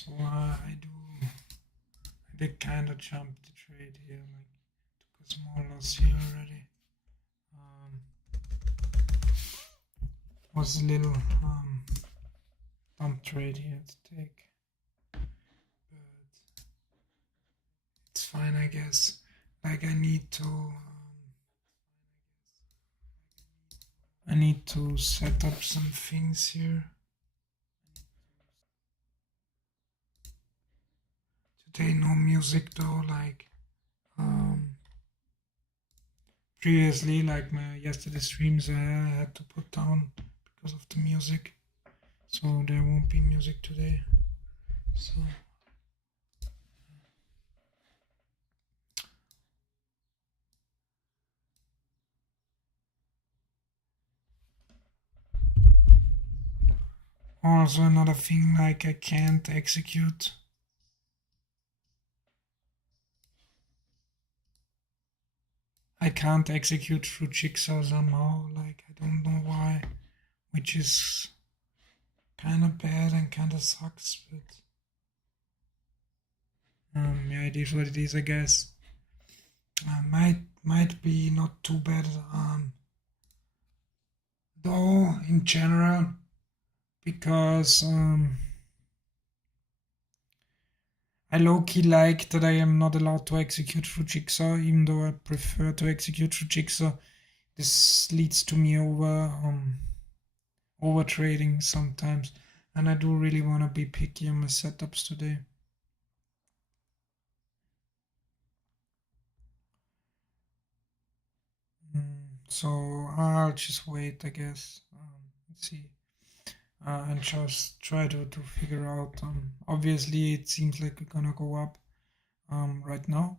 So I did kind of jump the trade here, like took a small loss here already. Was a little dump trade here to take, but it's fine, I guess. Like I need to set up some things here. Today no music though, like previously, like my yesterday streams I had to put down because of the music. So there won't be music today. So also another thing, like I can't execute. I can't execute through Jigsaw somehow, like I don't know why, which is kind of bad and kind of sucks, but yeah, it is what it is, I guess. Might be not too bad though in general, because I low-key like that I am not allowed to execute through Jigsaw, even though I prefer to execute through Jigsaw. This leads to me over trading sometimes, and I do really want to be picky on my setups today. So I'll just wait, I guess. Let's see. And just try to figure out. Obviously, it seems like we're gonna go up right now.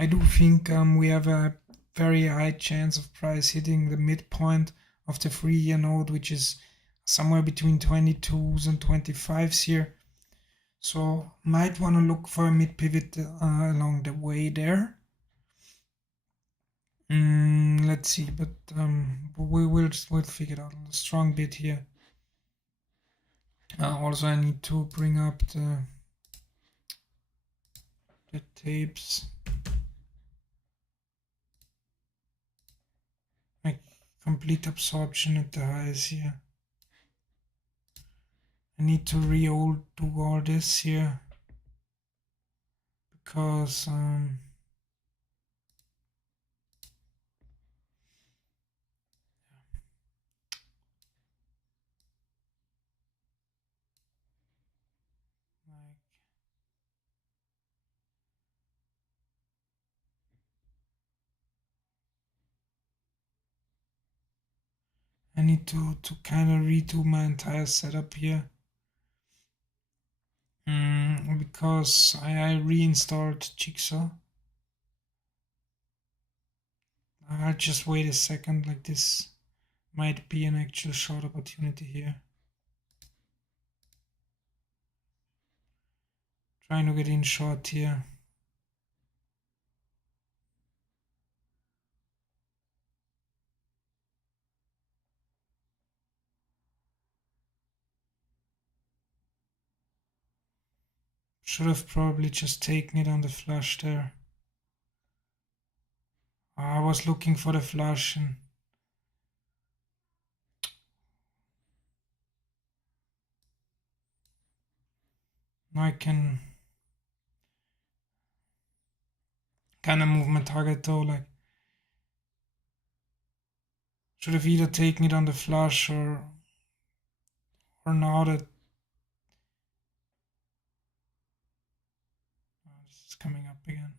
I do think we have a very high chance of price hitting the midpoint of the 3-year node, which is somewhere between 22s and 25s here. So might want to look for a mid pivot along the way there. Let's see, but we'll figure it out. A strong bid here. Also, I need to bring up the tapes. Like complete absorption at the highs here. I need to do all this here because I need to kind of redo my entire setup here. Because I reinstalled Jigsaw. I'll just wait a second, like this might be an actual short opportunity here. Trying to get in short here. Should have probably just taken it on the flush there. I was looking for the flush and now I can kind of move my target though, like should have either taken it on the flush or now that this is coming up again.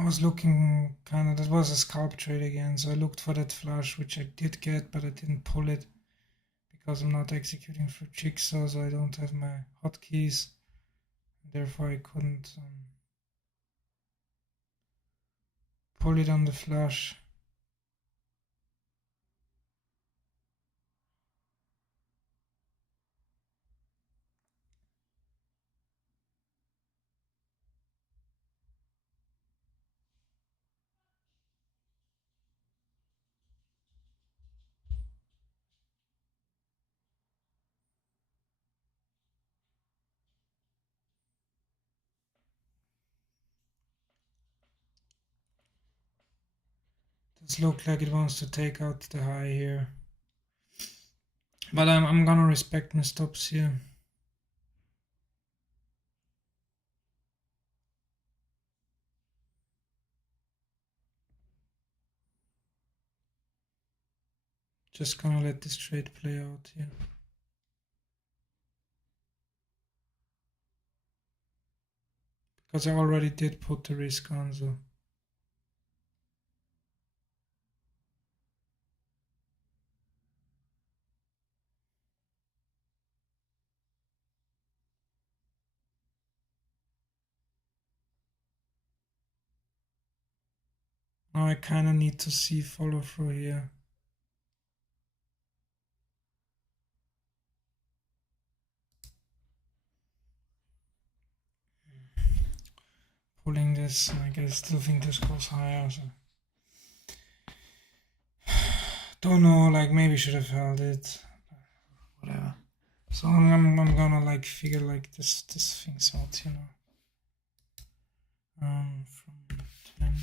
I was looking kind of, that was a scalp trade again, so I looked for that flush, which I did get, but I didn't pull it because I'm not executing through Jigsaw, so I don't have my hotkeys. Therefore, I couldn't pull it on the flush. This looks like it wants to take out the high here. But I'm gonna respect my stops here. Just gonna let this trade play out here. Because I already did put the risk on, so. Now I kinda need to see follow through here. Pulling this, and I guess still think this goes higher, so. Don't know, like maybe should have held it. Whatever. So I'm gonna like figure like this things out, you know. From 10.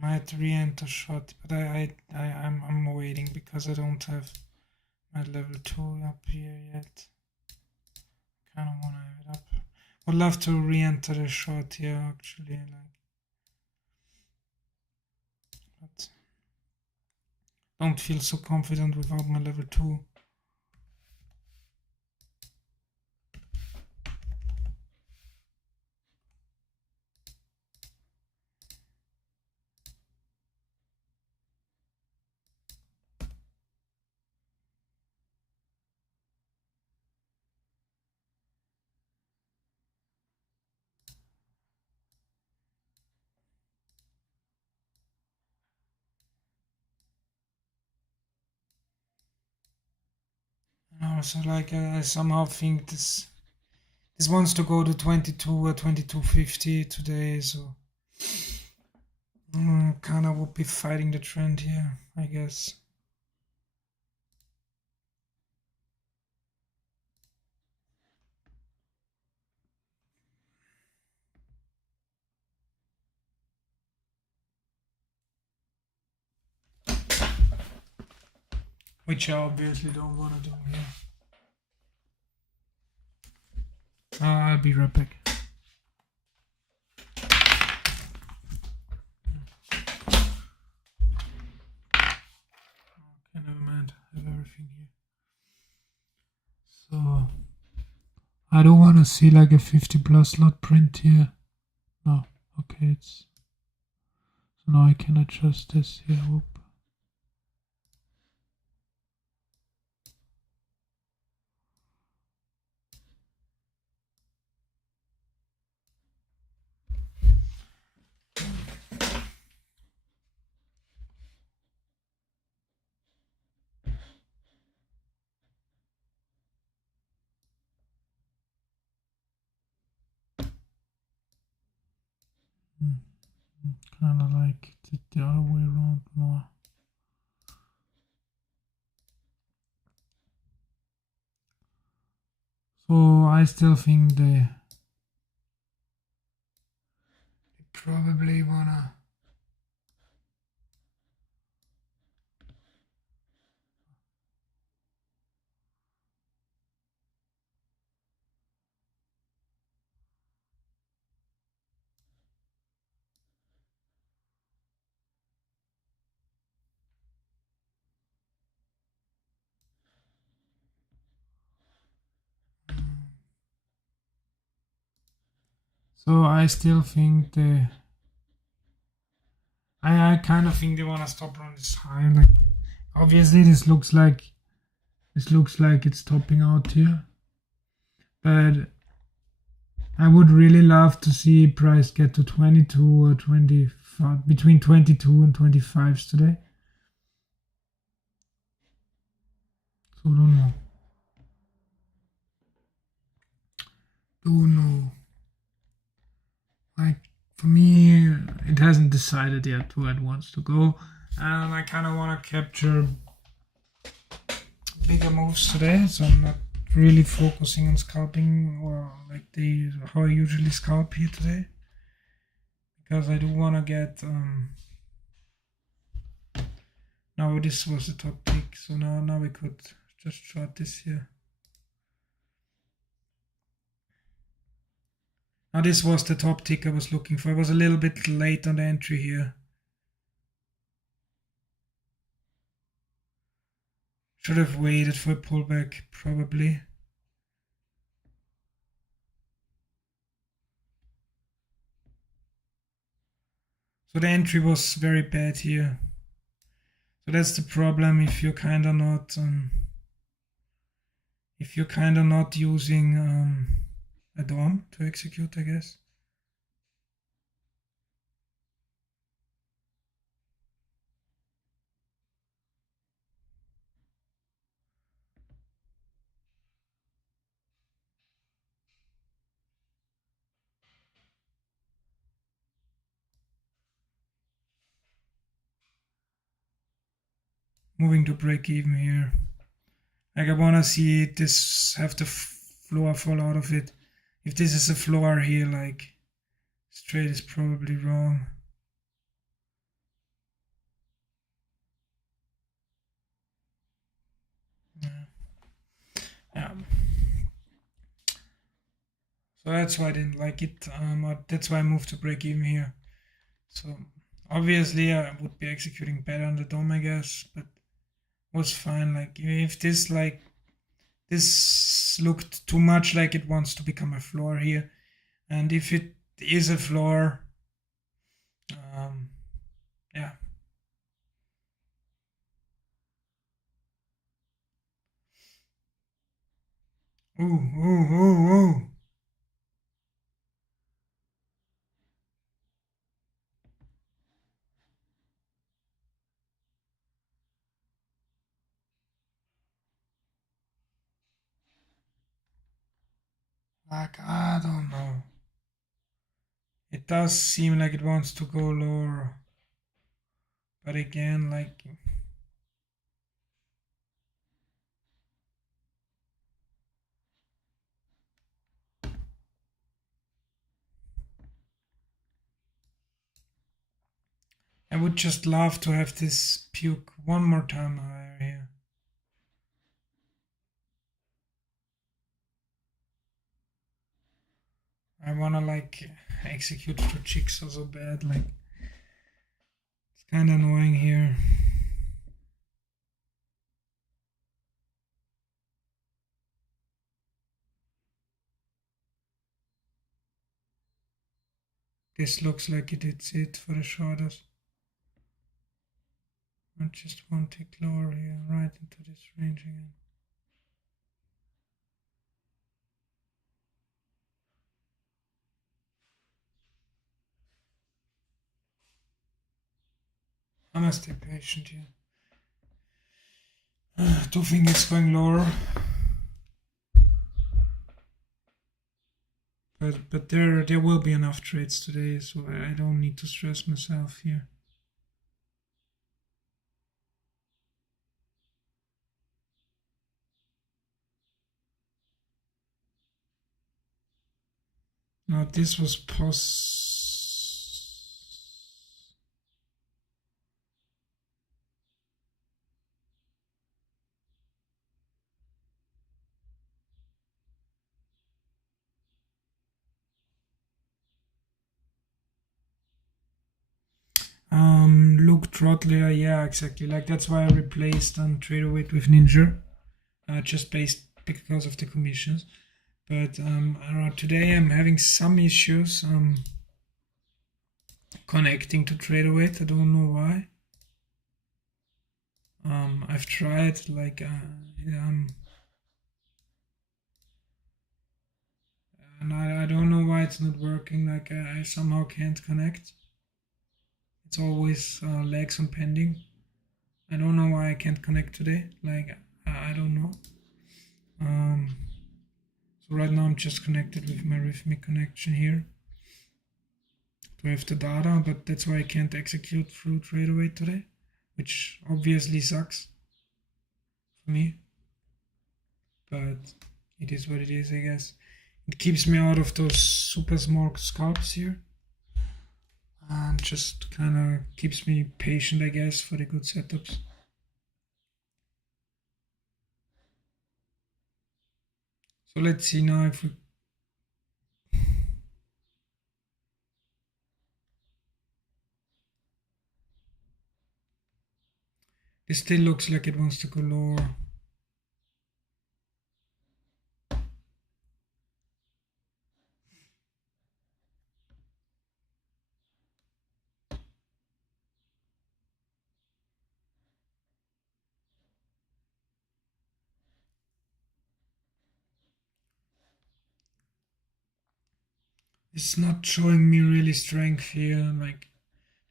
Might re-enter shot, but I'm waiting because I don't have my level 2 up here yet. Kind of want to have it up. Would love to re-enter the shot here actually, like, but don't feel so confident without my level 2. So like I somehow think this wants to go to 22 or 22.50 today, so kind of would be fighting the trend here, I guess. Which I obviously don't want to do here. I'll be right back. Okay, never mind. I have everything here. So I don't want to see like a 50 plus lot print here. No, okay, it's so now I can adjust this here. Whoop. Kind of like it the other way around more. So I still think they probably wanna. So I still think they. I kind of think they wanna stop around this high. Like obviously this looks like it's topping out here, but I would really love to see price get to 22 or 25, between 22 and 25s today. So don't know. Don't know. Like for me, it hasn't decided yet where it wants to go, and I kind of want to capture bigger moves today. So I'm not really focusing on scalping or like how I usually scalp here today, because I do want to get. Now this was the top pick, so now we could just short this here. Now this was the top tick I was looking for. I was a little bit late on the entry here. Should have waited for a pullback, probably. So the entry was very bad here. So that's the problem if you're kind of not using a DOM to execute, I guess. Moving to break even here. Like I want to see this have the floor fall out of it. If this is a floor here, like straight is probably wrong. Yeah. So that's why I didn't like it. That's why I moved to break even here. So obviously I would be executing better on the DOM, I guess, but was fine. Like if this looked too much like it wants to become a floor here, and if it is a floor, yeah. Ooh. Like I don't know. It does seem like it wants to go lower, but again, like. I would just love to have this puke one more time higher here. I wanna like execute to jigsaw so bad, like it's kinda annoying here. This looks like it's it for the shorters. I just want to tick lower here, right into this range again. I must stay patient here. I do think it's going lower. But there will be enough trades today, so I don't need to stress myself here. Now this was Luke Trottler, yeah, exactly. Like that's why I replaced Traderweight with Ninja, just based because of the commissions. But I don't know, today I'm having some issues connecting to Traderweight. I don't know why. I've tried like and I don't know why it's not working. Like I somehow can't connect. It's always lags on pending. I don't know why I can't connect today. Like I don't know. So right now I'm just connected with my Rhythmic connection here to have the data, but that's why I can't execute through Traderweight today, which obviously sucks for me. But it is what it is, I guess. It keeps me out of those super small scalps here. And just kind of keeps me patient, I guess, for the good setups. So let's see now if we... This still looks like it wants to go lower. It's not showing me really strength here. Like,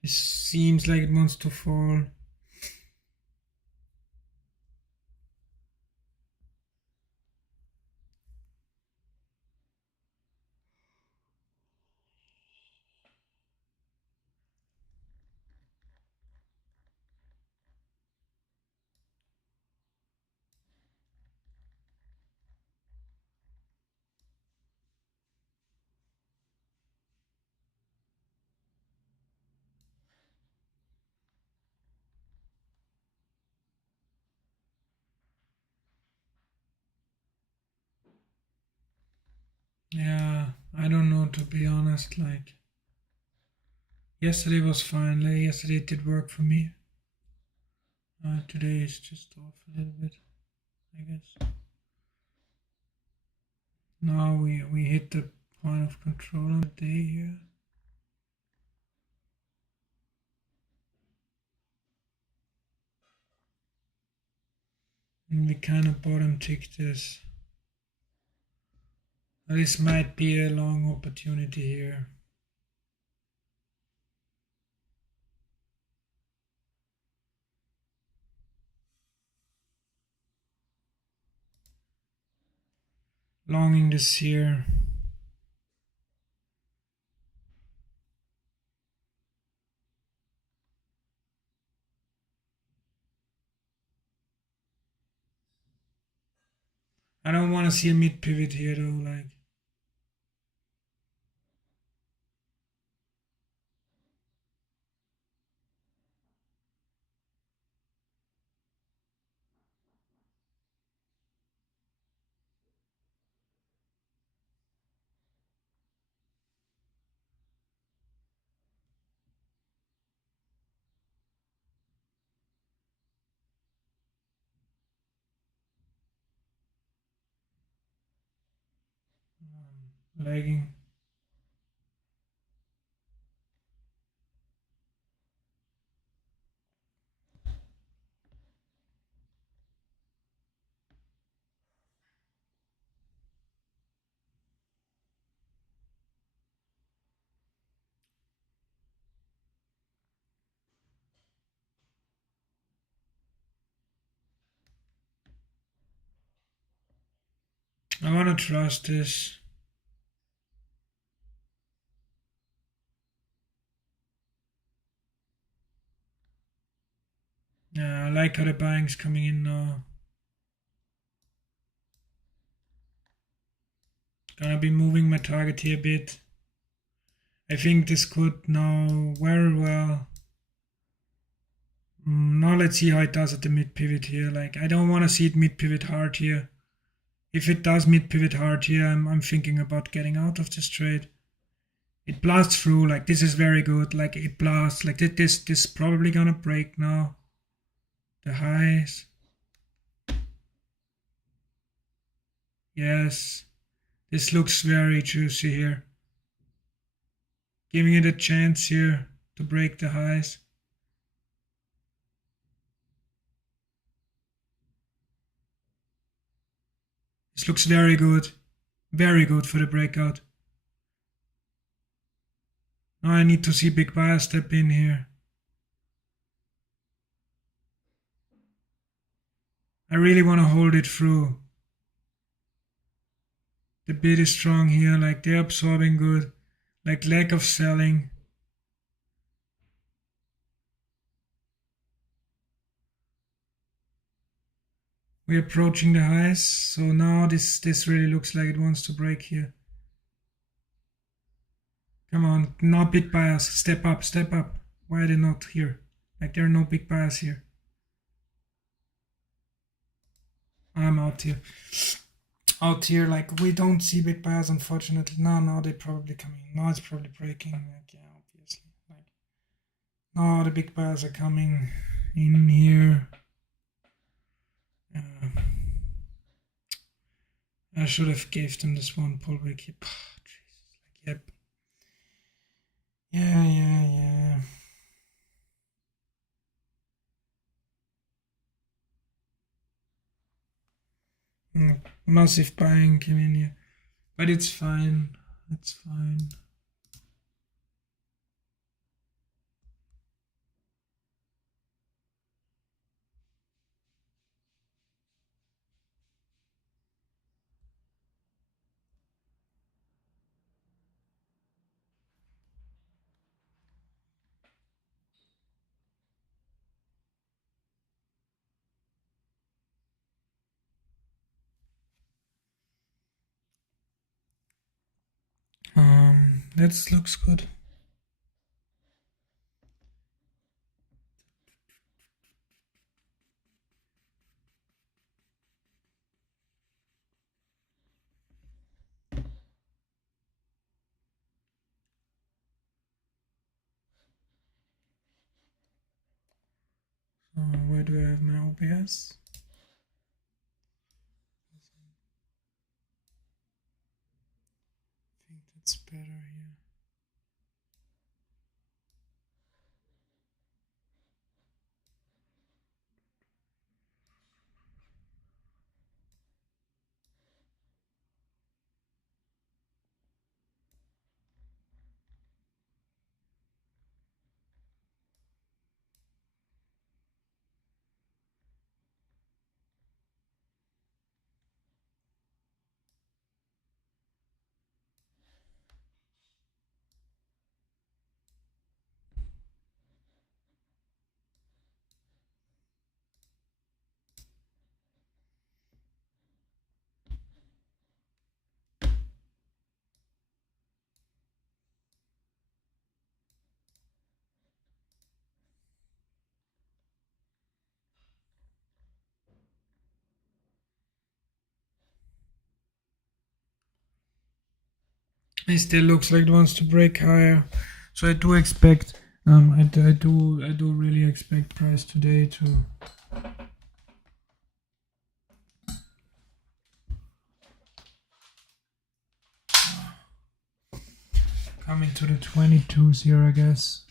it seems like it wants to fall. Yeah, I don't know, to be honest. Like, yesterday was fine. Like, yesterday it did work for me. Today is just off a little bit, I guess. Now we hit the point of control on the day here. And we kind of bottom tick this. This might be a long opportunity here. Longing this here. I don't want to see a mid pivot here though, like. Lagging. I want to trust this. Yeah, I like how the buying's coming in now. Gonna be moving my target here a bit. I think this could now very well. Now let's see how it does at the mid pivot here. Like, I don't want to see it mid pivot hard here. If it does mid pivot hard here, I'm thinking about getting out of this trade. It blasts through, like this is very good. Like it blasts, like this probably gonna break now. The highs. Yes, this looks very juicy here. Giving it a chance here to break the highs. This looks very good for the breakout. Now I need to see big buyer step in here. I really want to hold it through. The bid is strong here, like they're absorbing good, like lack of selling. We're approaching the highs, so now this really looks like it wants to break here. Come on, no big buyers. Step up, step up. Why are they not here? Like there are no big buyers here. I'm out here. Out here, like we don't see big buyers, unfortunately. No, they're probably coming. Now it's probably breaking. Like yeah, obviously. Like now the big buyers are coming in here. I should have gave them this one pullback here. Jesus, like yep. Yeah. Massive buying came in here. But it's fine. It's fine. That looks good. Where do I have my OBS? I think that's better here. It still looks like it wants to break higher, so I do expect. I do really expect price today to. Coming to the 22s here, I guess.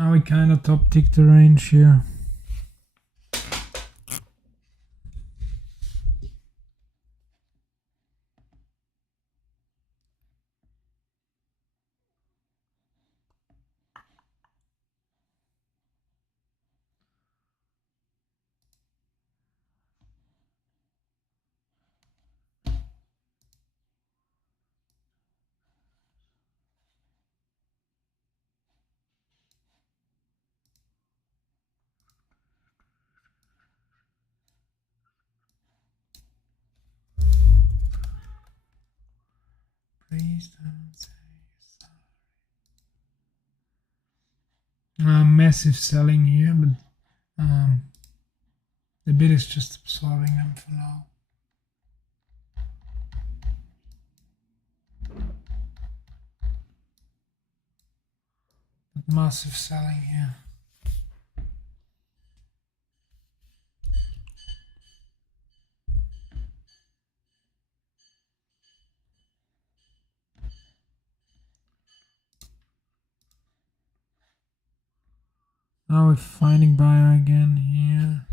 Now we kind of top tick the range here. please don't say sorry. Massive selling here, but the bid is just absorbing them for now. But massive selling here. Now we're finding buyer again here.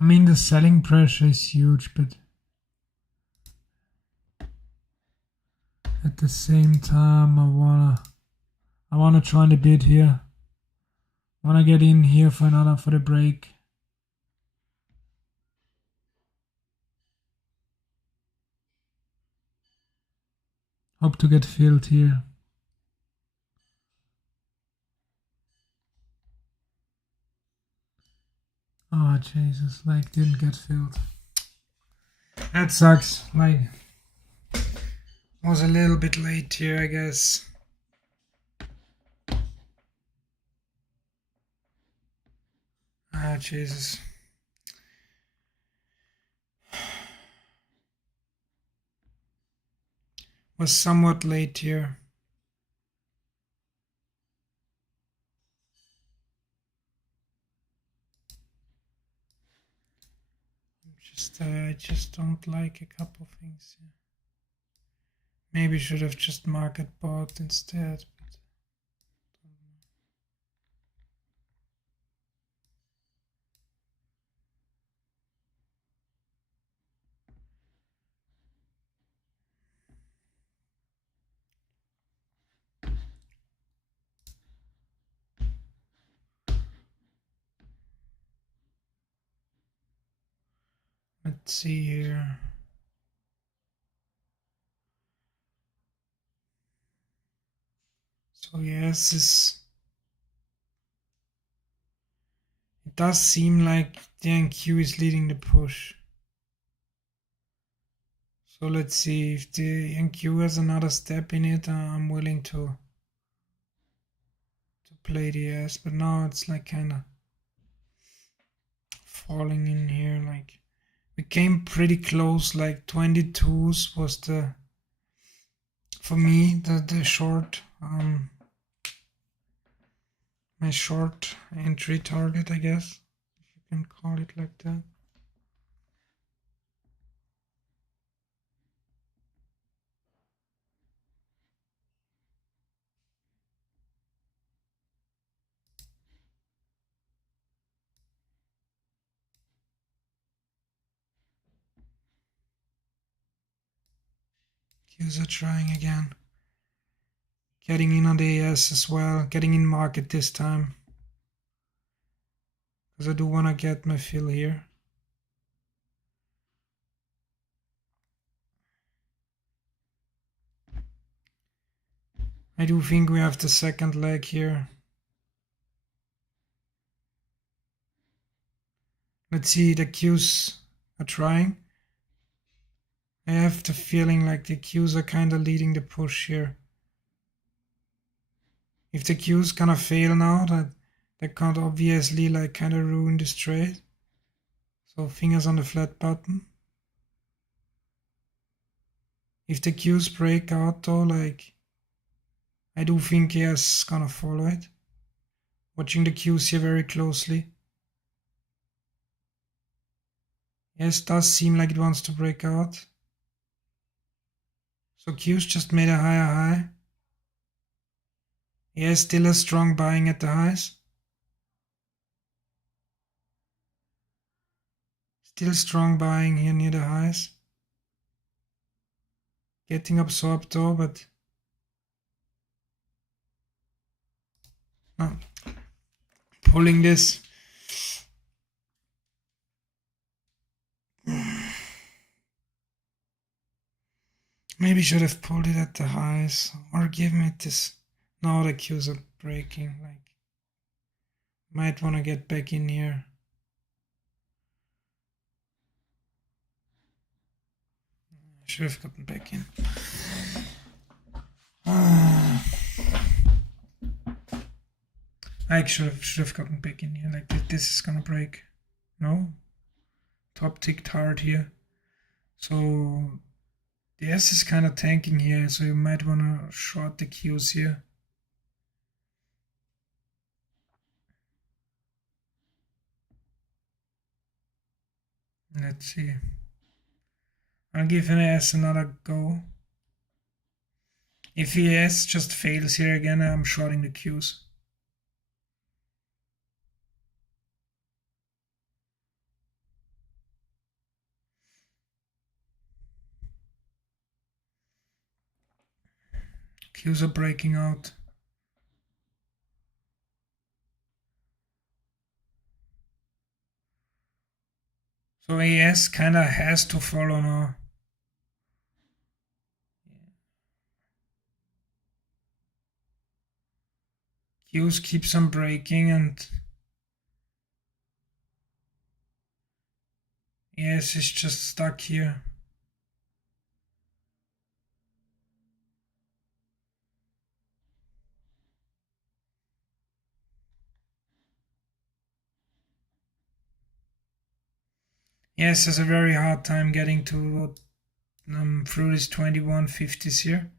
I mean, the selling pressure is huge, but at the same time, I wanna try the bid here. I wanna get in here for the break. Hope to get filled here. Oh Jesus, like didn't get filled. That sucks. Like was a little bit late here, I guess. Ah Jesus. Was somewhat late here. I just don't like a couple things here. Maybe should have just market bought instead. But let's see here. So yes, it does seem like the NQ is leading the push. So let's see if the NQ has another step in it. I'm willing to play the S, but now it's like kind of falling in here. Like we came pretty close. Like 22s was for me the short my short entry target, I guess, if you can call it like that. User trying again. Getting in on the AS as well. Getting in market this time. Because I do want to get my fill here. I do think we have the second leg here. Let's see, the Qs are trying. I have the feeling like the Qs are kind of leading the push here. If the Qs kind of fail now, that can't obviously like kind of ruin this trade. So fingers on the flat button. If the Qs break out though, like I do think yes, gonna follow it. Watching the Qs here very closely. Yes, does seem like it wants to break out. So Qs just made a higher high. Yes, still a strong buying at the highs. Still strong buying here near the highs. Getting absorbed though, but no. Pulling this. Maybe should have pulled it at the highs or give me this now the cues are breaking. Like, might want to get back in here. Should have gotten back in. I should have gotten back in here. Like, this is gonna break. No? Top ticked hard here. So the S is kind of tanking here, so you might want to short the Qs here. Let's see. I'll give an S another go. If ES just fails here again, I'm shorting the Qs. Qs are breaking out. So AS kind of has to follow now. Qs keeps on breaking and AS is just stuck here. Yes, has a very hard time getting to through these 2150s here.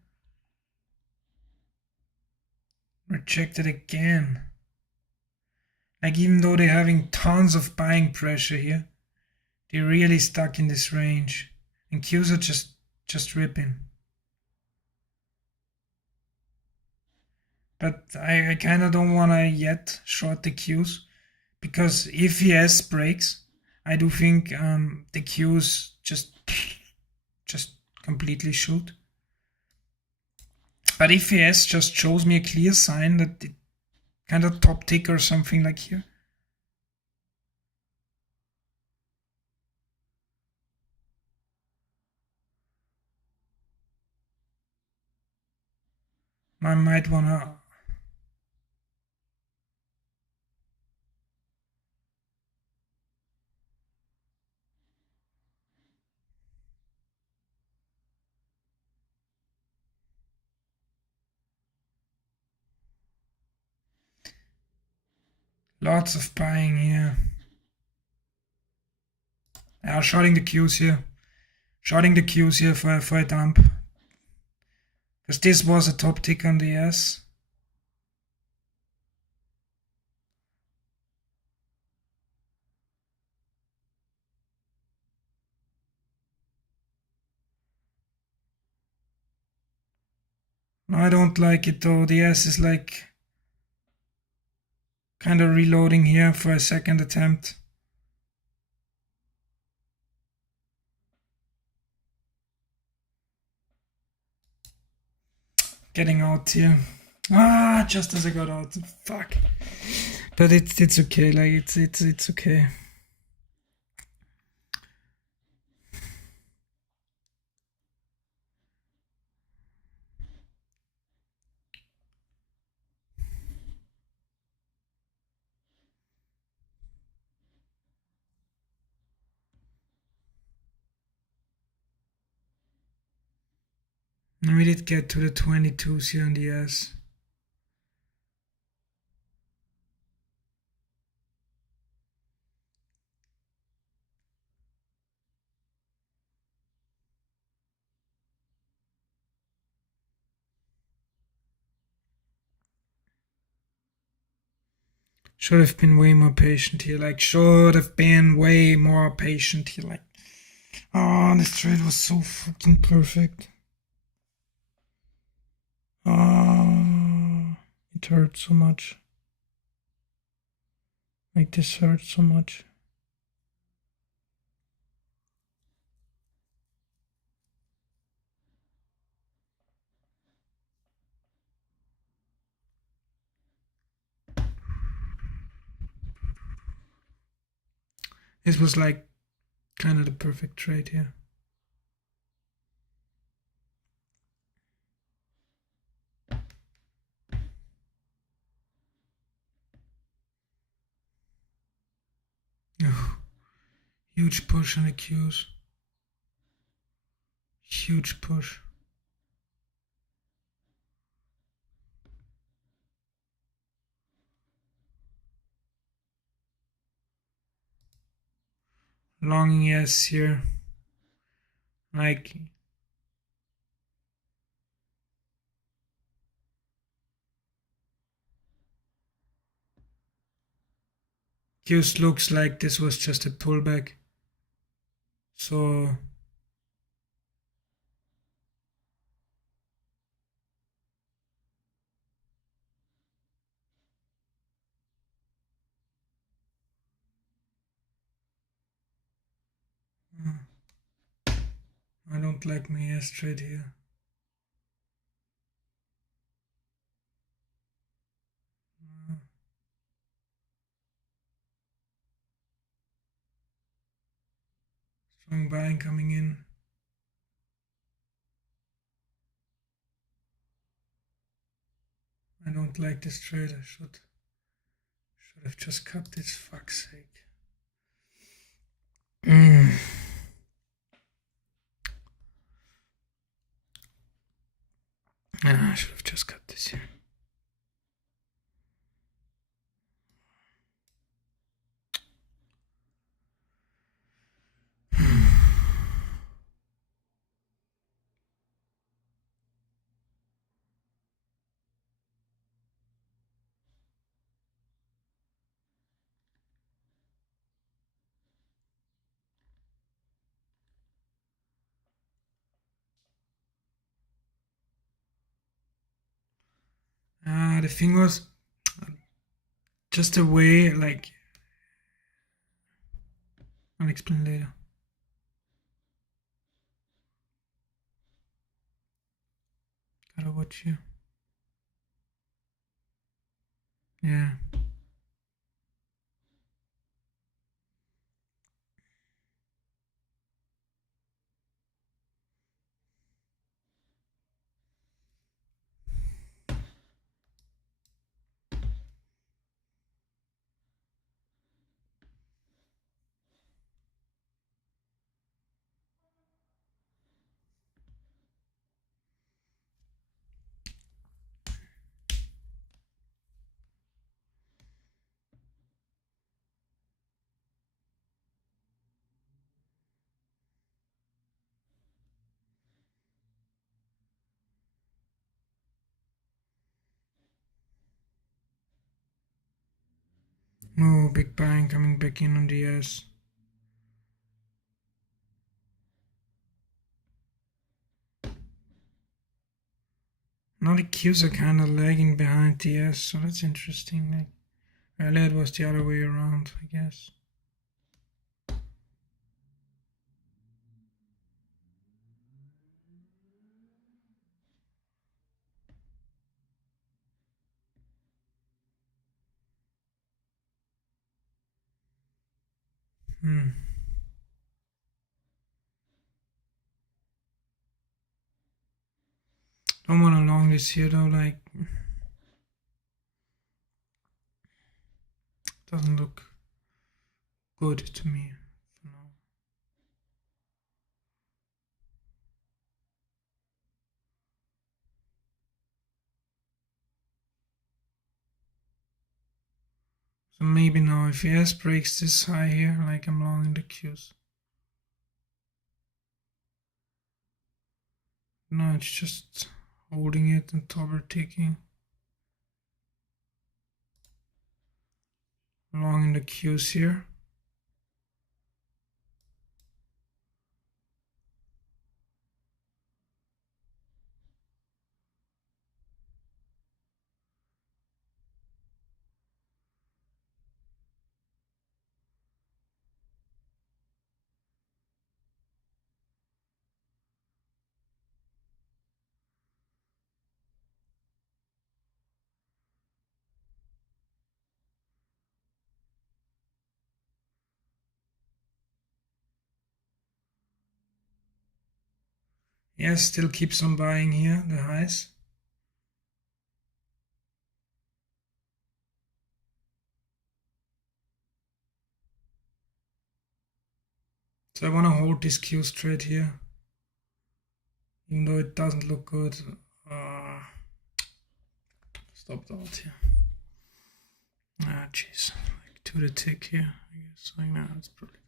Rejected again. Like, even though they're having tons of buying pressure here, they're really stuck in this range. And Qs are just ripping. But I kind of don't want to yet short the Qs, because if ES breaks, I do think the Qs just completely shoot. But if ES just shows me a clear sign that it kind of top tick or something like here, I might wanna. Lots of buying here. Shorting the Qs here. Shorting the Qs here for a dump. Because this was a top tick on the S. No, I don't like it though. The S is like kind of reloading here for a second attempt. Getting out here. Just as I got out. Fuck. But it's okay. Like, it's okay. We did get to the 22s here on the S. Should have been way more patient here. Like, should have been way more patient here. Like, this trade was so fucking perfect. It hurts so much. Like, this hurts so much. This was like kind of the perfect trade here. Huge push on the Qs. Huge push. Long yes here. Like Qs looks like this was just a pullback. So I don't like my yes trade here. Strong buying coming in. I don't like this trade. I should have just cut this, fuck's sake. I should have just cut this here. The thing was just a way, like, I'll explain later. Gotta watch you. Yeah. Oh, big bang coming back in on the S. Now the Qs are kind of lagging behind the S, so that's interesting. Like, earlier it was the other way around, I guess. Don't want to long this here though, like, doesn't look good to me for now. So maybe now if ES breaks this high here, like I'm long in the Qs. No, it's just holding it and double ticking. Long in the Qs here. Yes, still keeps on buying here, the highs. So I want to hold this Q straight here, even though it doesn't look good. Stopped out here. Ah, jeez, like to the tick here. I guess like now it's probably.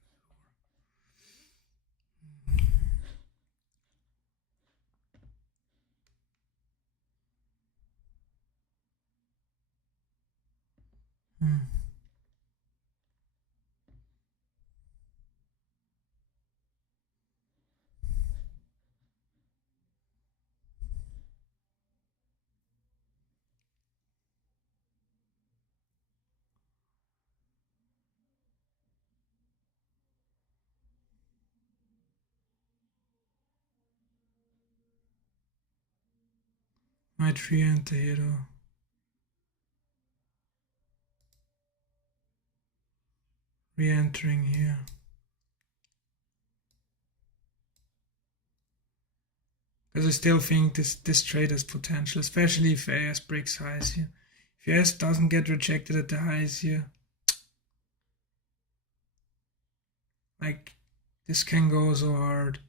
Might re-enter here though. Re-entering here. Because I still think this trade has potential, especially if AS breaks highs here. If AS doesn't get rejected at the highs here, like this can go so hard.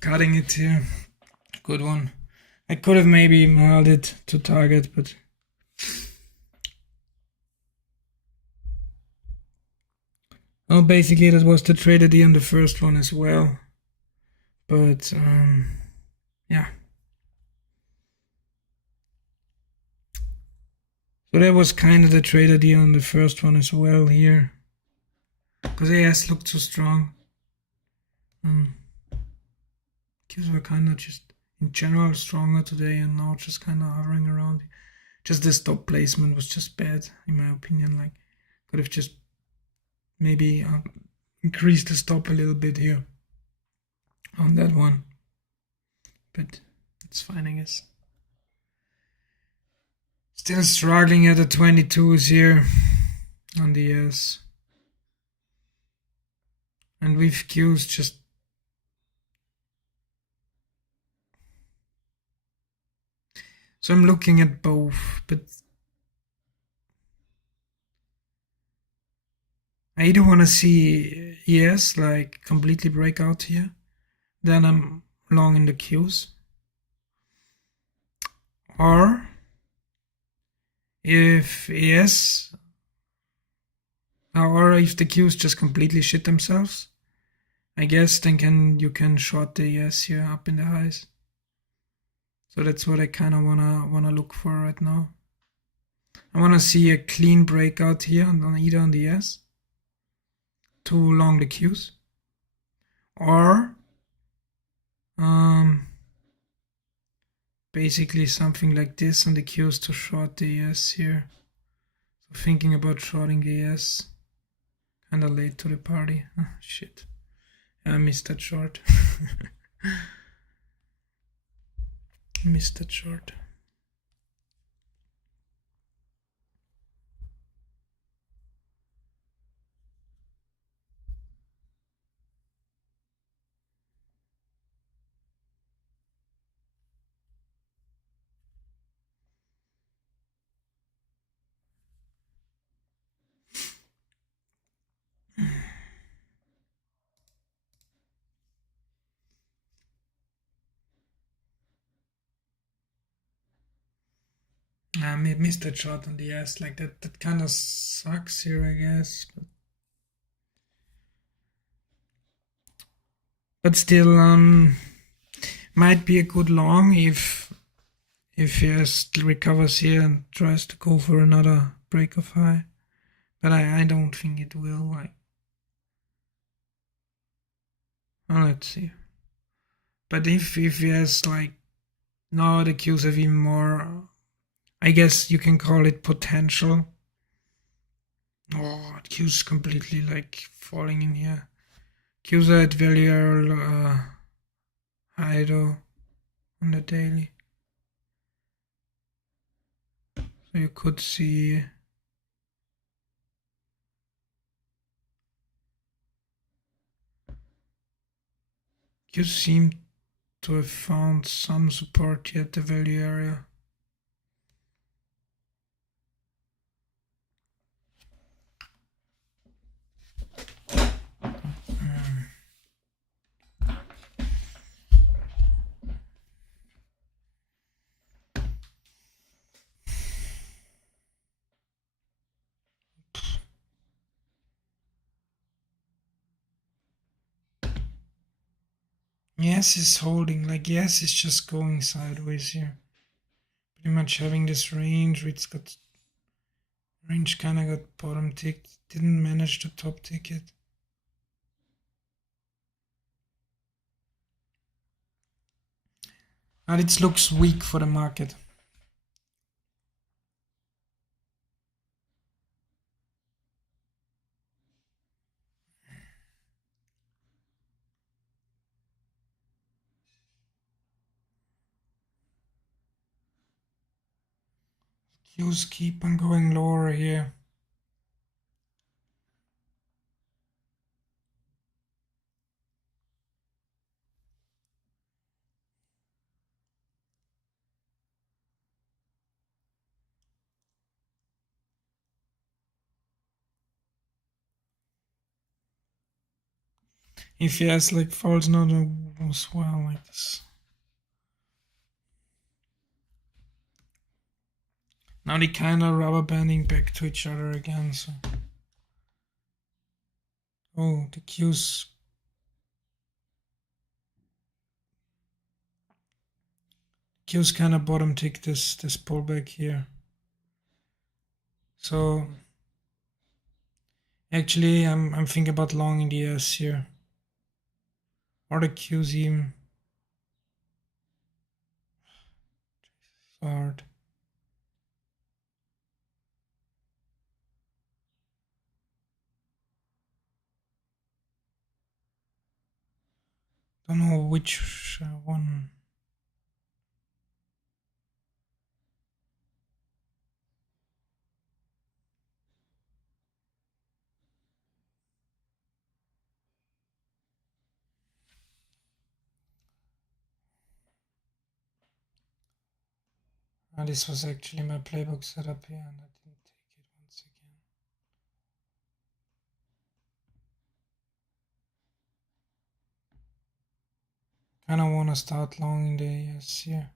Cutting it here. Good one. I could have maybe held it to target, but well, basically that was the trade idea on the first one as well. But yeah. So that was kind of the trade idea on the first one as well here. Because AS looked so strong. Qs were kind of just in general stronger today, and now just kind of hovering around. Just the stop placement was just bad, in my opinion. Like, could have just maybe increased the stop a little bit here on that one. But it's fine, I guess. Still struggling at the 22s here on the S. And with Qs just so I'm looking at both, but I either want to see ES like completely break out here, then I'm long in the Qs, or if ES or if the Qs just completely shit themselves, I guess then you can short the ES here up in the highs. So that's what I kind of wanna look for right now. I wanna see a clean breakout here on either on the S, too long the Qs, or basically something like this on the Qs to short the ES here. So thinking about shorting the ES, kind of late to the party. Oh, shit, I missed that short. Missed that short. I missed that shot on the S, like that kind of sucks here, I guess. But still, might be a good long if he still recovers here and tries to go for another break of high. But I don't think it will. Like, Let's see. But if yes, like now the Qs have even more, I guess you can call it potential. Oh, Qs completely like falling in here. Qs are at very high though on the daily. So you could see Qs seem to have found some support here at the value area. Yes, it's holding, like yes, it's just going sideways here. Pretty much having this range, it's got range kinda got bottom ticked, didn't manage to top tick it. And it looks weak for the market. Qs keep on going lower here. If yes, like falls not as well like this. Now they kinda rubber banding back to each other again, so. Oh, the Qs. Qs kinda bottom tick this pullback here. So actually I'm thinking about long in the S here. Or the Qs even. Hard. Don't know which one. This was actually my playbook setup here, and I didn't take it once again. Kinda wanna start long in the AS here.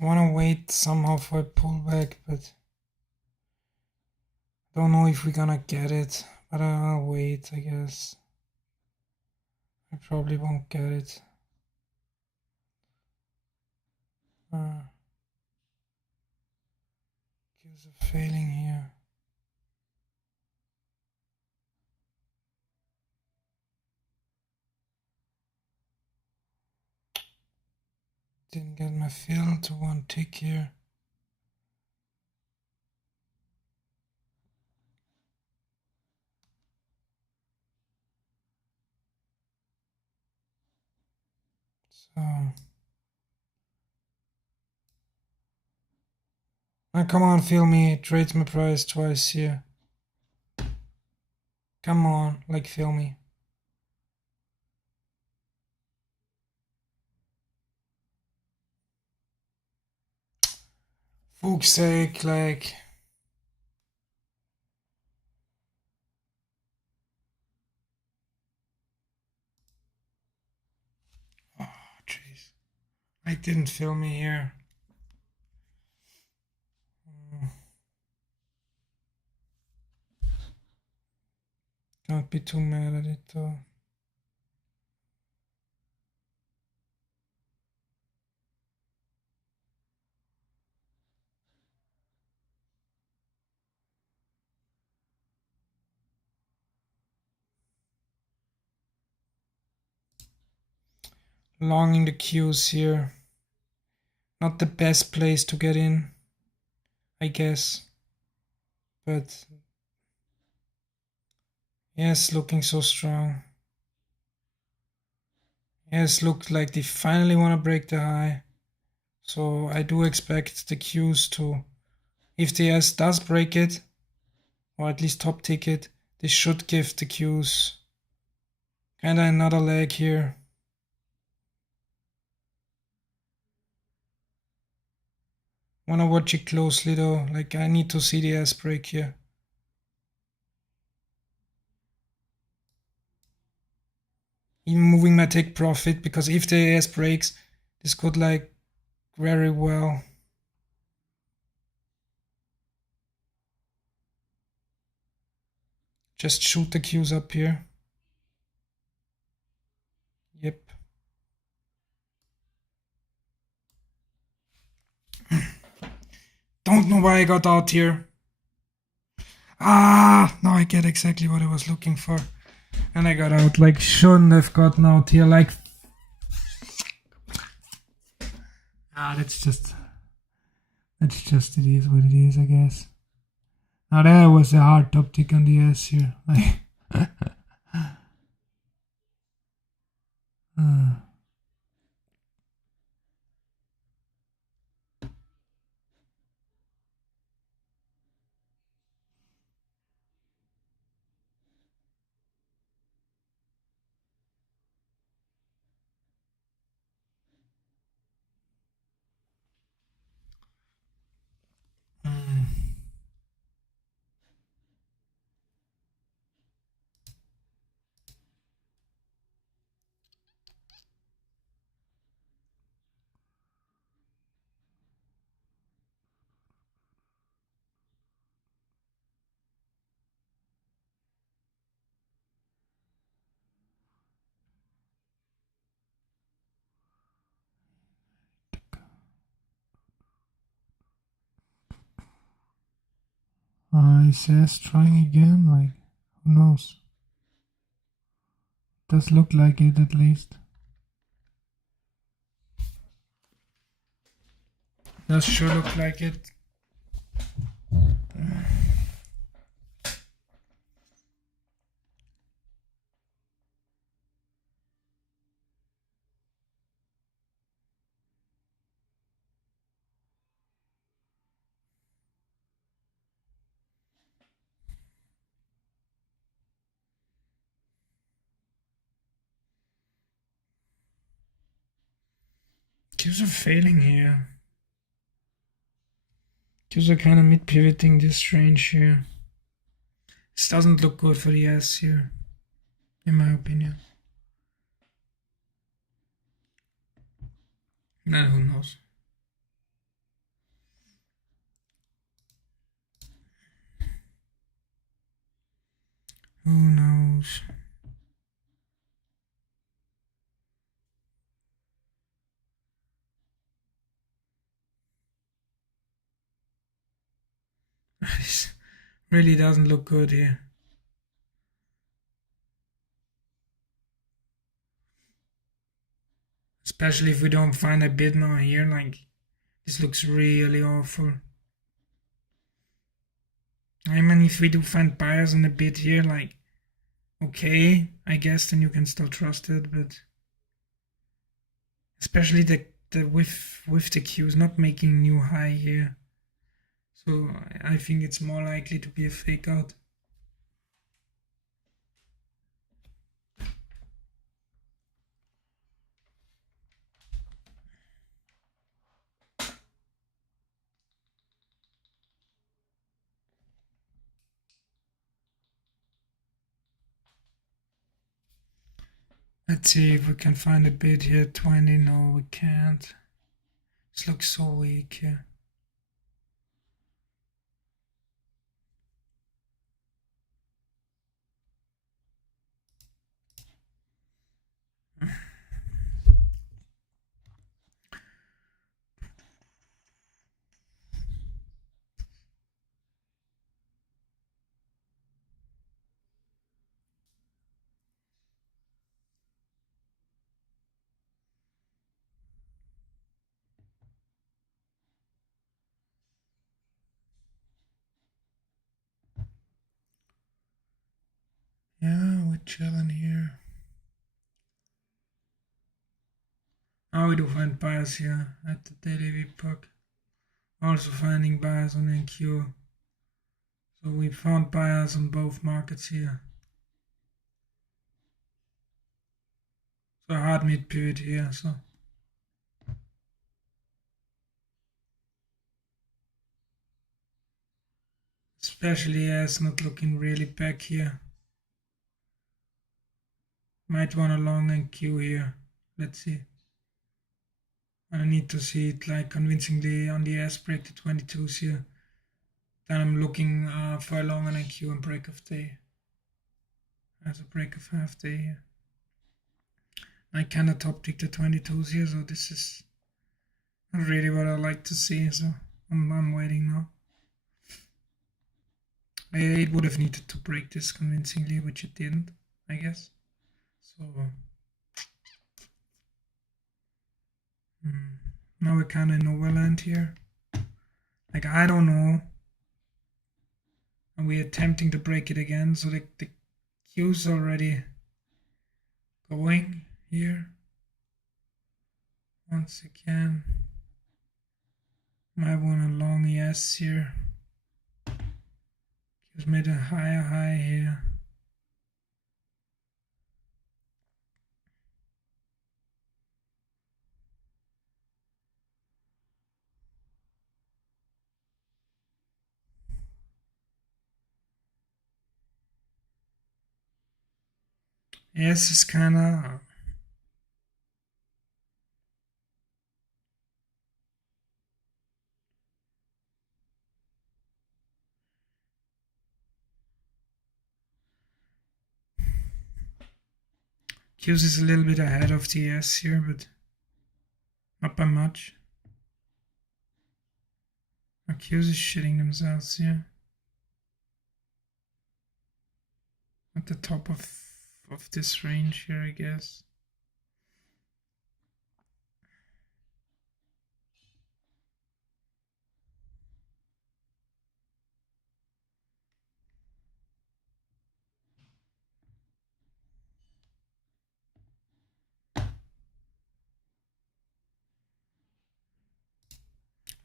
I wanna wait somehow for a pullback, but don't know if we're gonna get it. But I'll wait, I guess. I probably won't get it. Gives a failing here. Didn't get my fill to one tick here. So now come on, fill me. Trades my price twice here. Come on, like fill me. Fuck's sake, like. I didn't film me here. Don't be too mad at it though. Long in the queues here. Not the best place to get in, I guess. But yes, looking so strong. Yes, looked like they finally want to break the high. So I do expect the queues to, if the S does break it, or at least top tick it, they should give the queues kinda another leg here. Wanna watch it closely though, like I need to see the S break here. Even moving my take profit, because if the S breaks, this could like very well. Just shoot the queues up here. Yep. Don't know why I got out here. Ah, now I get exactly what I was looking for. And I got out, like shouldn't have gotten out here, like that's just it is what it is, I guess. Now that was a hard top tick on the S here. Like he says trying again, like who knows? Does look like it at least. Does sure look like it. Queues are failing here. Queues are kind of mid-pivoting this range here. This doesn't look good for the S here, in my opinion. Nah, who knows? Who knows? This really doesn't look good here. Especially if we don't find a bid now here, like this looks really awful. I mean, if we do find buyers in a bid here, like, okay, I guess then you can still trust it, but especially the with the queues not making new high here. So I think it's more likely to be a fake out. Let's see if we can find a bid here. 20, no, we can't. This looks so weak here. Yeah, we're chilling here. Now we do find buyers here at the daily VPOC. Also finding buyers on NQ. So we found buyers on both markets here. So hard mid period here, so especially as not looking really back here. Might want a long NQ here. Let's see. I need to see it like convincingly on the S break to 22s here. Then I'm looking for a long NQ and break of day. As a break of half day here. I cannot top tick the 22s here, so this is not really what I like to see, so I'm waiting now. It would have needed to break this convincingly, which it didn't, I guess. So now we're kind of in overland here. Like, I don't know. And we're attempting to break it again, so the Q's already going here. Once again. Might want a long yes here. Q's made a higher high here. Yes, it's kind of Q's is a little bit ahead of the S here, but not by much. Q's is shitting themselves here. At the top of this range here, I guess.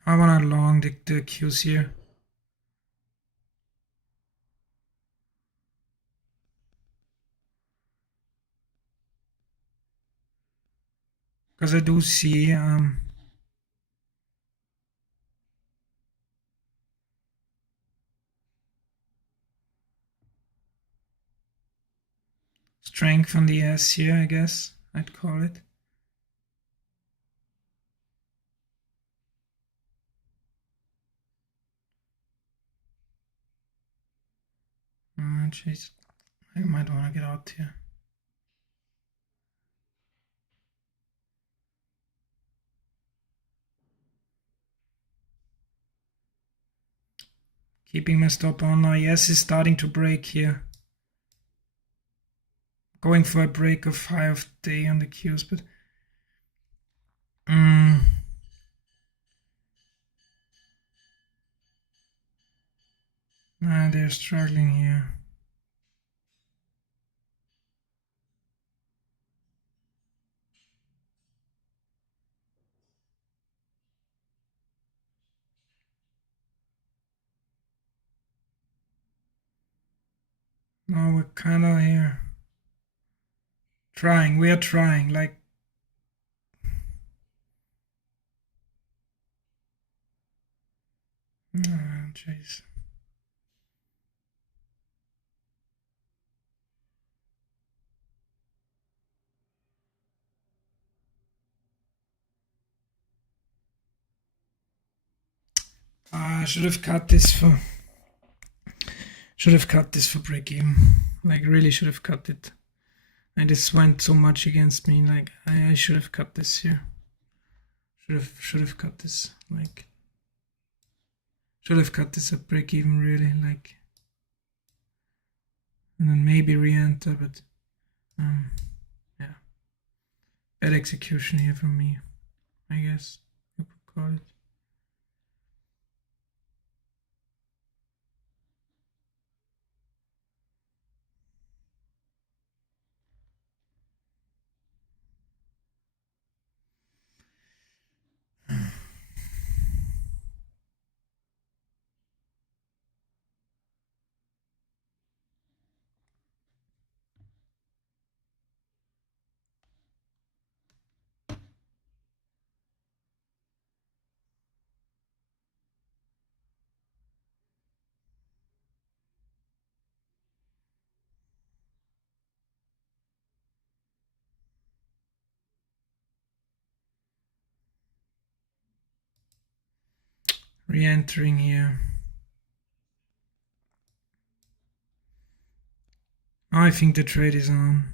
I want to long the Q's here. Because I do see strength on the S here, I guess I'd call it. Jeez, I might want to get out here. Keeping my stop on now. Yes, it's starting to break here. Going for a break of high of day on the Qs, but they're struggling here. No, we're kind of here. Trying, we are trying, like. Jeez. I should have cut this for break even. Like really should have cut it. And this went so much against me. Like I should have cut this here. Should have cut this. Like should have cut this at break even really. Like and then maybe re-enter, but yeah, bad execution here from me, I guess you could call it. Re-entering here. I think the trade is on.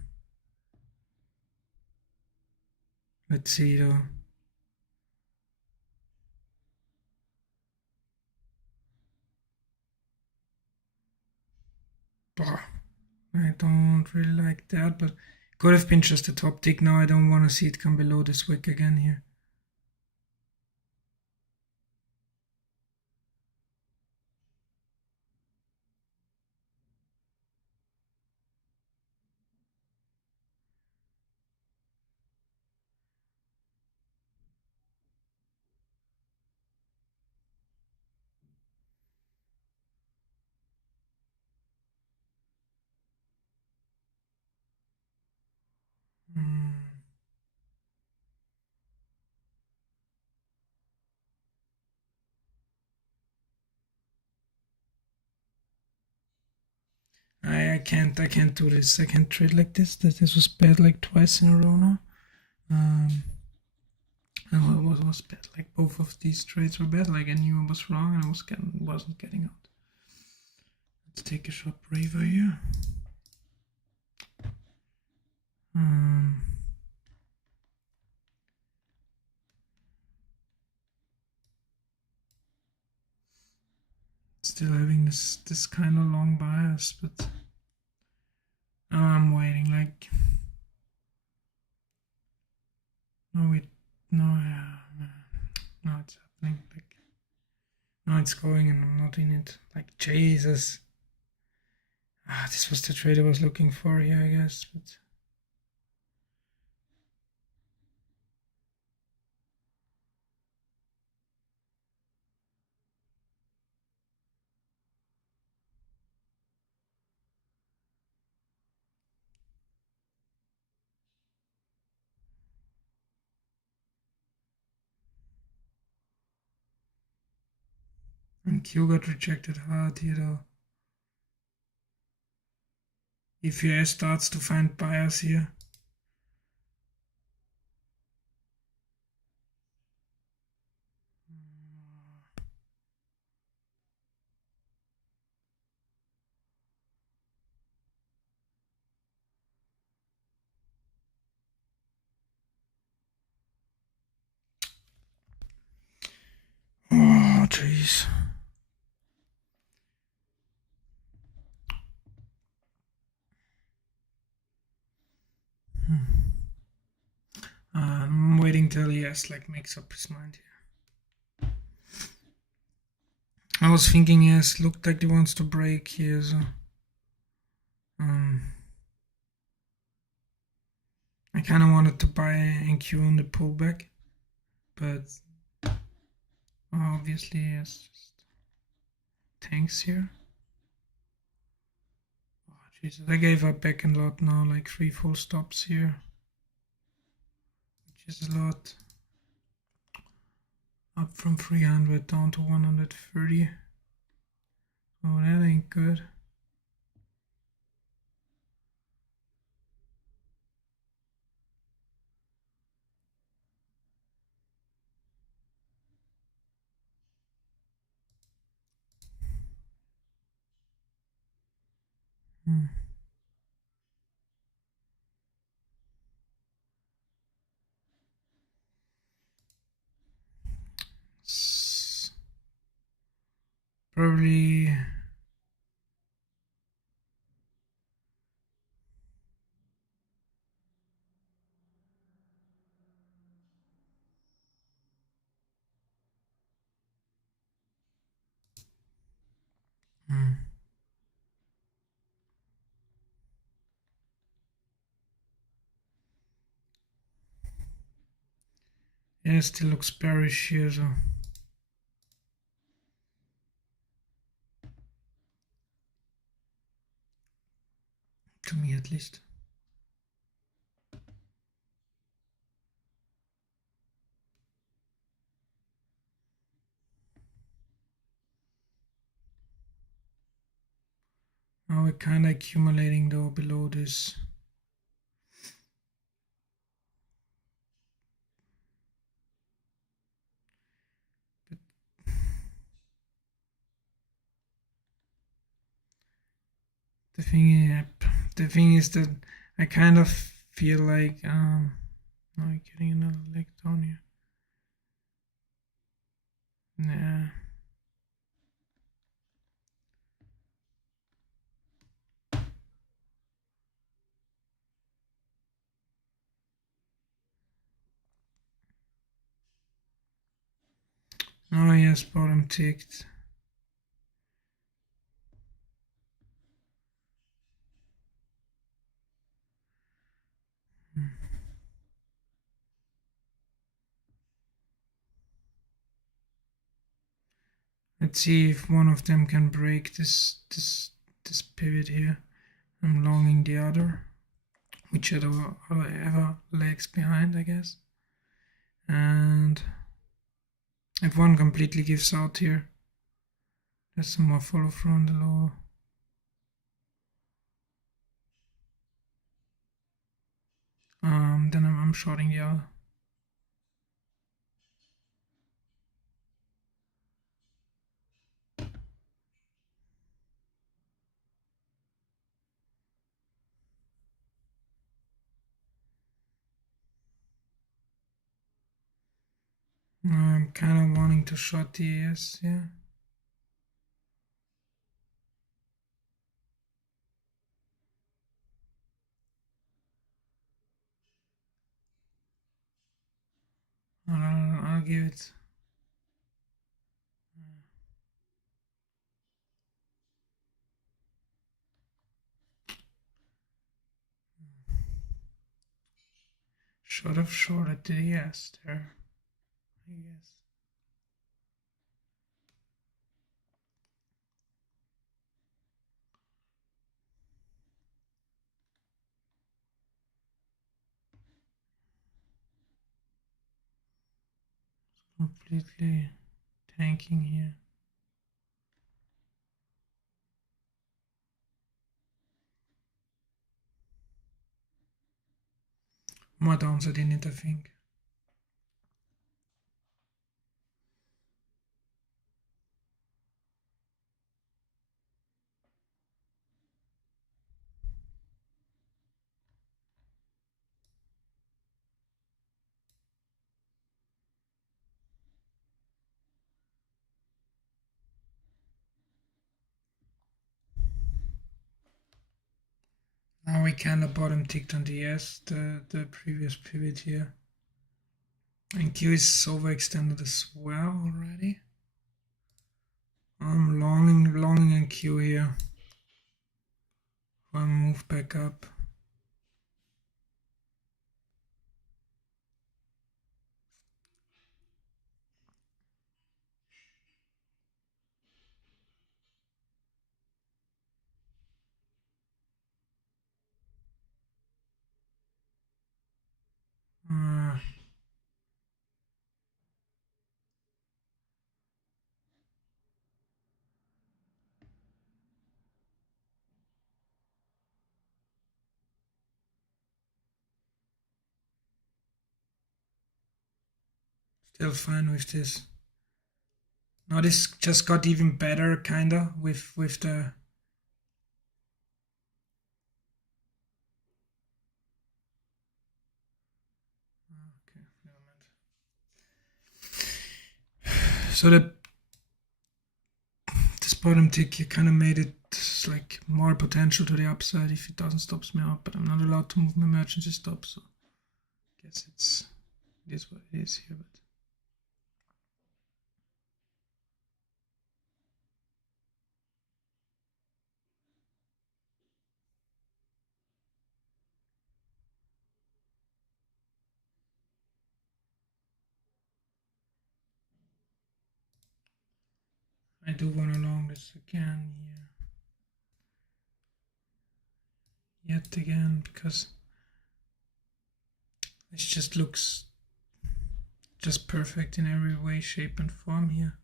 Let's see though. Bah, I don't really like that, but could have been just a top tick. Now I don't want to see it come below this wick again here. I can't do this. I can't trade like this. This was bad like twice in a row now. And it was bad. Like both of these trades were bad. Like I knew I was wrong and I wasn't getting out. Let's take a shot braver here. Still having this kind of long bias, but now I'm waiting. Like no, it's happening. Like now it's going, and I'm not in it. Like Jesus. This was the trade I was looking for here, I guess, but. And Q got rejected hard here though. If US starts to find buyers here. Oh, jeez. I'm waiting till ES like makes up his mind here. I was thinking ES looked like he wants to break here, so I kind of wanted to buy NQ on the pullback, but obviously ES just tanks here. Oh, Jesus, I gave up back and lot now, like 3 full stops here, which is a lot. Up from 300 down to 130. Oh, that ain't good. Probably yeah, it still looks bearish here, so to me at least. Now we're kind of accumulating though below this. But the thing is that I kind of feel like now I'm getting another leg down here. Yeah. Oh yes, bottom ticked. Let's see if one of them can break this pivot here. I'm longing the other, whichever ever lags behind, I guess. And if one completely gives out here, there's some more follow through on the lower. Then I'm shorting the other. I'm kind of wanting to short the ES, yeah. I'll give it. Should have shorted the ES there, I guess. Completely tanking here. More downside in it, I think. Now we kind of bottom ticked on the S, the previous pivot here. And Q is overextended as well already. I'm longing on Q here. I'll move back up. Still fine with this. Now this just got even better, kinda, with the never mind. So this bottom tick, you kind of made it like more potential to the upside if it doesn't stop me out, but I'm not allowed to move my emergency stop, so I guess it is what it is here. But I do want to long this again here, yet again, because this just looks just perfect in every way, shape and form here.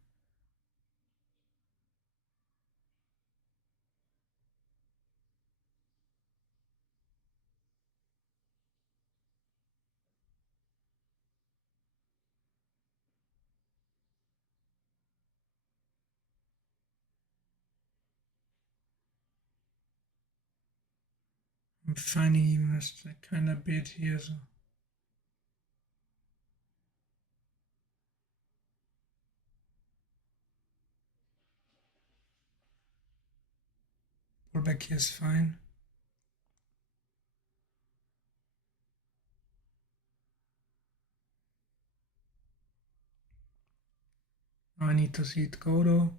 I'm finding even a kind of bit here, so pullback here is fine. I need to see it go though.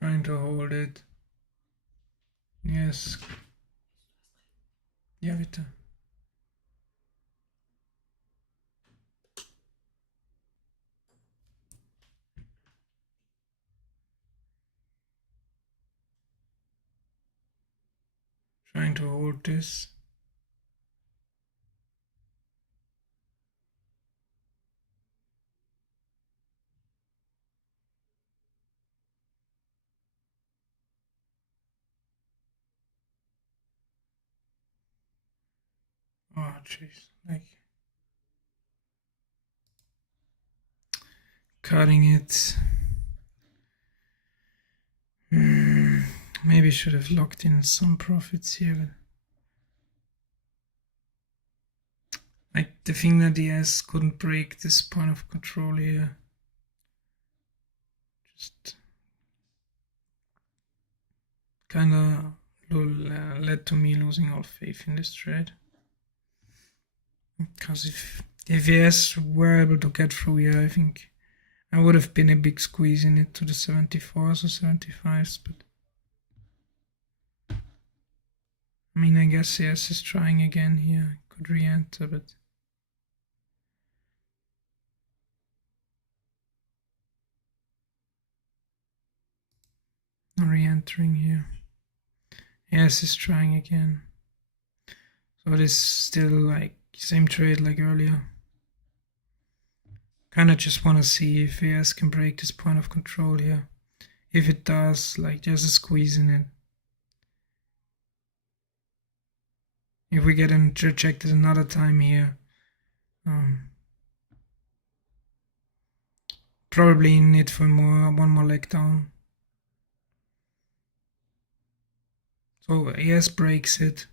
Trying to hold it. Yes. Ja, bitte. Trying to hold this. Oh, jeez. Like cutting it. Maybe should have locked in some profits here. Like the thing that the S couldn't break this point of control here. Just kind of led to me losing all faith in this trade. Because if ES were able to get through here, I think I would have been a big squeeze in it to the 74s or 75s, but I mean, I guess ES is trying again here. Could re-enter, but re-entering here. ES is trying again. So it is still like same trade like earlier. Kinda just wanna see if ES can break this point of control here. If it does, like there's a squeeze in it. If we get rejected another time here, probably in it for one more leg down. So ES breaks it.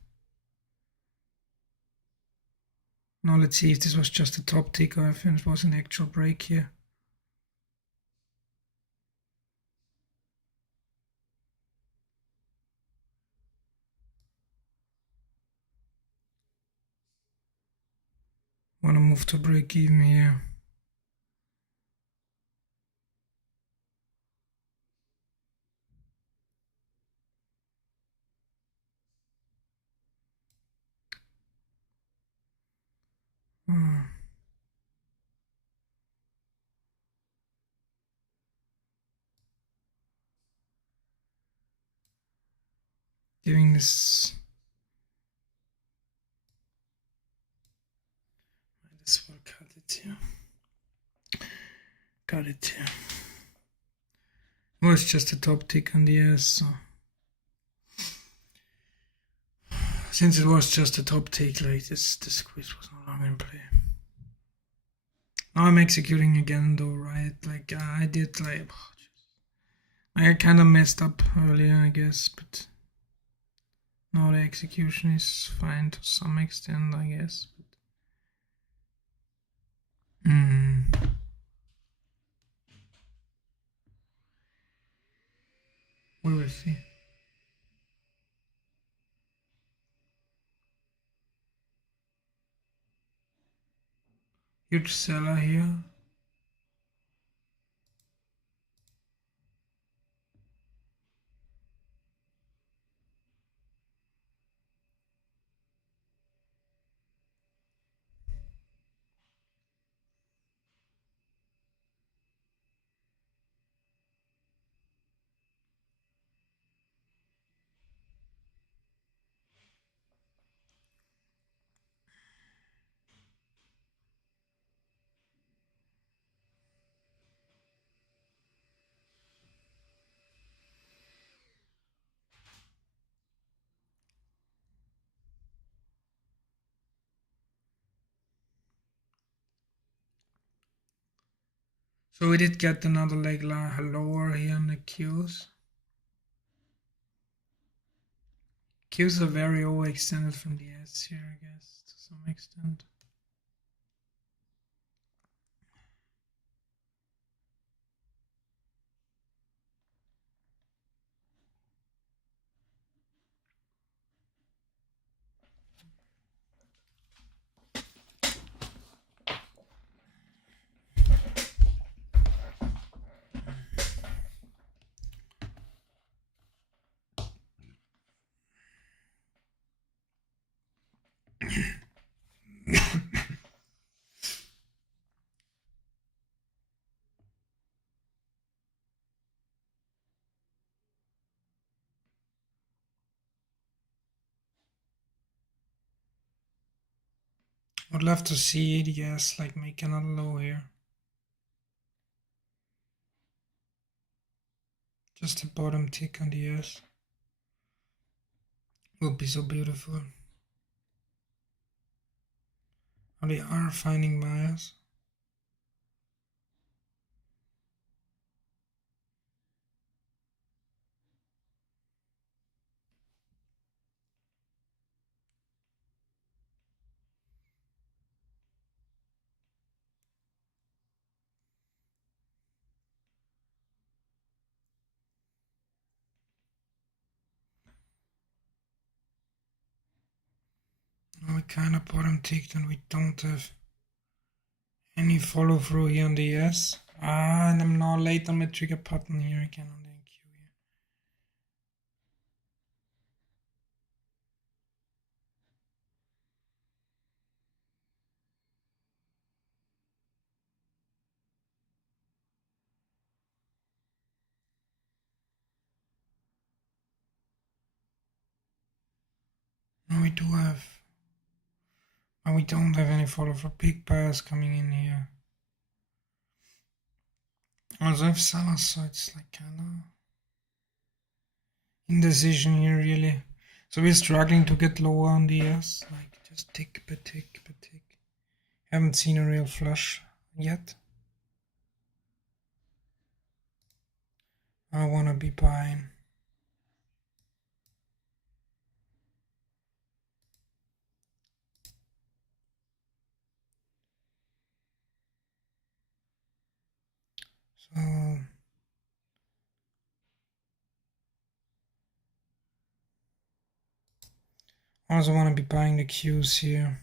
Now let's see if this was just a top tick or if it was an actual break here. Wanna move to break even here. Giving this will cut it here. Cut it here. Well, it's just a top tick on the S, Since it was just a top take, like this squeeze was no longer in play. Now I'm executing again though, right? Like I did like, I kind of messed up earlier, I guess, but now the execution is fine to some extent, I guess. But, we will see. Huge seller here. So we did get another leg lower here on the Qs. Qs are very overextended from the S here, I guess, to some extent. I'd love to see ADS like make another low here. Just a bottom tick on the S. Would be so beautiful. Oh, they are finding buyers. We kind of bottom ticked and we don't have any follow through here on the S. And I'm now late on my trigger pattern here again on the NQ here. No, we do have, and we don't have any follow through. Big buyers coming in here. Also have sellers, so it's like kind of indecision here really. So we're struggling to get lower on the S, like just tick by tick by tick. Haven't seen a real flush yet. I wanna be buying. So I also want to be buying the Qs here.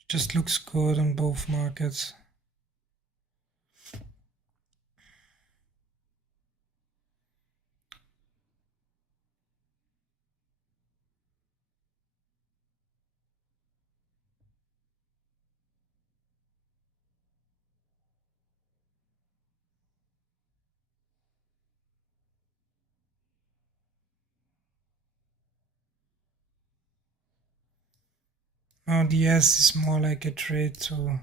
It just looks good on both markets. Now the S is more like a trade to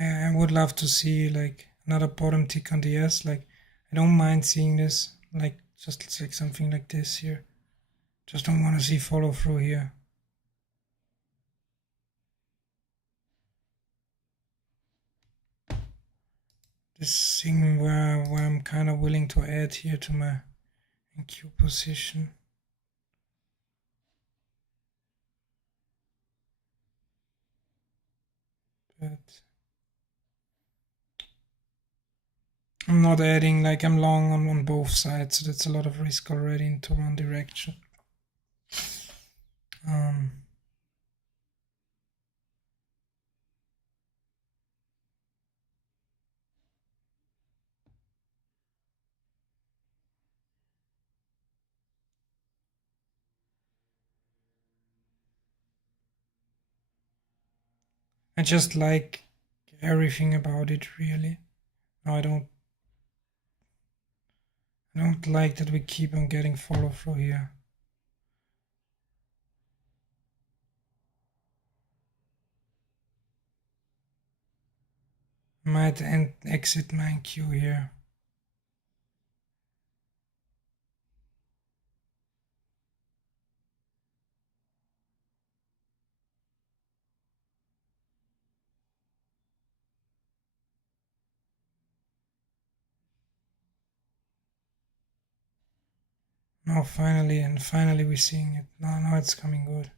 I would love to see like another bottom tick on the S. Like I don't mind seeing this, like just like something like this here. Just don't want to see follow through here. This thing where I'm kind of willing to add here to my NQ position. But I'm not adding, like I'm long on both sides, so that's a lot of risk already into one direction. I just like everything about it, really. No, I don't like that we keep on getting follow through here. Might exit my NQ here. Now finally we're seeing it. Now it's coming good.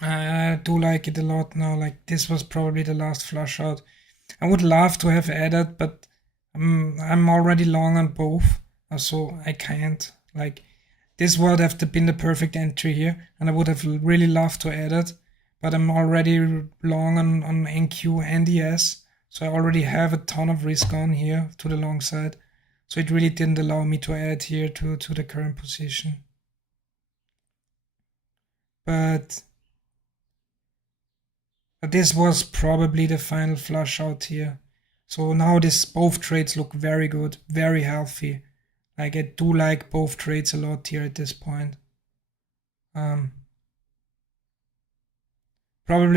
I do like it a lot now. Like this was probably the last flush out. I would love to have added, but I'm already long on both, so I can't. Like this would have been the perfect entry here, and I would have really loved to add it, but I'm already long on NQ and ES, so I already have a ton of risk on here to the long side. So it really didn't allow me to add here to the current position. But this was probably the final flush out here. So now both trades look very good, very healthy. Like I do like both trades a lot here at this point. Probably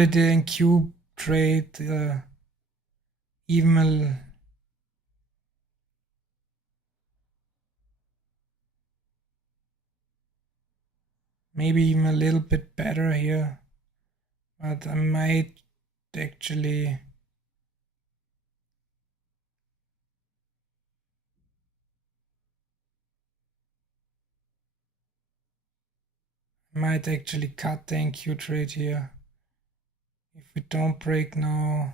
the NQ trade even maybe even a little bit better here, but I might actually cut the NQ trade here. If we don't break now,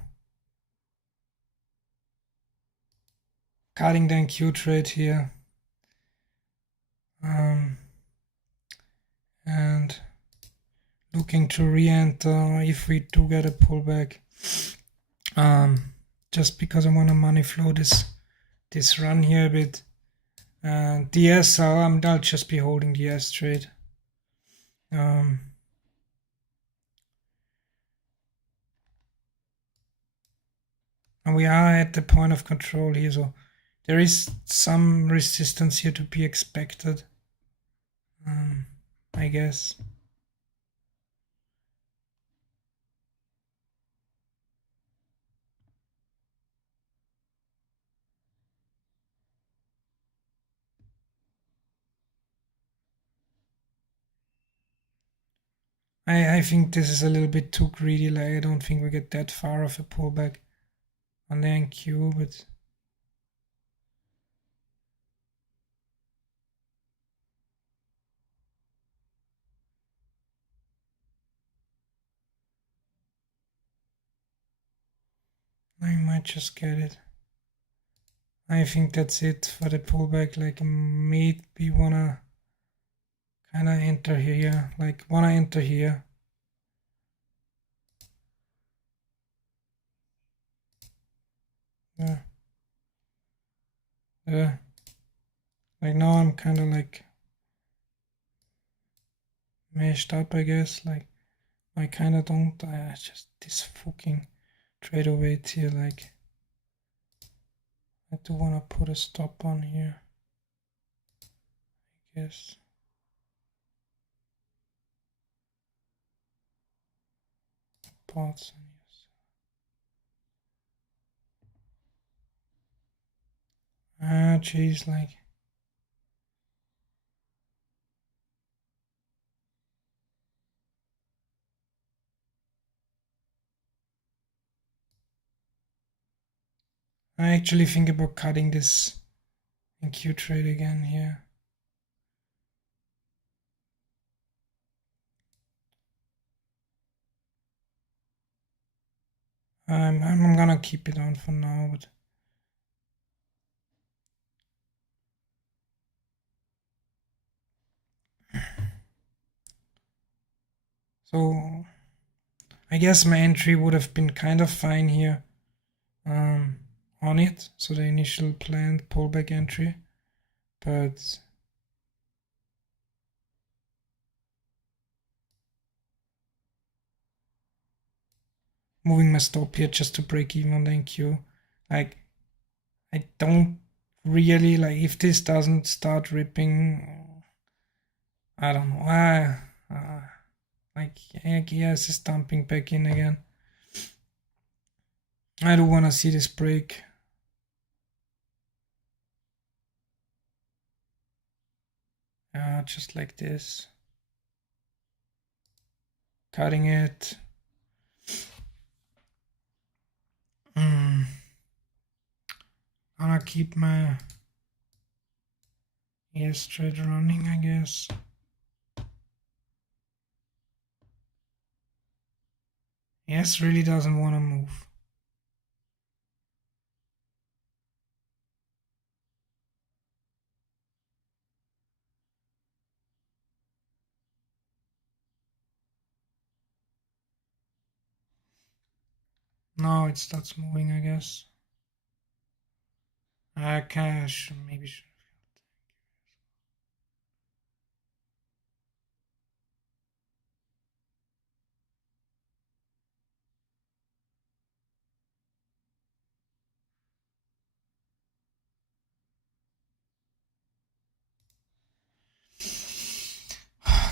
cutting the NQ trade here. And looking to re-enter if we do get a pullback. Just because I want to money flow this run here a bit. DS, I'll just be holding the S trade. And we are at the point of control here, so there is some resistance here to be expected, I guess. I think this is a little bit too greedy. Like I don't think we get that far of a pullback on the NQ, but I might just get it. I think that's it for the pullback. Like maybe wanna kinda enter here, like wanna enter here. Yeah. Yeah. Like now I'm kinda like meshed up, I guess. Like I kind of don't. I just this fucking trade await here. Like, I do want to put a stop on here. I guess. Pots. Jeez, like. I actually think about cutting this NQ trade again here. I'm gonna keep it on for now, but so I guess my entry would have been kind of fine here on it. So the initial planned pullback entry, but moving my stop here just to break even on the NQ. Like, I don't really like if this doesn't start ripping. I don't know. Like, I guess it's dumping back in again. I do want to see this break. Just like this. Cutting it. Gonna keep my ES trade running, I guess. ES really doesn't want to move. Now it starts moving, I guess. Cash, maybe.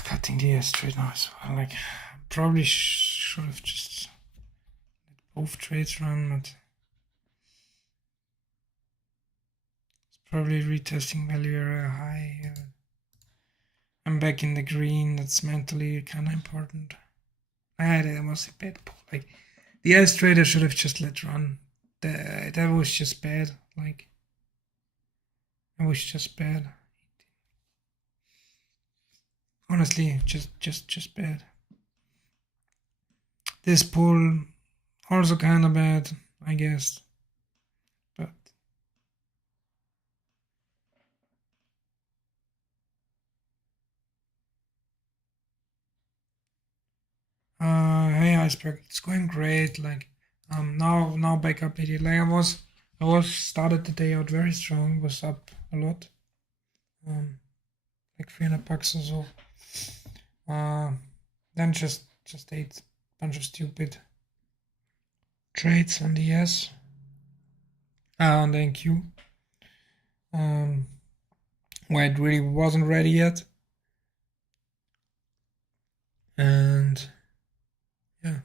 Cutting the ES trade now as well. Like, probably should have just let both trades run, but it's probably retesting value area high. I'm back in the green. That's mentally kind of important. That was a bad pull. Like, the ES trader should have just let run. That was just bad. Like, it was just bad. Honestly, just bad. This pull also kind of bad, I guess. But hey iceberg, it's going great. Like, now back up immediately. Like, I was started the day out very strong. Was up a lot. Like $300 or so. Then just ate a bunch of stupid trades on the ES, on the NQ, where it really wasn't ready yet, and yeah,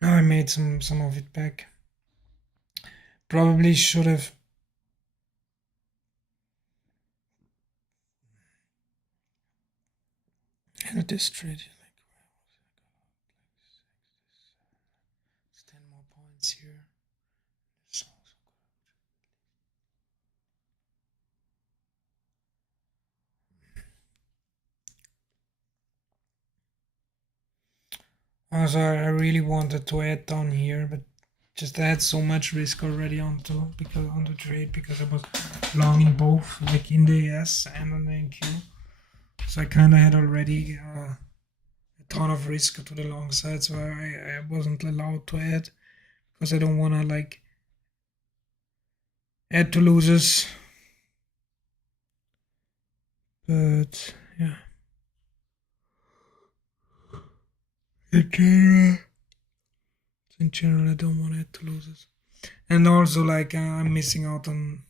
now I made some of it back. Probably should have ended this trade. Like, it's 10 more points here. So also, I really wanted to add down here, but just I had so much risk already on the trade because I was long in both, like in the ES and on the NQ. So I kind of had already a ton of risk to the long side, so I wasn't allowed to add because I don't want to like add to losers. But yeah. in general, I don't want it to lose it. And also, like, I'm missing out on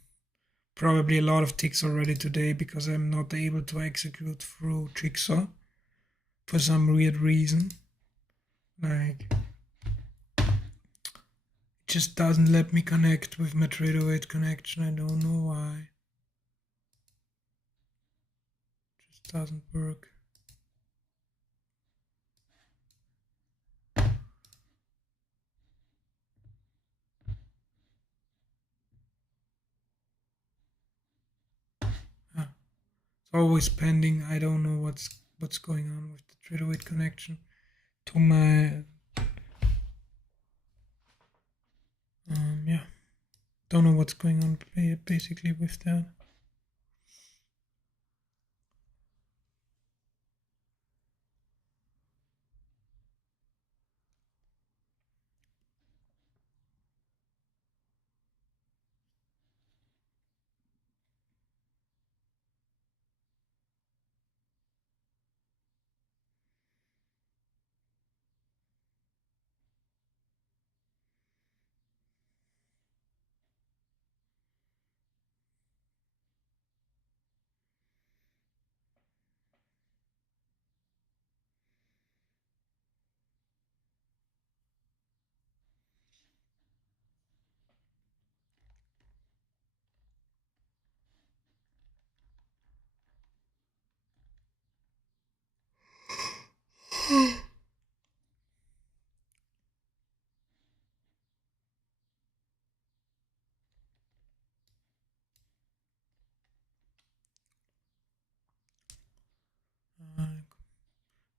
probably a lot of ticks already today because I'm not able to execute through Jigsaw for some weird reason. Like, it just doesn't let me connect with my trader weight connection. I don't know why. It just doesn't work. It's always pending. I don't know what's going on with the trader weight connection to my yeah, don't know what's going on basically with that.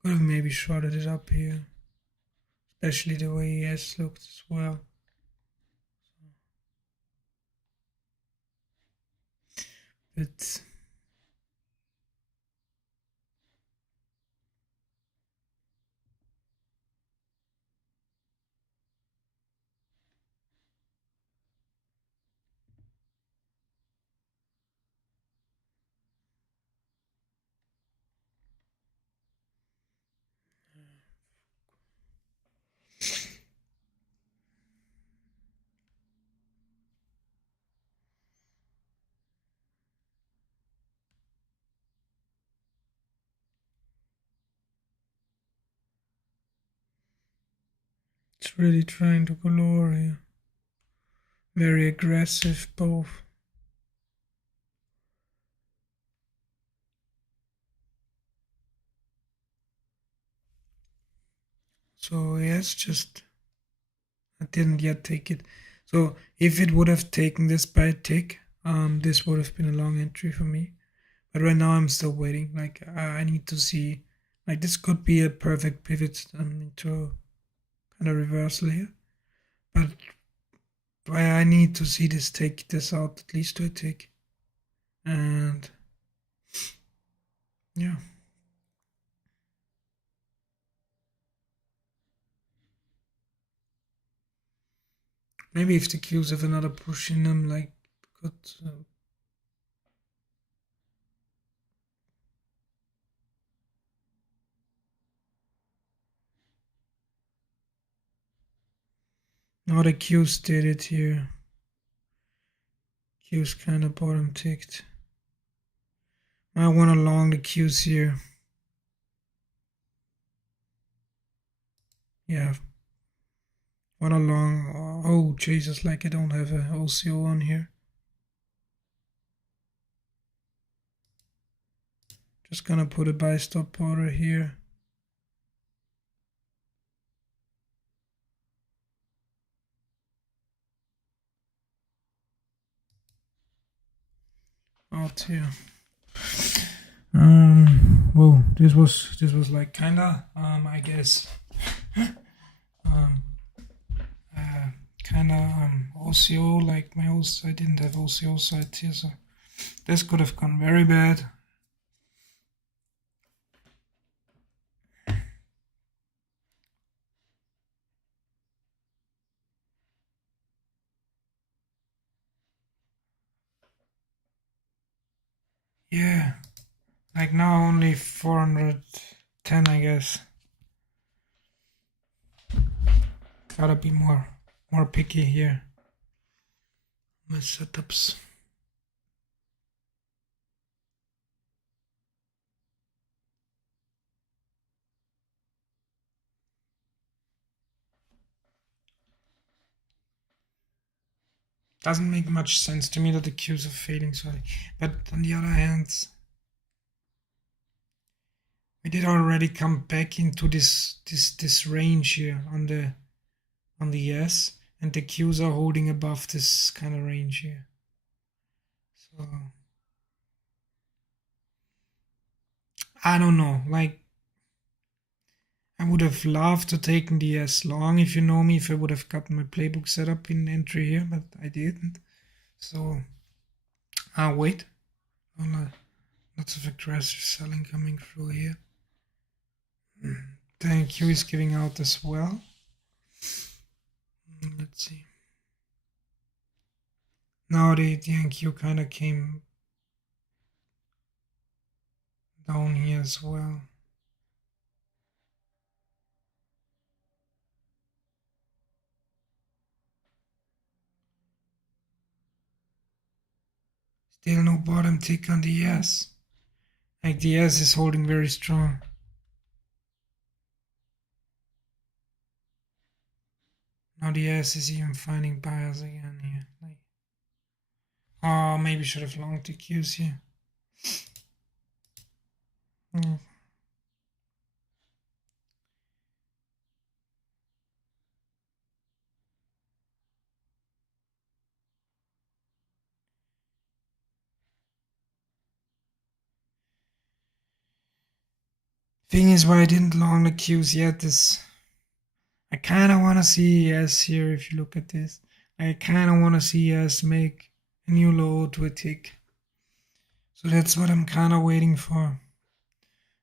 Could have maybe shorted it up here, especially the way ES looked as well. But it's really trying to color here. Very aggressive both. So yes, just I didn't yet take it. So if it would have taken this by a tick, this would have been a long entry for me. But right now I'm still waiting. Like I need to see. Like this could be a perfect pivot into kind of reversal here. But I need to see this take this out at least to a tick. And yeah. Maybe if the Qs have another push in them, like could now the Qs did it here. Qs kind of bottom ticked. I want to long the Qs here. Yeah. What a long. Oh, Jesus, like I don't have a OCO on here. Just gonna put a buy stop order here. Out here. Well, this was like kinda I guess kinda OCO, like my I didn't have OCO side here, so this could have gone very bad. Yeah, like now only 410, I guess. gotta be more picky here. My setups. Doesn't make much sense to me that the Qs are fading, sorry. But on the other hand, we did already come back into this range here on the S, and the Qs are holding above this kind of range here. So I don't know, like I would have loved to taken the S long if you know me, if I would have gotten my playbook set up in entry here, but I didn't. So wait. Lots of aggressive selling coming through here. The NQ is giving out as well. Let's see. Now the NQ kind of came down here as well. Still no bottom tick on the S. Like the S is holding very strong. Now the S is even finding buyers again here. Like, oh, maybe should have longed the Qs here. Thing is, why I didn't long the Qs yet is I kind of want to see S here. If you look at this, I kind of want to see S make a new low to a tick. So that's what I'm kind of waiting for.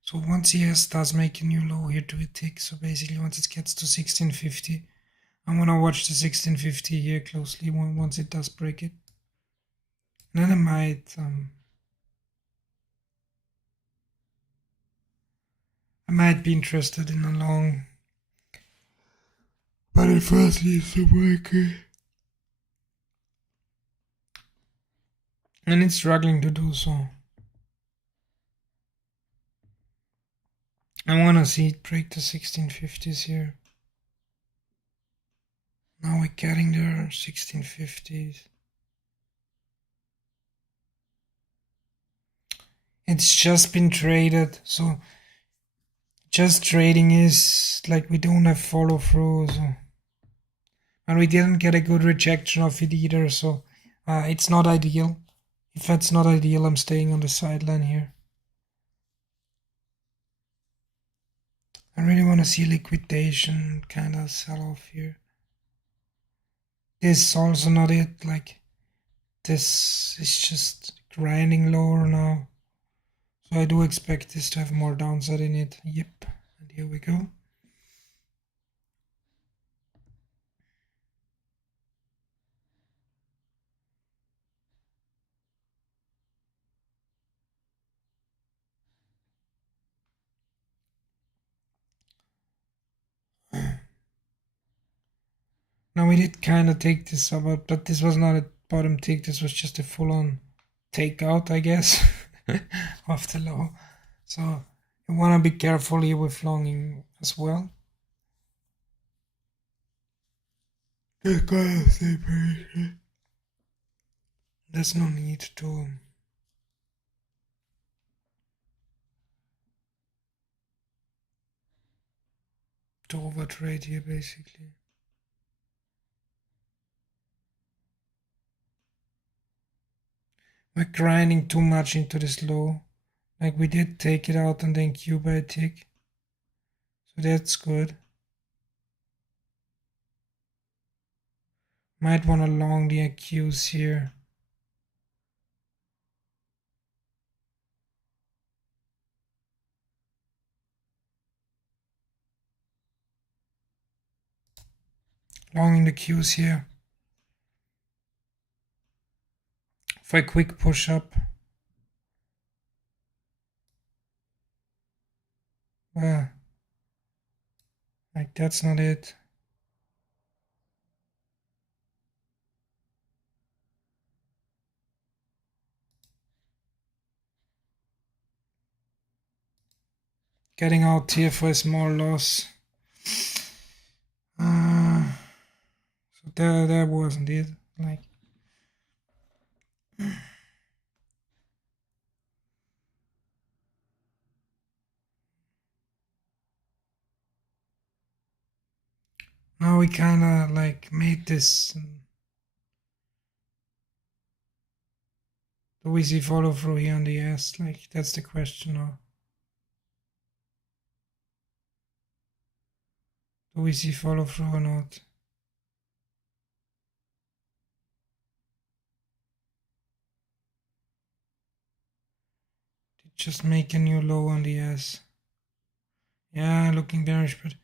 So once ES does make a new low here to a tick, so basically once it gets to 1650, I want to watch the 1650 here closely once it does break it. And then I might be interested in a long, but it first needs to break it. And it's struggling to do so. I want to see it break the 1650s here. Now we're getting there, 1650s. It's just been traded, so just trading is like we don't have follow through, so. And we didn't get a good rejection of it either, so it's not ideal. If that's not ideal, I'm staying on the sideline here. I really want to see liquidation kind of sell off here. This is also not it, like this is just grinding lower now. So I do expect this to have more downside in it. Yep, and here we go. Now we did kind of take this up, but this was not a bottom tick, this was just a full-on takeout, I guess, of the low. So you want to be careful here with longing as well. Just gotta stay patient. There's no need to overtrade here, basically. We're grinding too much into this low. Like we did take it out and then Q by a tick. So that's good. Might want to long the Qs here. Longing the Qs here. For a quick push up. Like that's not it. getting out here for a small loss. So there wasn't it. Like, now we kind of like made this. Do we see follow through here on the S? Like, that's the question now. Do we see follow through or not? Just make a new low on the S. Yeah, looking bearish, but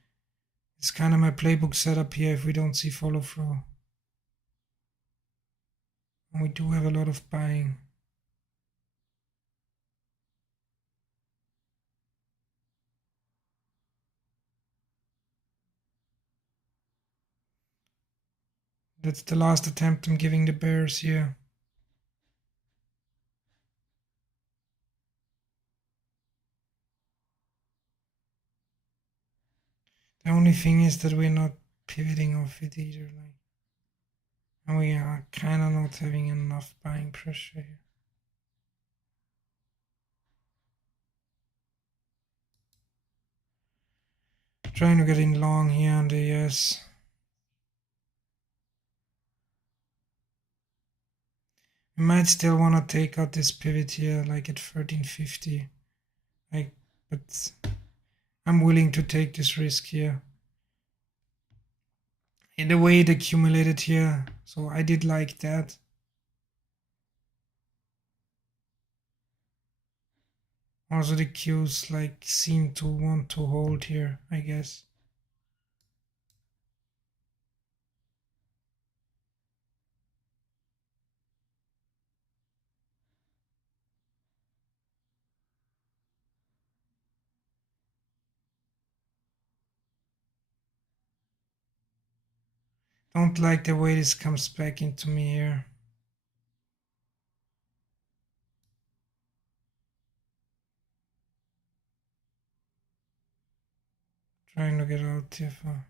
it's kind of my playbook setup here if we don't see follow through. And we do have a lot of buying. That's the last attempt I'm giving the bears here. The only thing is that we're not pivoting off it either. Like, and we are kind of not having enough buying pressure here. Trying to get in long here on the S. We might still want to take out this pivot here, like at 1350. Like, but I'm willing to take this risk here. In the way it accumulated here, so I did like that. Also the Qs like seem to want to hold here, I guess. Don't like the way this comes back into me here. Trying to get out here for.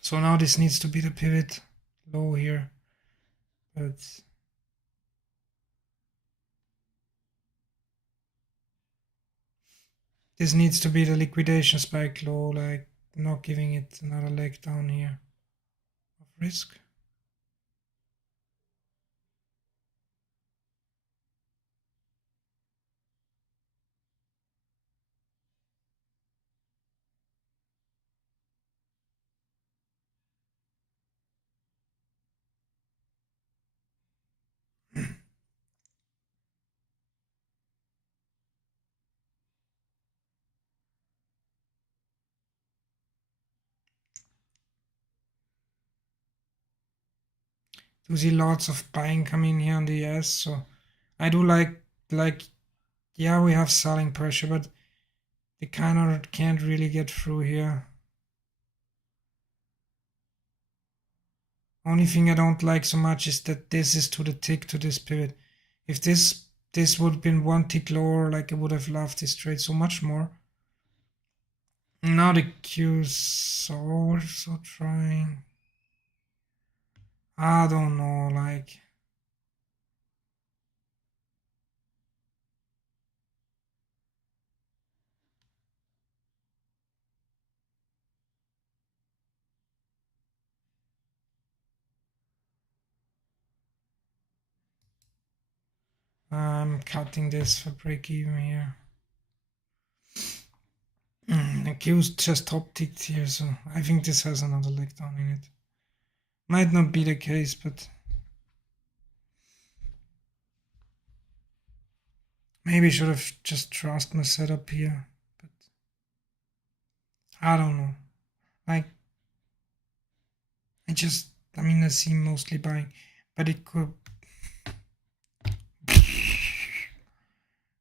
So now this needs to be the pivot low here, but this needs to be the liquidation spike low, like not giving it another leg down here of risk. Do see lots of buying coming here on the S, so I do like yeah, we have selling pressure, but they kind of can't really get through here. Only thing I don't like so much is that this is to the tick to this pivot. If this would have been one tick lower, like I would have loved this trade so much more. Now the Q's so trying. I don't know, like. I'm cutting this for break even here. The Q's just top ticked here, so I think this has another leg down in it. Might not be the case, but maybe I should have just trusted my setup here. But I don't know. Like, I mean, I see mostly buying, but it could.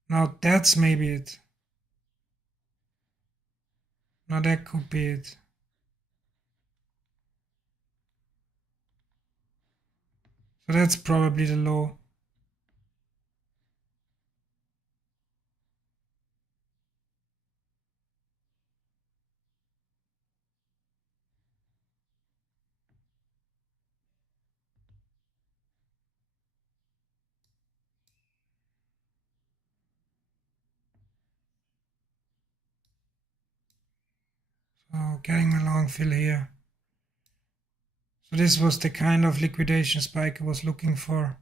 Now that's maybe it. Now that could be it. So that's probably the low. So getting a long fill here. So this was the kind of liquidation spike I was looking for.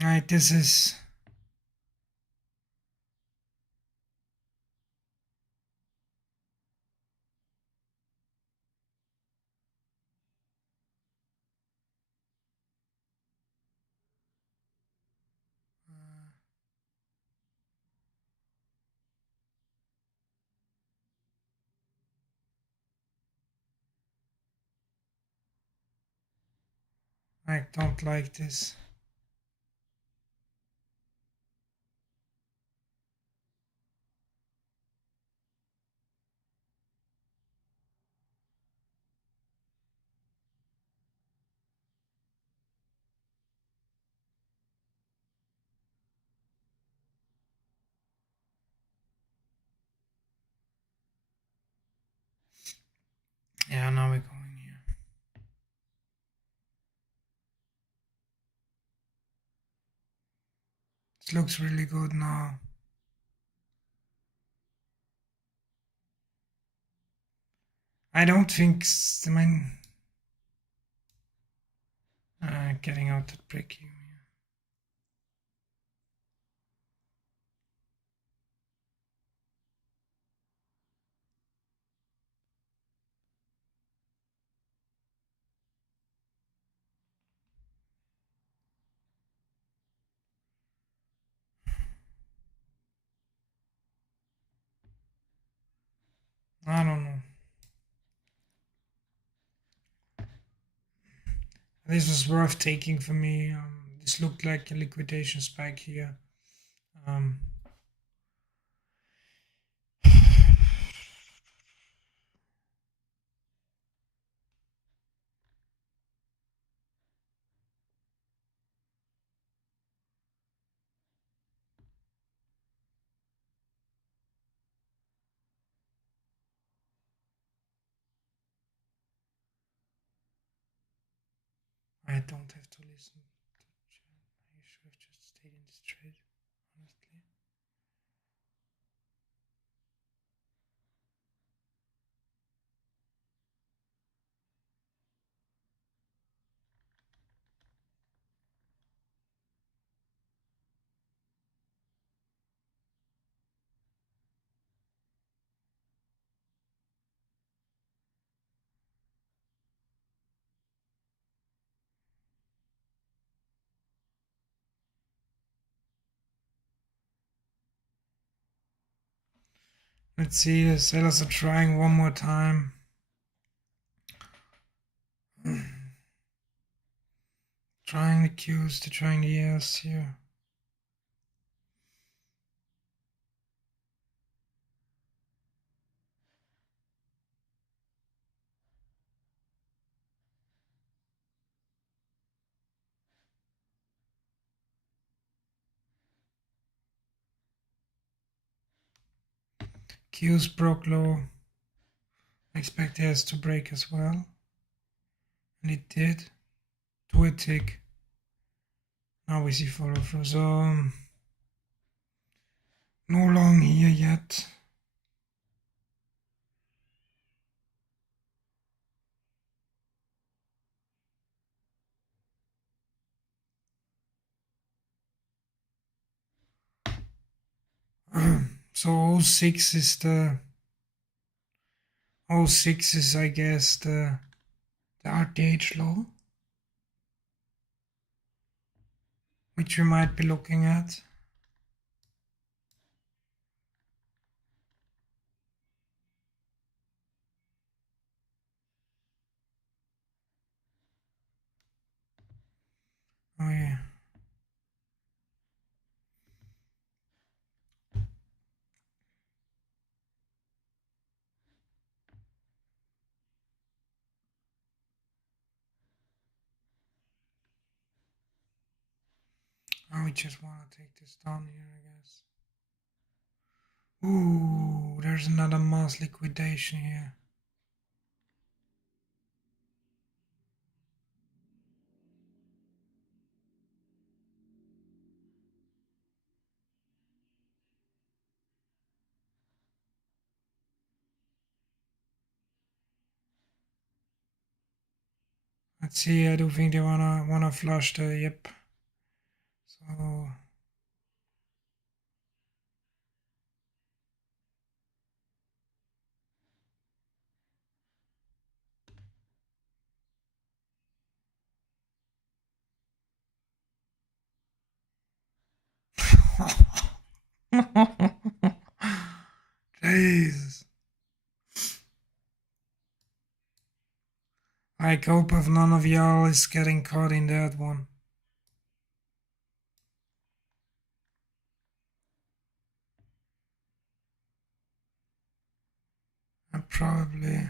Right, this is I don't like this. Yeah, now we're going here. This looks really good now. I don't think, I mean, getting out that break even. I don't know. This was worth taking for me. This looked like a liquidation spike here. I don't have to listen to chat. I should have just stayed in this trade, honestly. Let's see, the sellers are trying one more time. Trying the Qs, they're trying the Ls here. Qs broke low. I expect S to break as well. And it did. To a tick. Now we see follow through. So no long here yet. So 06 is the 06 is, I guess, the RTH low, which we might be looking at. Oh yeah. Now we just want to take this down here, I guess. Ooh, there's another mass liquidation here. Let's see, I do think they wanna flush the yep. So Jesus. I hope if none of y'all is getting caught in that one. I'm probably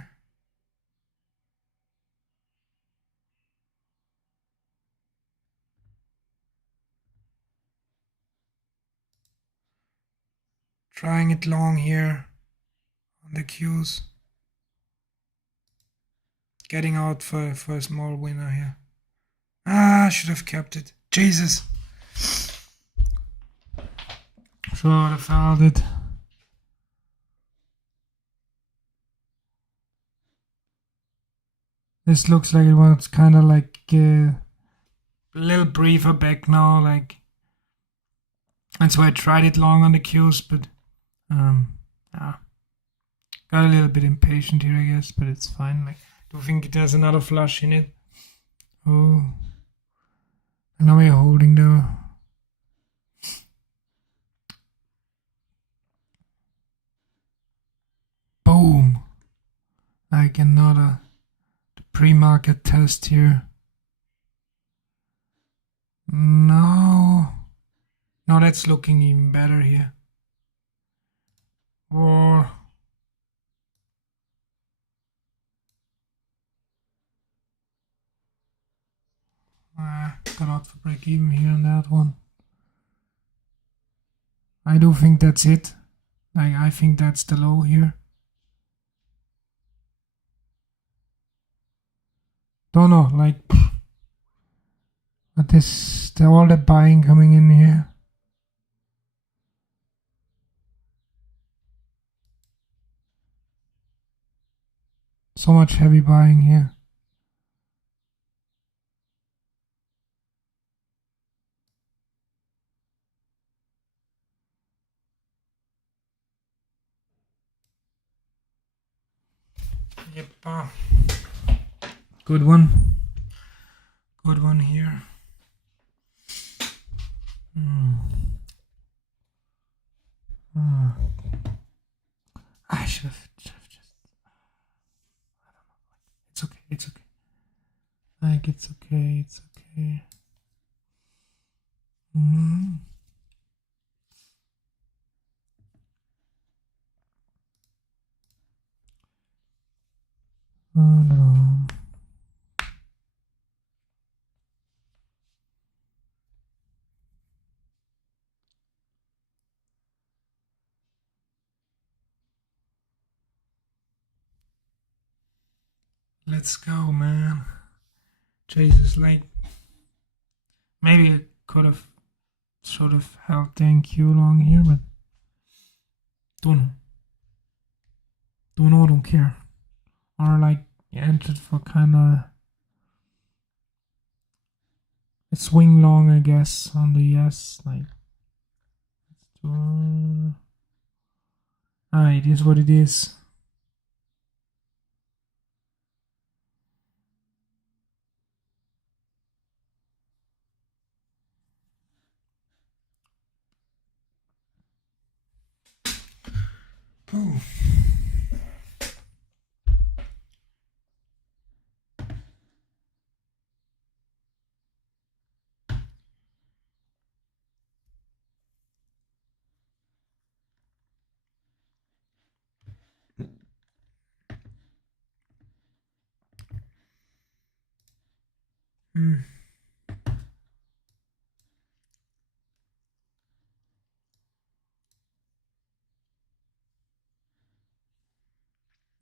trying it long here on the Qs. Getting out for a small winner here. Ah, I should have kept it. Jesus. Should have held it. This looks like it was kind of like a little briefer back now. Like that's why I tried it long on the Qs, but yeah, got a little bit impatient here, I guess. But it's fine. Like, do think it has another flush in it. Oh, and now we're holding though. Boom! Like another pre-market test here. No, that's looking even better here. Or got out for break even here on that one. I do think that's it. Like, I think that's the low here. Don't know, like, but all the buying coming in here. So much heavy buying here. Yep. Good one. Good one here. I should have just. I don't know. It's okay. It's okay. Like, it's okay. It's okay. Oh no. Let's go, man. Jesus, like, maybe it could have sort of held thank you long here, but don't know. Don't care. Or like entered for kind of a swing long, I guess, on the yes. Like, it is what it is. Ooh.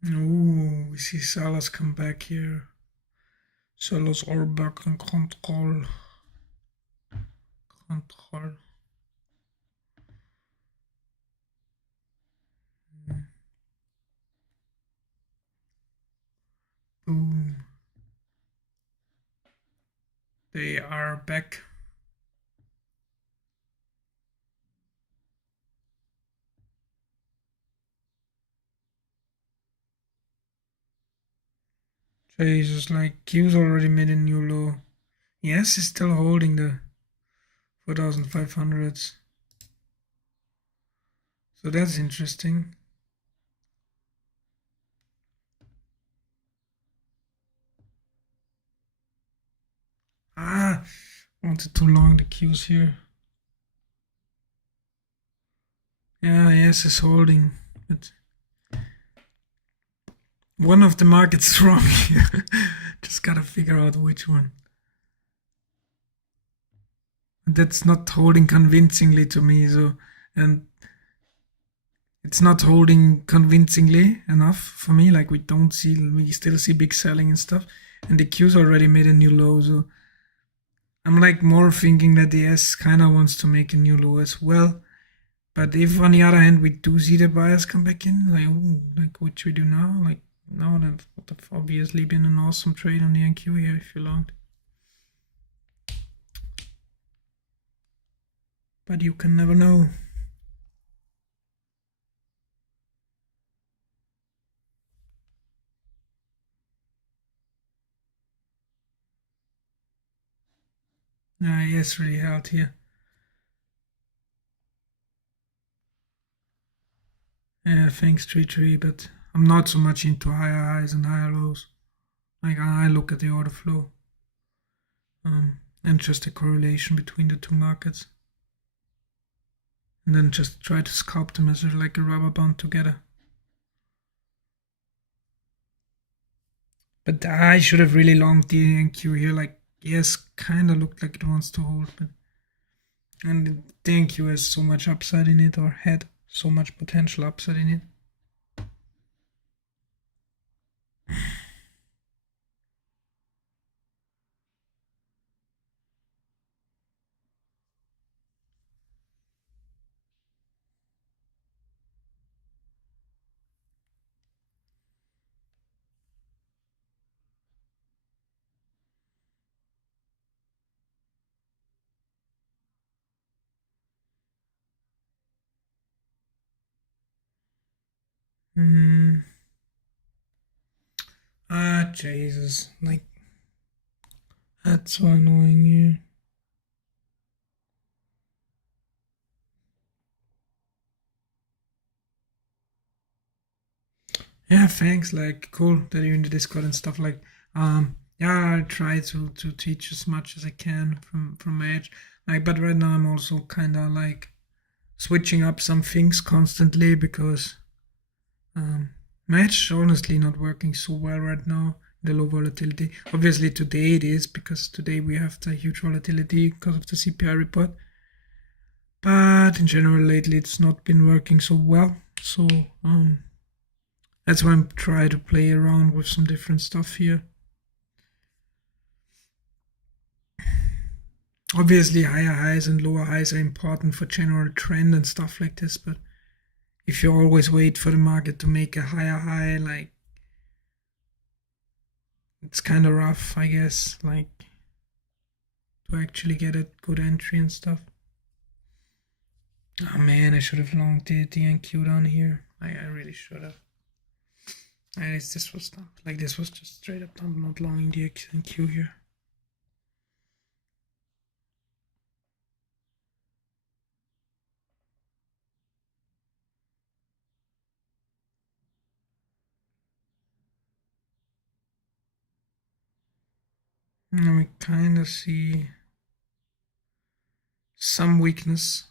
Ooh, we see sellers come back here. Sellers are back in control. Control. Boom. They are back. Jesus, like Q's already made a new low. Yes, it's still holding the 4,500s. So that's interesting. Ah, wanted to long the Q's here. Yeah, yes, it's holding. But one of the markets is wrong here. Just gotta figure out which one. That's not holding convincingly to me, so and it's not holding convincingly enough for me. Like we still see big selling and stuff, and the Q's already made a new low, so I'm like more thinking that the S kind of wants to make a new low as well. But if on the other hand we do see the buyers come back in, like ooh, like what should we do now? Like no, that would have obviously been an awesome trade on the NQ here if you longed. But you can never know. Yes, really hard here. Yeah, thanks, Tree, but I'm not so much into higher highs and higher lows. Like I look at the order flow and just the correlation between the two markets, and then just try to sculpt them as like a rubber band together. But I should have really longed the NQ here. Like yes, kind of looked like it wants to hold, but and the NQ has so much upside in it, or had so much potential upside in it. Jesus, like that's so annoying here. Yeah, thanks. Like, cool that you're in the Discord and stuff. Like, yeah, I try to teach as much as I can from Edge. Like, but right now I'm also kind of like switching up some things constantly because Match honestly not working so well right now. The low volatility. Obviously today it is because today we have the huge volatility because of the CPI report. But in general lately it's not been working so well. So that's why I'm trying to play around with some different stuff here. Obviously higher highs and lower highs are important for general trend and stuff like this, but if you always wait for the market to make a higher high, like it's kind of rough, I guess, like to actually get a good entry and stuff. Oh man, I should have longed the NQ down here. I really should have. At least this was not like this was just straight up not longing the NQ here. And we kind of see some weakness.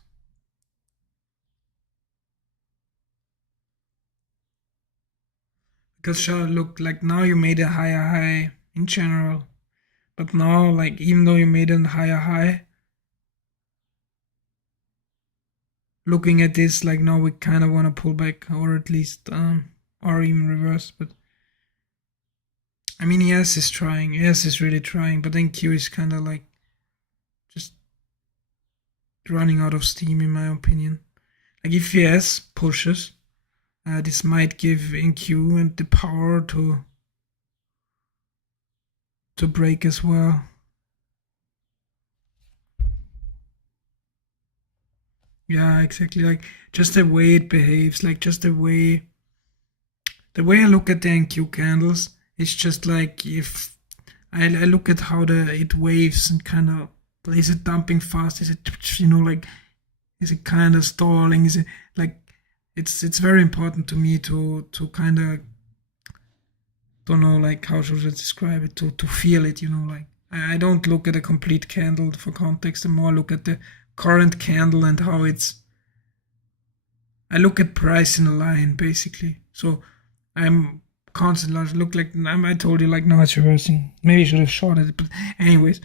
Because sure, look, like now you made a higher high in general. But now, like, even though you made a higher high, looking at this, like now we kind of want to pull back, or at least or even reverse. But I mean, ES is trying. ES is really trying, but then Q is kind of like just running out of steam, in my opinion. Like if ES pushes, this might give NQ and the power to break as well. Yeah, exactly. Like just the way it behaves, like just the way I look at the NQ candles, it's just like if I look at how it waves and kind of, is it dumping fast? Is it, like, is it kind of stalling? Is it like, it's very important to me to kind of, don't know, like, how should I describe it, to feel it, like I don't look at a complete candle for context. I more look at the current candle and how I look at price in a line basically. So I'm constantly look like, I told you, like, now it's reversing. Maybe I should have shorted it, but anyways,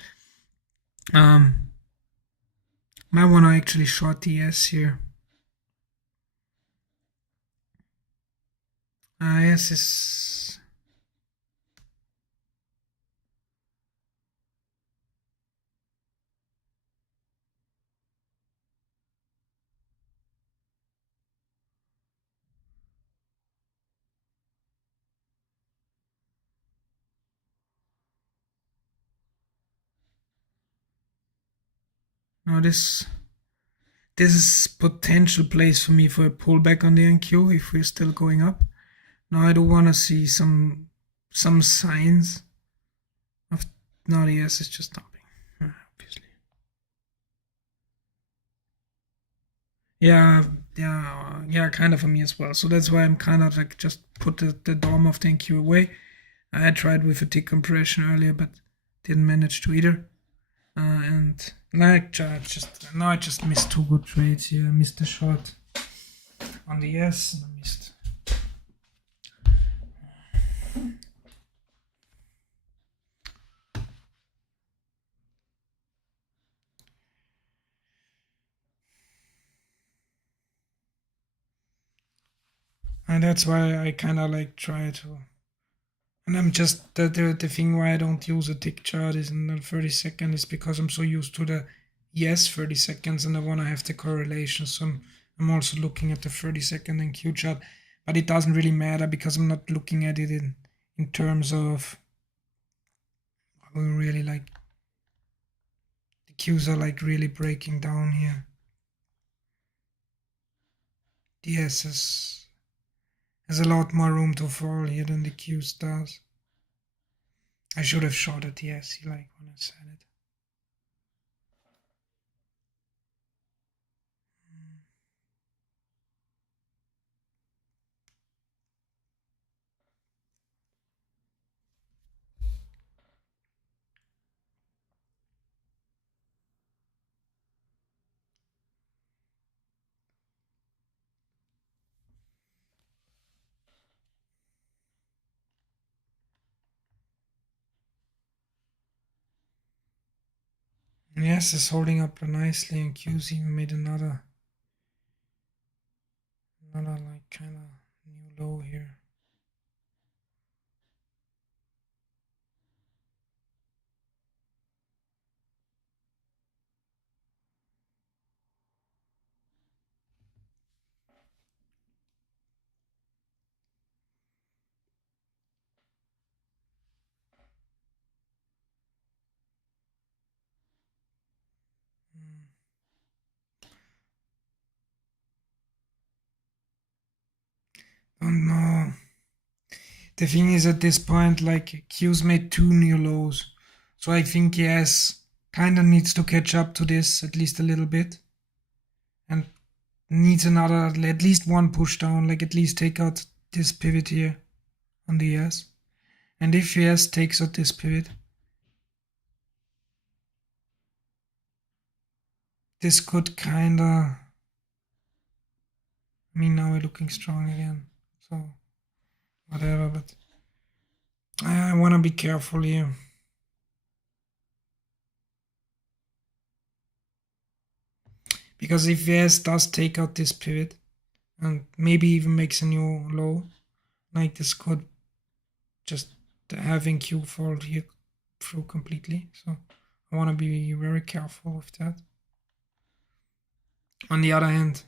might want to actually short the S here. S is, no, this is potential place for me for a pullback on the NQ if we're still going up. Now I do want to see some signs of, no, the S is just dumping, obviously. Yeah, kind of for me as well. So that's why I'm kind of like just put the DOM of the NQ away. I tried with a tick compression earlier, but didn't manage to either. And like, I just missed two good trades here. I missed the short on the S, and I missed. And that's why I kind of like try to. And I'm just, the thing why I don't use a tick chart is in the 30 seconds is because I'm so used to the 30 seconds and I want to have the correlation. So I'm also looking at the 30-second and Q chart, but it doesn't really matter because I'm not looking at it in terms of, we really like, the Qs are like really breaking down here. The S has a lot more room to fall here than the Qs does. I should have shorted the S like when I said it. Yes, it's holding up nicely, and Q's even made another like kind of new low here. Don't know. The thing is, at this point, like, Q's made two new lows, so I think yes, kind of needs to catch up to this at least a little bit, and needs another, at least one push down, like at least take out this pivot here on the ES. And if ES takes out this pivot, this could kinda, I mean, now we're looking strong again, so whatever, but I want to be careful here. Because if ES does take out this pivot and maybe even makes a new low, Like this could just having Q fall here through completely. So I want to be very careful with that. On the other hand,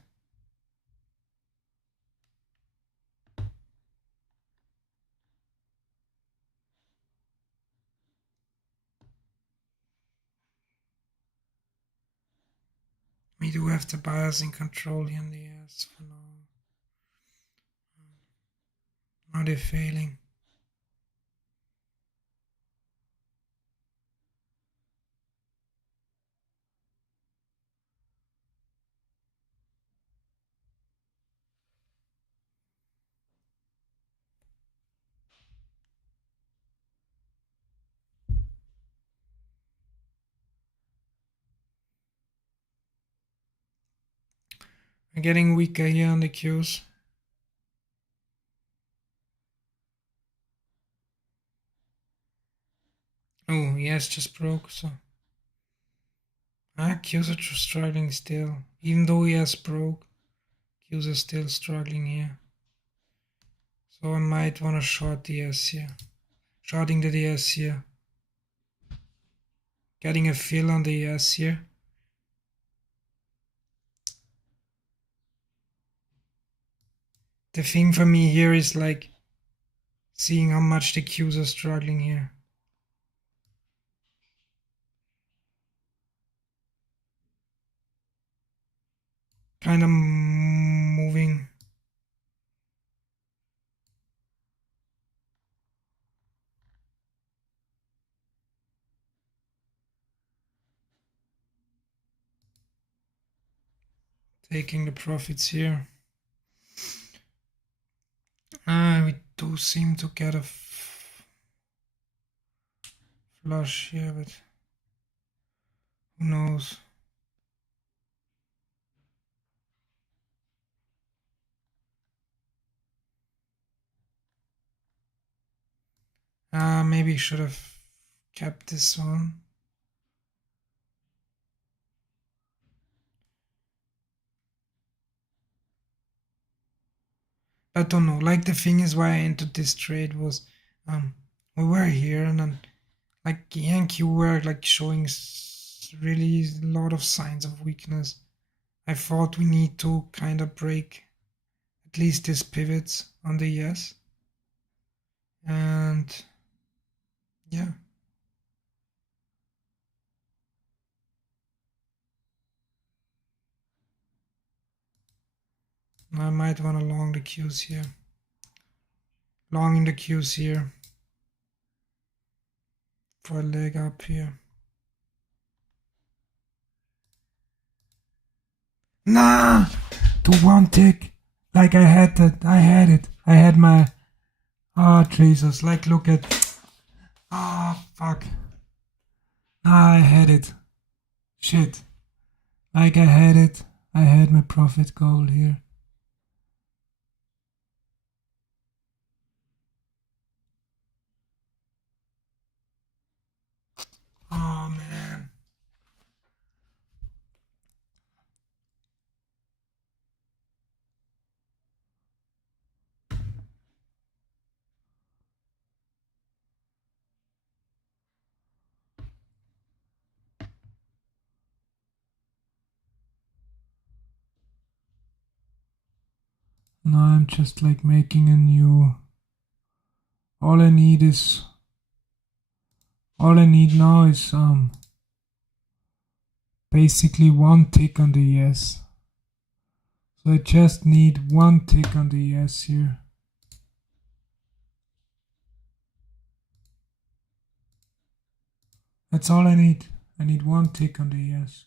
we do have the buyers in control here in the US for now. Now they're failing. I'm getting weaker here on the Qs. Oh, yes, just broke, so. Qs are struggling still. Even though he has broke, Qs are still struggling here. So I might want to short the S here. Shorting the DS here. Getting a fill on the S here. The thing for me here is like seeing how much the Qs are struggling here. Kind of moving. Taking the profits here. We do seem to get a flush here, but who knows? Maybe should have kept this one. I don't know. Like the thing is why I entered this trade was, we were here and then like Yankee were like showing really a lot of signs of weakness. I thought we need to kind of break at least these pivots on the yes. And yeah. I might want to long the Qs here. Long in the Qs here. For a leg up here. Nah! To one tick. Like I had that. I had it. I had my... Oh, Jesus. Like, look at... Oh, fuck. I had it. Shit. Like I had it. I had my profit goal here. Oh, man. Now I'm just like making a new... All I need now is basically one tick on the yes. So I just need one tick on the yes here. That's all I need. I need one tick on the yes.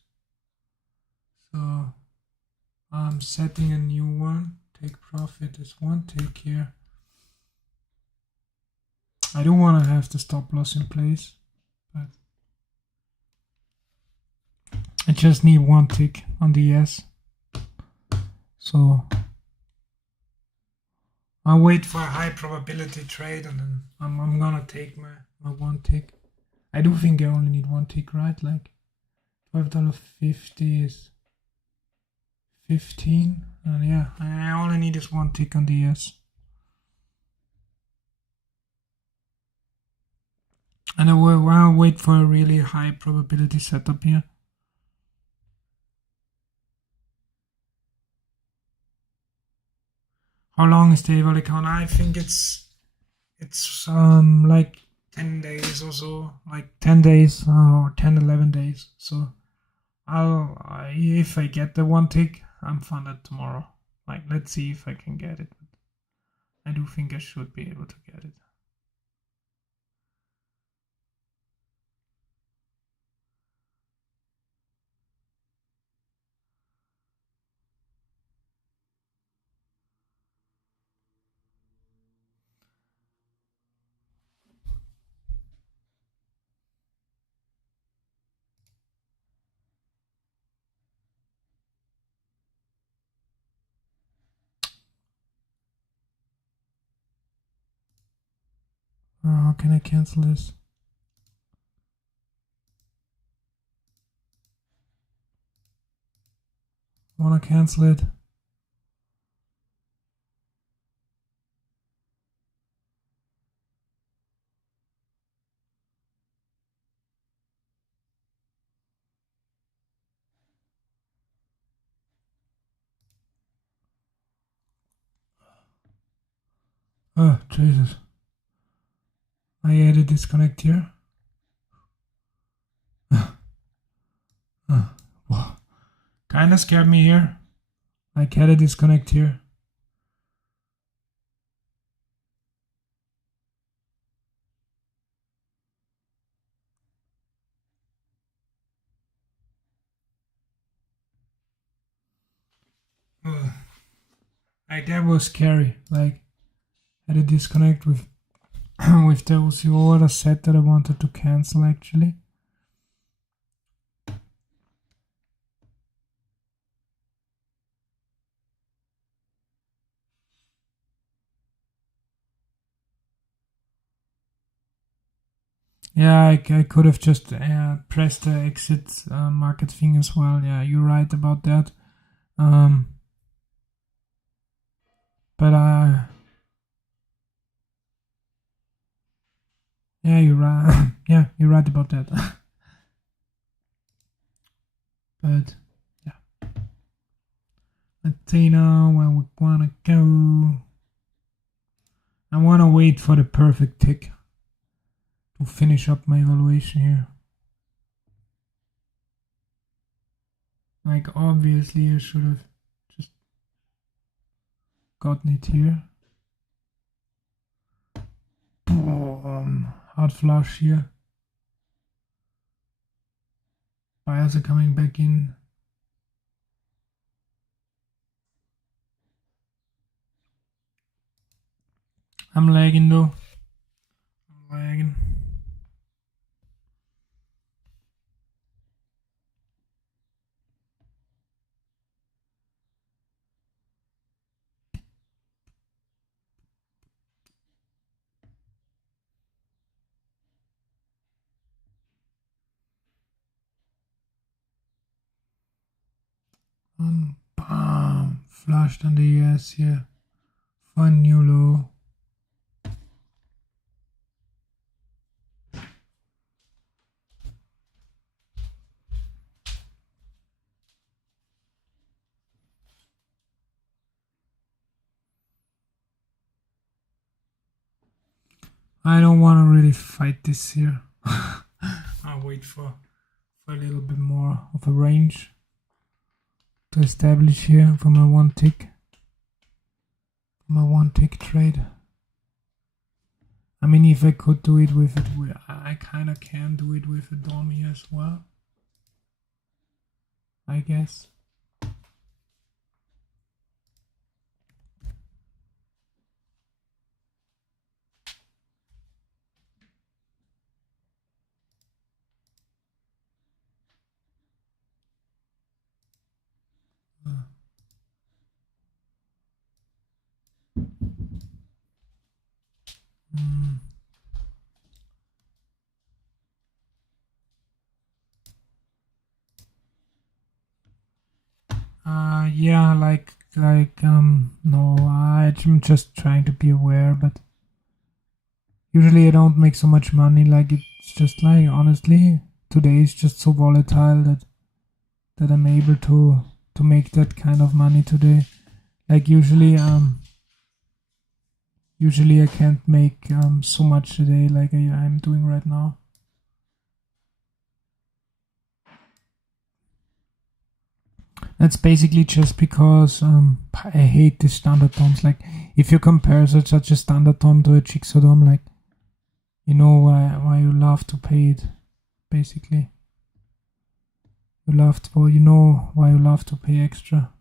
So I'm setting a new one. Take profit is one tick here. I don't want to have the stop loss in place, but I just need one tick on the yes. So I'll wait for a high probability trade and then I'm gonna take my one tick. I do think I only need one tick, right? Like $12.50 is 15, and yeah, all I need is one tick on the yes. And I will wait for a really high probability setup here. How long is the Evals account? I think it's like 10 days or so, like 10 days or 10, 11 days. So if I get the one tick, I'm funded tomorrow. Like, let's see if I can get it. I do think I should be able to get it. How can I cancel this? I want to cancel it. Oh, Jesus. I had a disconnect here. Wow. Kinda scared me here. I had a disconnect here. Like, that was scary. Like, had a disconnect with with those order set that I wanted to cancel actually. Yeah, I could have just pressed the exit market thing as well. Yeah, you're right about that. But yeah, you're right. Yeah, you're right about that. But yeah, let's see now where we wanna go. I wanna wait for the perfect tick to finish up my evaluation here. Like, obviously I should have just gotten it here. Boom. Hard flush here. Buyers are coming back in. I'm lagging though. I'm lagging. And bam, flushed on the ES here for a new low. I don't want to really fight this here. I'll wait for a little bit more of a range to establish here for my one tick. My one tick trade. I mean, if I could do it with it, I kind of can do it with a dummy as well, I guess. Yeah, no, I'm just trying to be aware, but usually I don't make so much money. Like, It's just like, honestly, today is just so volatile that I'm able to make that kind of money today. Like usually I can't make so much today like I'm doing right now. That's basically just because I hate the standard DOMs. Like if you compare such a standard DOM to a jigsaw DOM, like you know why you love to pay it. Basically, you know why you love to pay extra.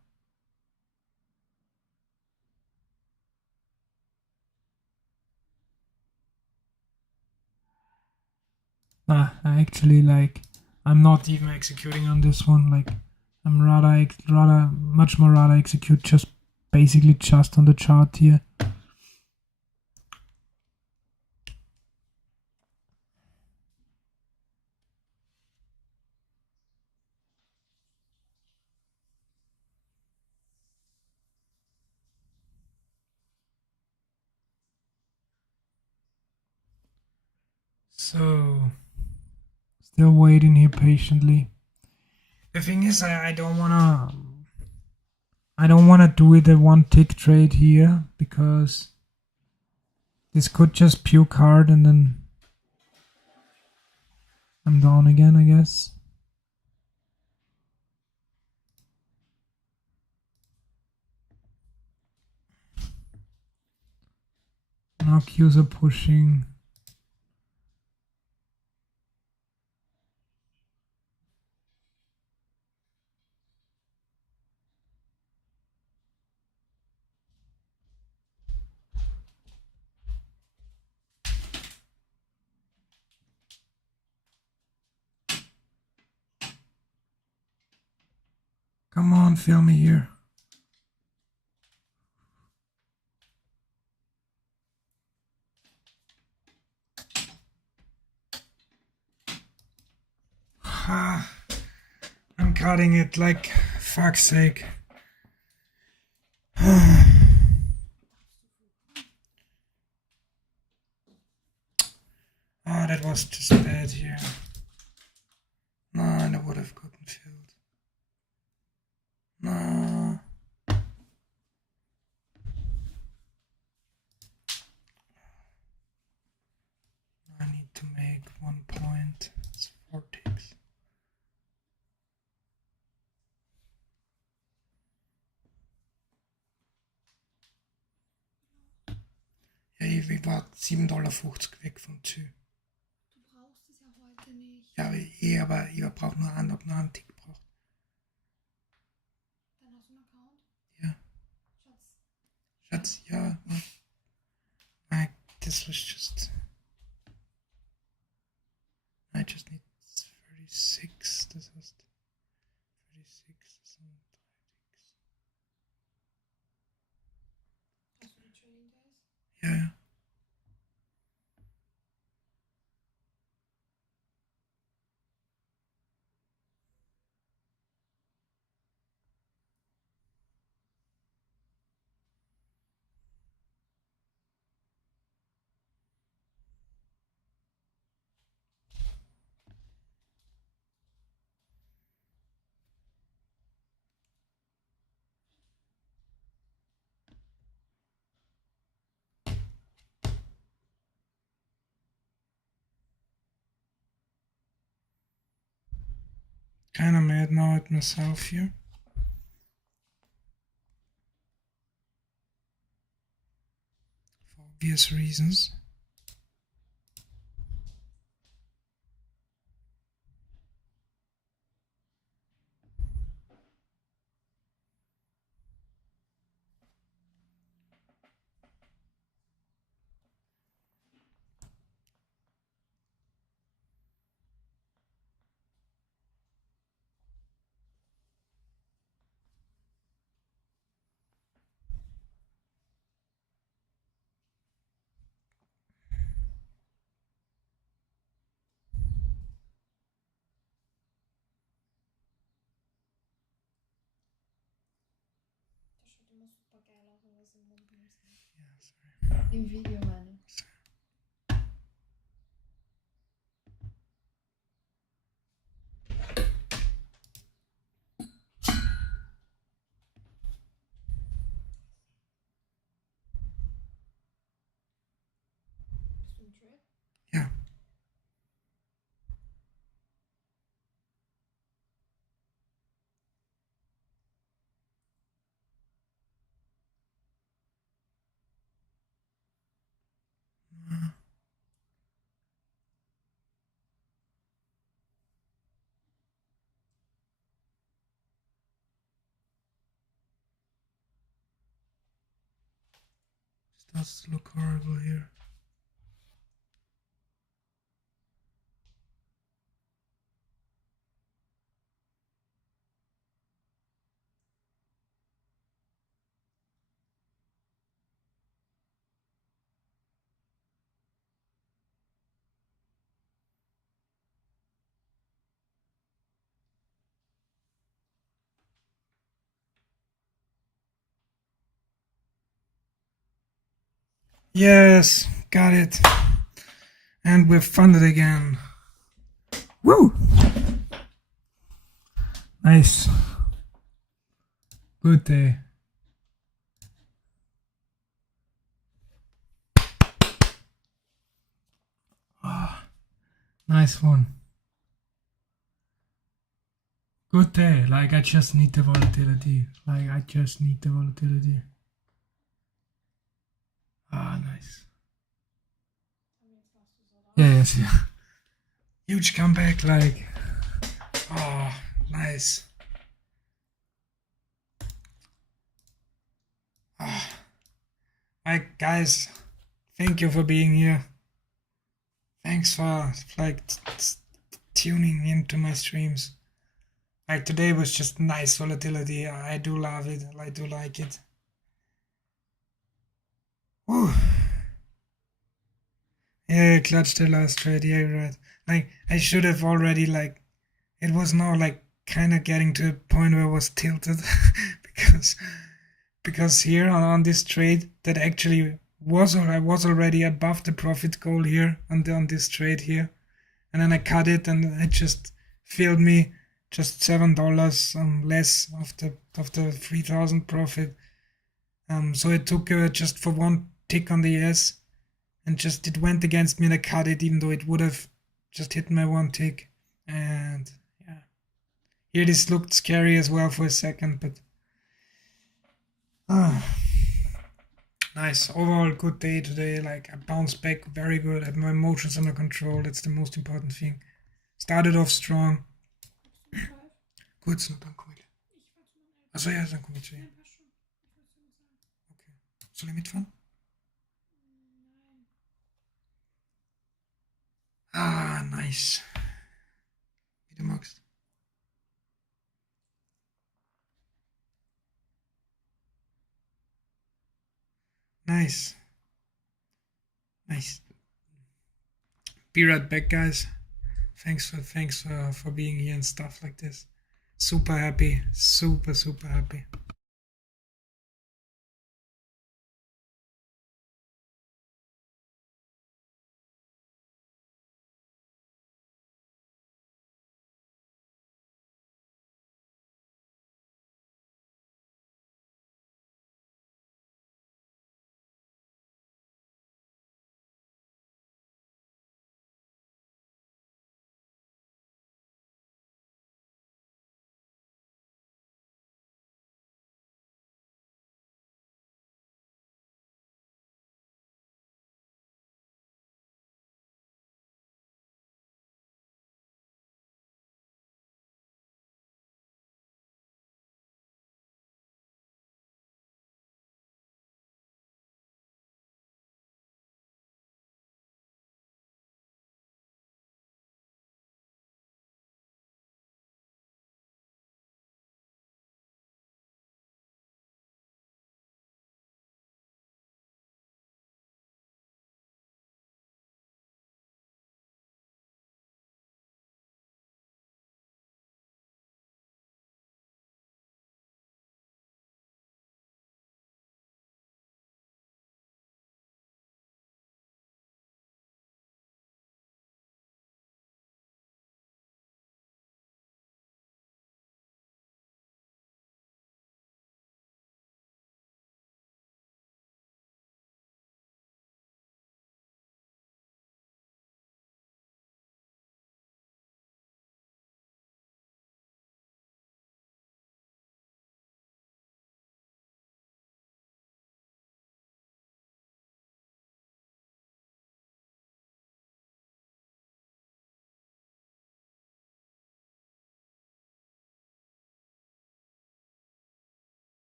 Nah, I actually like I'm not even executing on this one. Like I'm much more rather execute just basically just on the chart here. So still waiting here patiently. The thing is, I don't wanna do it a one tick trade here because this could just puke hard and then I'm down again, I guess. Now Qs are pushing. Come on, fill me here. I'm cutting it like fuck's sake. Ah, that was just bad here. No, and I would have gotten filled. No. I need to make 1 point. It's 4 ticks. Ja, ich war 7,50 $ weg vom Zü. Du brauchst es ja heute nicht. Ja, aber ich brauche nur einen Tick braucht. Dann hast du einen Account? Ja. Schatz, ja. This was just... I just need 36. Das heißt 36, das sind 3 Ticks. Hast du die Trading Days? Ja. Kind of mad now at myself here. For obvious reasons. Das schaut immer super geil aus, wenn was im Mund nimmst. Yeah, sorry. Im Video meine ich. trade? Yeah. Starts to look horrible here. Yes, got it. And we're funded again. Woo! Nice. Good day. Ah, nice one. Good day. Like, I just need the volatility. Like, I just need the volatility. Ah, nice. Yeah, yes, yeah. Huge comeback, like. Oh, nice. Oh. Like, guys, thank you for being here. Thanks for, like, tuning into my streams. Like, today was just nice volatility. I do love it. I do like it. Woo. Yeah, clutched the last trade. Yeah, right. Like, I should have already, like, it was now, like, kind of getting to a point where I was tilted because here on this trade that actually was, or I was already above the profit goal here on this trade here, and then I cut it and it just failed me just $7 less of the 3,000 profit. So it took just for one tick on the S, and just it went against me and I cut it even though it would have just hit my one tick. And yeah, here this looked scary as well for a second, but nice. Overall good day today. Like, I bounced back very good. I had my emotions under control. That's the most important thing. Started off strong. Gut, so dann komme ich. Achso, ja, dann komme ich zu dir. Okay. Soll ich mitfahren? Ah, nice. Wie du magst. Nice. Nice. Be right back, guys. Thanks for being here and stuff like this. Super happy. Super happy.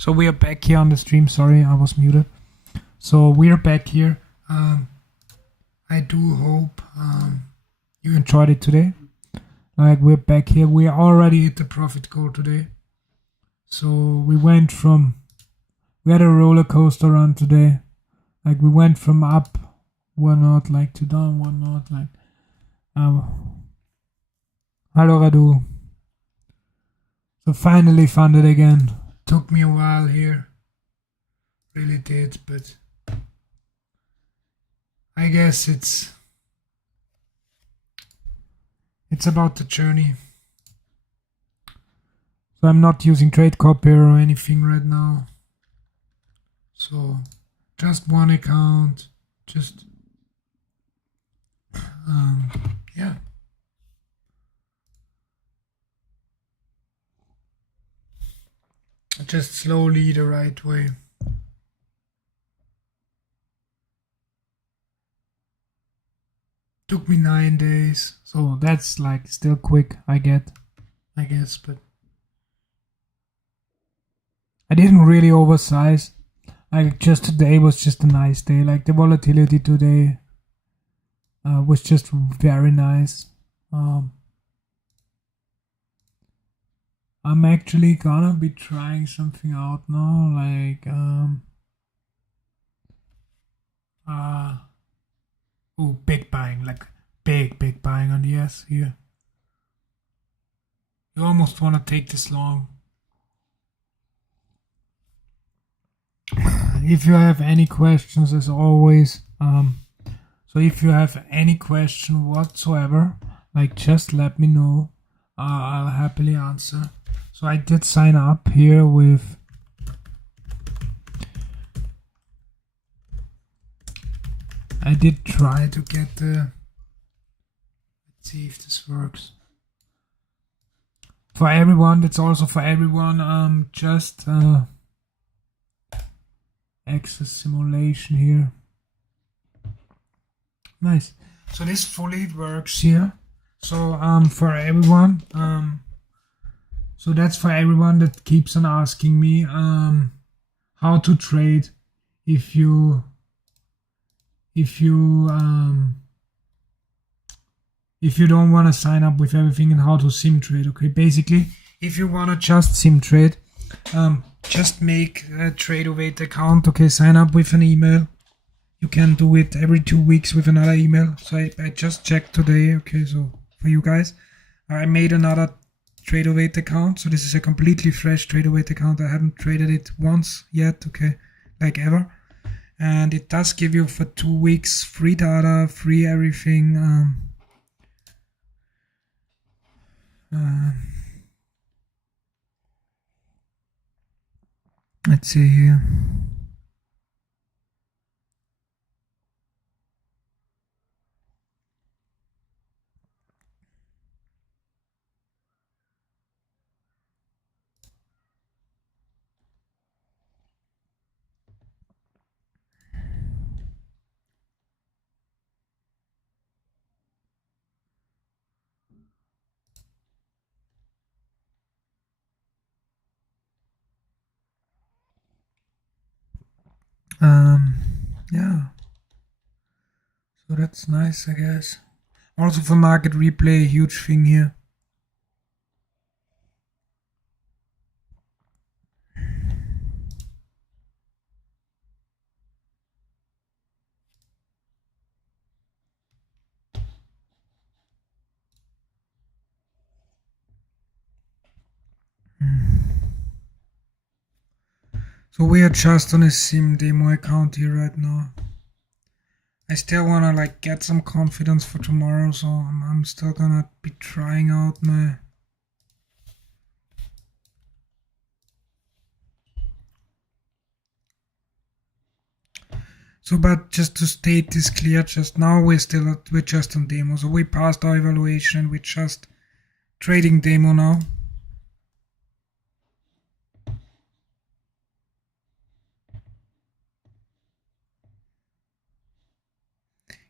So we are back here on the stream. Sorry, I was muted. So we are back here. I do hope you enjoyed it today. Like, we're back here. We already hit the profit goal today. So we had a roller coaster run today. Like, we went from up one knot, like, to down one knot, like. Hello, Radu. So finally funded again. Took me a while here. Really did, but I guess it's about the journey. So I'm not using trade copy or anything right now. So just one account, just yeah. Just slowly the right way. Took me 9 days, so that's like still quick, I guess, but I didn't really oversize. Like, just today was just a nice day. Like, the volatility today was just very nice. I'm actually gonna be trying something out now, like big buying, like big buying on the S here. You almost wanna take this long. If you have any questions, as always, so if you have any question whatsoever, like, just let me know. I'll happily answer. So I did sign up here with I did try to get the, let's see if this works. For everyone, that's also for everyone, just access simulation here. Nice. So this fully works here. So for everyone, so that's for everyone that keeps on asking me how to trade if you don't want to sign up with everything, and how to sim trade. Okay, basically, if you want to just sim trade, just make a Trade-O-Wait account. Okay, sign up with an email. You can do it every 2 weeks with another email. So I just checked today. Okay, so for you guys, I made another Trade-O-Wait account. So this is a completely fresh Trade-O-Wait account. I haven't traded it once yet. Okay, like ever. And it does give you for 2 weeks free data, free everything. Let's see here. Yeah. So that's nice, I guess. Also for market replay, a huge thing here. So we are just on a sim demo account here right now. I still wanna like get some confidence for tomorrow, so I'm still gonna be trying out my. So, but just to state this clear, just now we're just on demo. So we passed our evaluation. We're just trading demo now.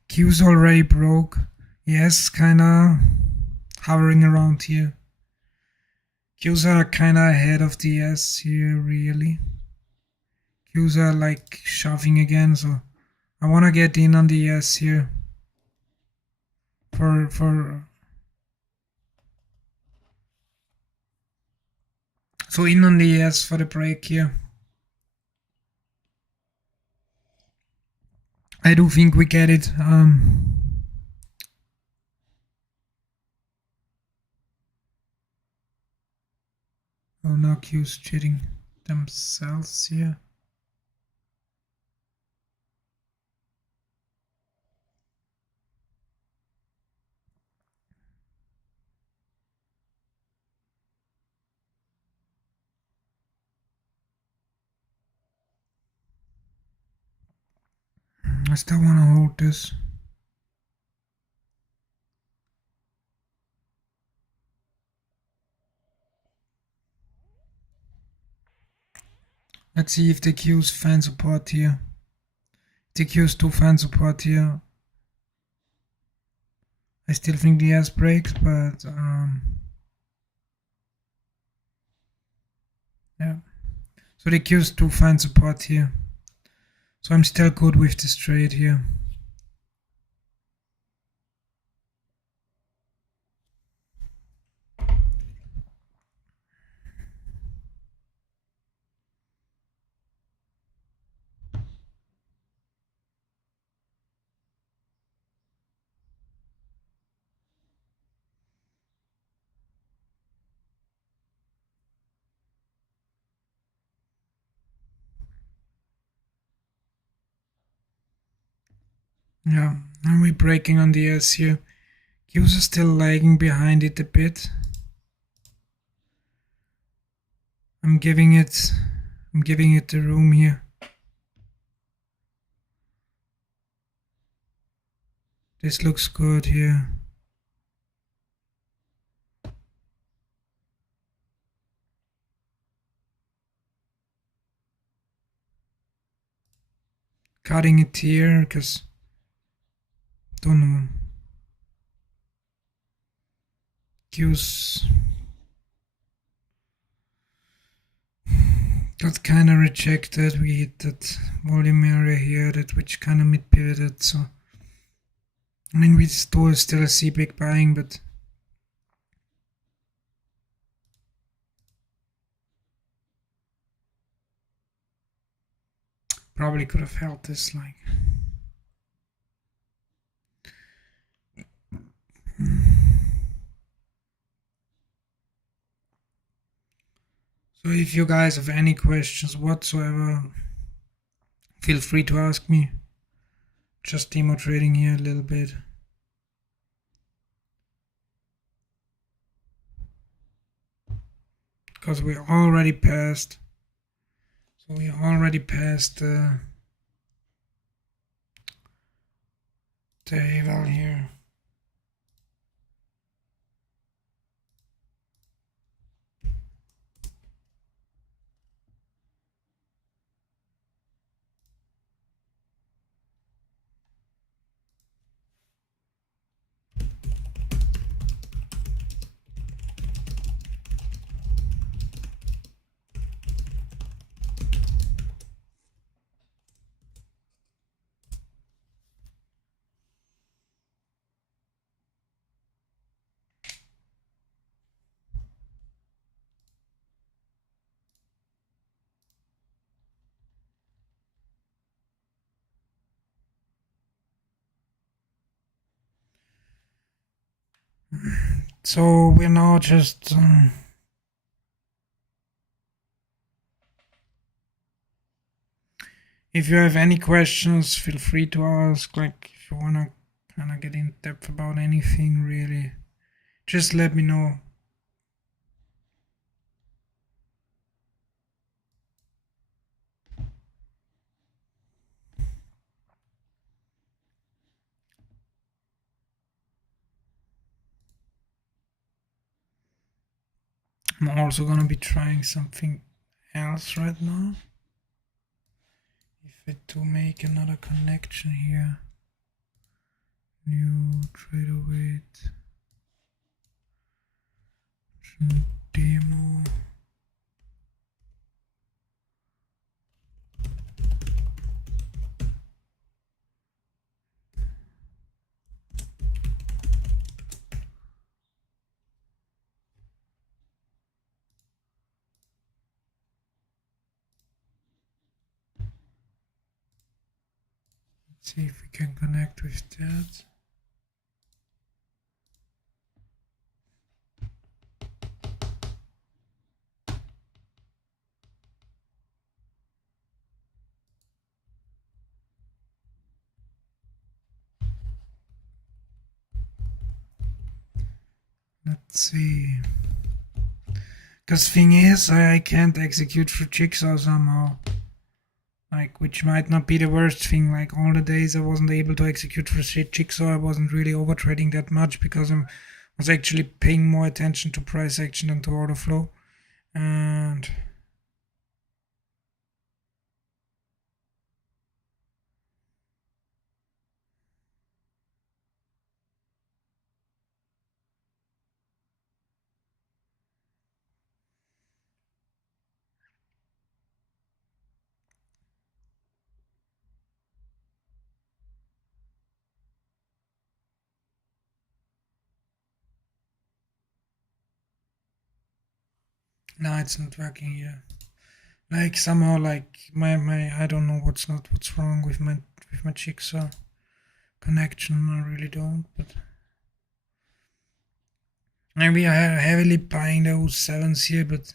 Q's already broke. Yes, kinda hovering around here. Q's are kinda ahead of the S here, really. Qs are like shoving again, so I want to get in on the yes here. So in on the yes for the break here. I do think we get it. Oh, now Q's cheating themselves here. I still want to hold this. Let's see if the Q's find support here. The Q's do find support here. I still think the S breaks, but yeah. So the Q's do find support here. So I'm still good with this trade here. Yeah, and we're breaking on the S here. Q's are still lagging behind it a bit. I'm giving it the room here. This looks good here. Cutting it here because don't know. Q's got kind of rejected. We hit that volume area here, that which kind of mid pivoted. So I mean, we still see big buying, but probably could have held this like. So if you guys have any questions whatsoever, feel free to ask me. Just demo trading here a little bit. Because we already passed. So we already passed the eval here. So we're now just if you have any questions, feel free to ask. Like if you wanna kind of get in depth about anything, really, just let me know. I'm also gonna be trying something else right now. If I do make another connection here, new trader weight, demo. See if we can connect with that. Let's see. Because thing is, I can't execute through Jigsaw somehow. Like, which might not be the worst thing. Like, all the days I wasn't able to execute through Jigsaw, I wasn't really overtrading that much because I was actually paying more attention to price action than to order flow. And no, it's not working here. Like somehow, like my I don't know what's wrong with my Jigsaw connection. I really don't, but maybe I am heavily buying those sevens here, but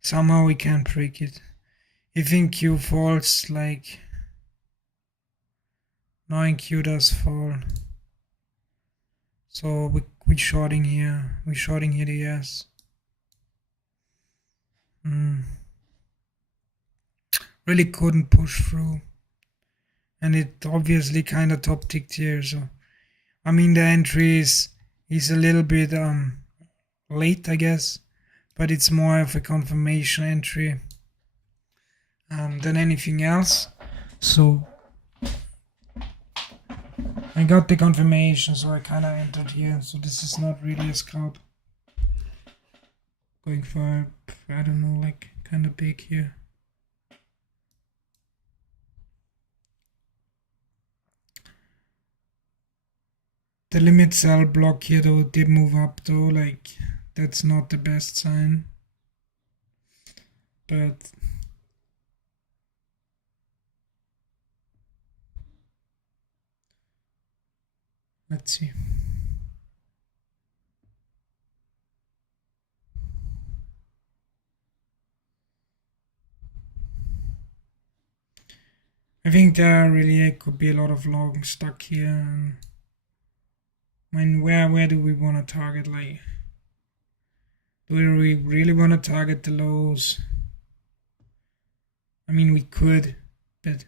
somehow we can't break it. If in Q falls, like 9 Q does fall, so we shorting here. We shorting here the S. Really couldn't push through, and it obviously kind of top ticked here. So I mean the entry is a little bit late, I guess, but it's more of a confirmation entry than anything else. So I got the confirmation, so I kind of entered here. So this is not really a scalp. Going for, I don't know, like kind of big here. The limit sell block here though did move up though, like that's not the best sign. But let's see. I think there really could be a lot of long stuck here. I mean, where do we want to target? Like, do we really want to target the lows? I mean, we could, but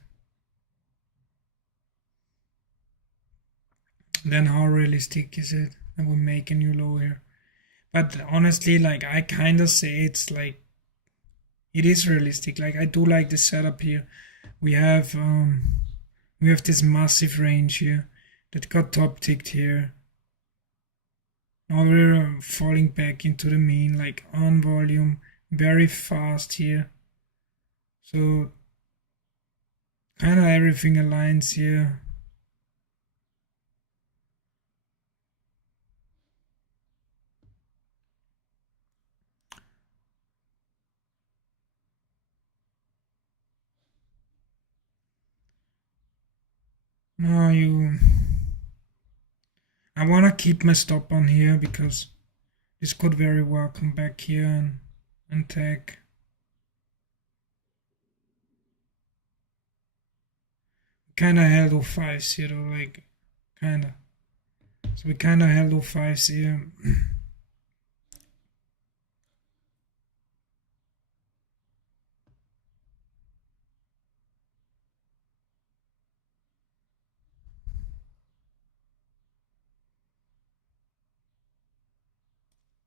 then how realistic is it that we make a new low here? But honestly, like I kind of say it's like it is realistic. Like I do like the setup here. We have this massive range here that got top ticked here. Now we're falling back into the mean, like on volume, very fast here. So kind of everything aligns here. Now I want to keep my stop on here because this could very well come back here and tag. Kind of held 05s here though, like kind of. So we kind of held 05s here.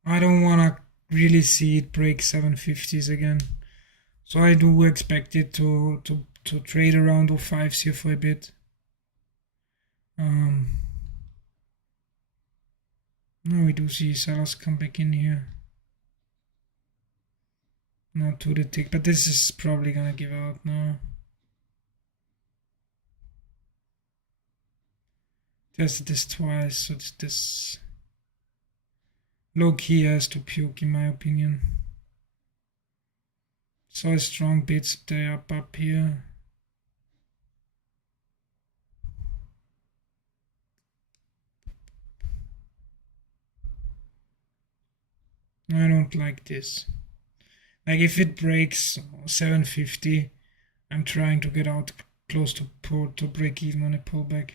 I don't want to really see it break 750s again. So I do expect it to trade around 05s here for a bit. Now we do see sellers come back in here. Not to the tick, but this is probably gonna give out now. Tested this twice, so this low key has to puke in my opinion. So a strong bid stay up here. I don't like this. Like if it breaks 750, I'm trying to get out close to break even on a pullback.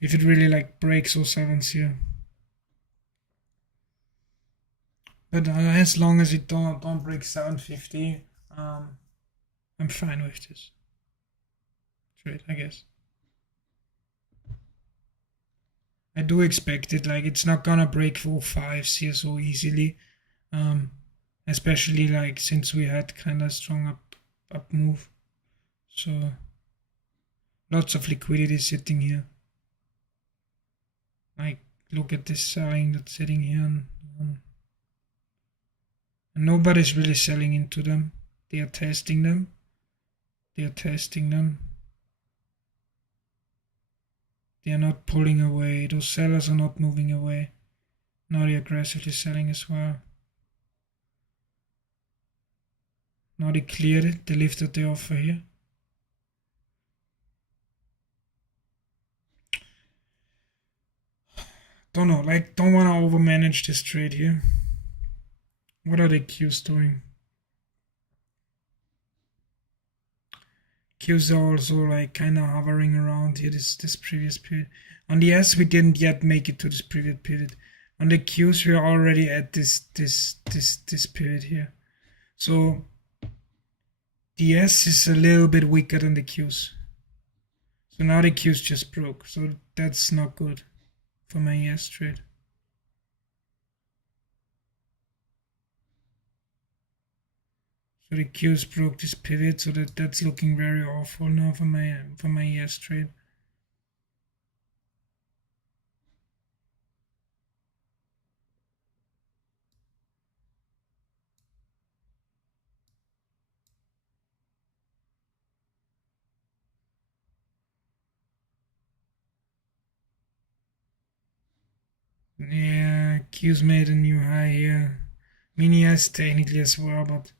If it really like breaks 07s here. But as long as it don't break 750, I'm fine with this trade, I guess. I do expect it. Like it's not gonna break 05s here so easily, especially like since we had kind of strong up move. So lots of liquidity sitting here. Like look at this selling that's sitting here, and nobody's really selling into them. They are testing them. They are testing them. They are not pulling away. Those sellers are not moving away. Now they're aggressively selling as well. Now they cleared it. They lifted the offer here. Don't know. Like, don't want to overmanage this trade here. What are the Qs doing? Qs are also like kind of hovering around here this previous period. On the S we didn't yet make it to this previous period. On the Qs we are already at this period here. So the S is a little bit weaker than the Qs. So now the Qs just broke. So that's not good for my ES trade. So the Qs broke this pivot, so that's looking very awful now for my ES trade. Yeah, Qs made a new high here. Mini S technically as well, but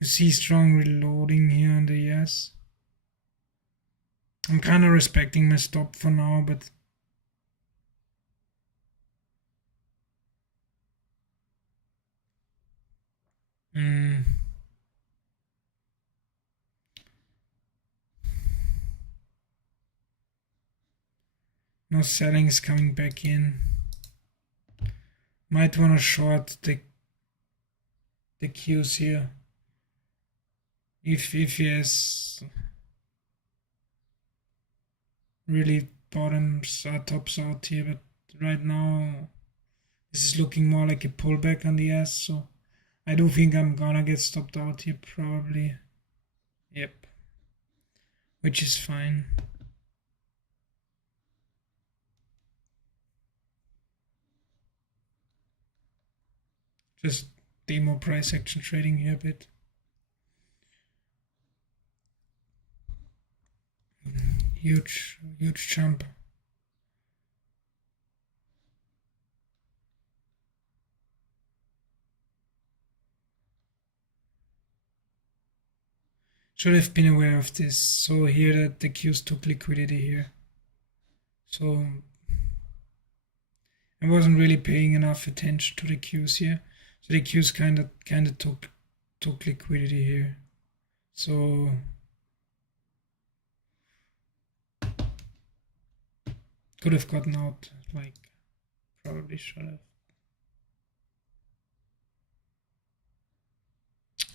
you see strong reloading here on the ES. I'm kind of respecting my stop for now, but no selling is coming back in. Might want to short the Qs here. If yes, really bottoms are tops out here, but right now this is looking more like a pullback on the S, so I do think I'm gonna get stopped out here probably. Yep. Which is fine. Just demo price action trading here a bit. Huge jump. Should have been aware of this. So here that the Qs took liquidity here. So I wasn't really paying enough attention to the Qs here. So the Qs kind of took liquidity here. So could have gotten out, like probably should have.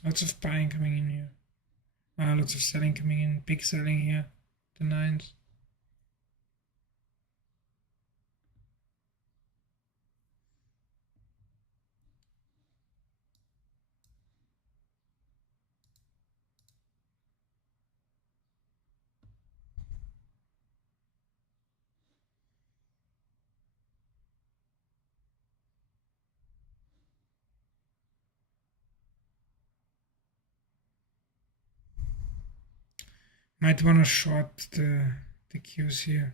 Lots of buying coming in here. Lots of selling coming in. Big selling here. The nines. Might want to short the Qs here.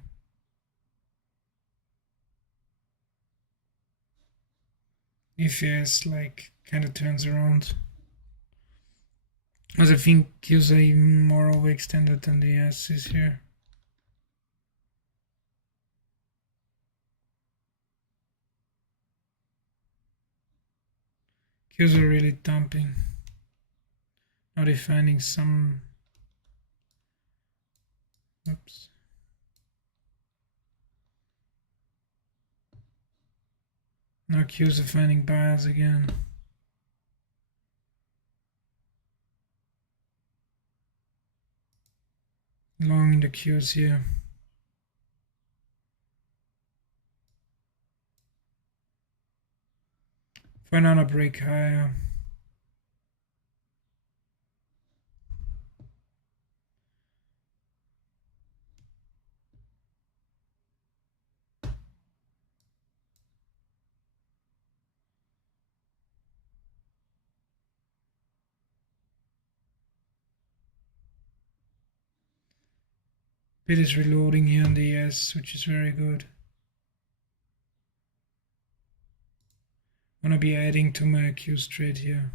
If yes, like kind of turns around. As I think Q's are even more overextended than the S's here. Q's are really dumping. Now they're finding some. Oops. Now Q's are finding buyers again. Long in the Q's here. For another break higher. Bit is reloading here on the S, which is very good. Wanna be adding to my Q trade here.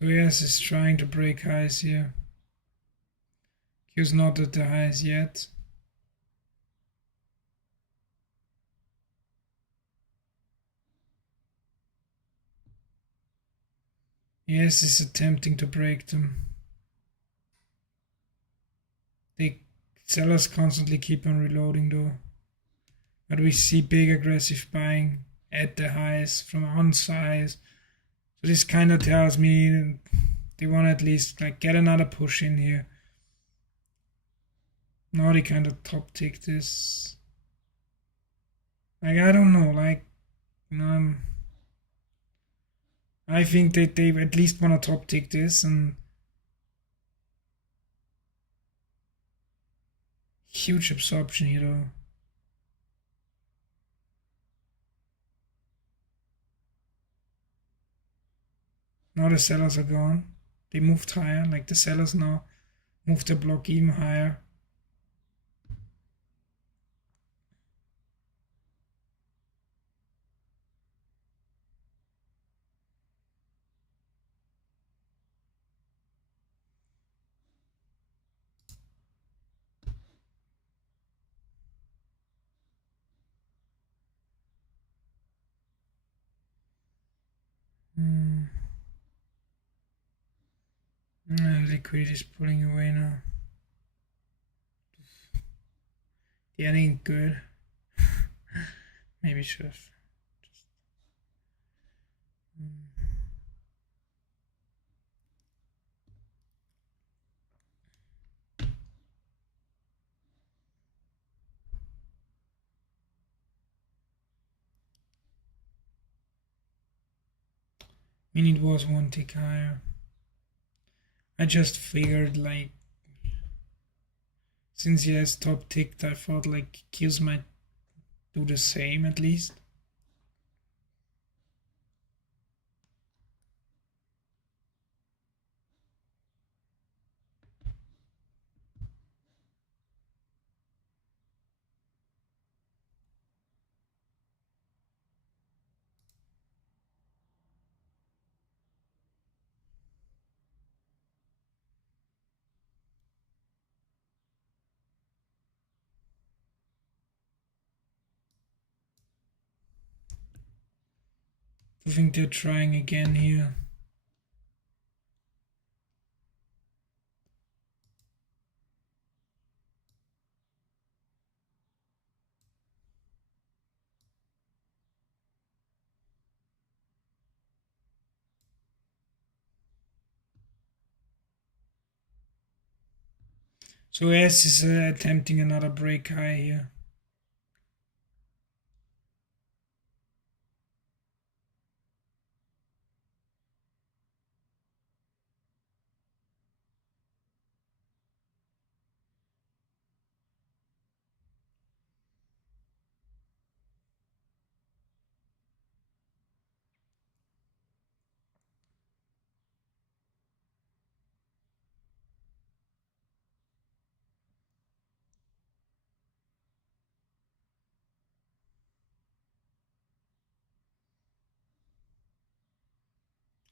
So yes, it's trying to break highs here. Q's not at the highs yet. Yes, it's attempting to break them. The sellers constantly keep on reloading though. But we see big aggressive buying at the highs from on size. So this kind of tells me they want to at least like get another push in here. Now they kind of top tick this. Like I don't know, like I think that they at least want to top tick this and huge absorption here though. Now the sellers are gone. They moved higher, like the sellers now moved the block even higher. Liquidity is pulling away now. Yeah, ain't good. Maybe should have. I mean, it was one tick higher. I just figured like since he has top ticked, I thought like Q's might do the same at least. I think they're trying again here. So S is attempting another break high here.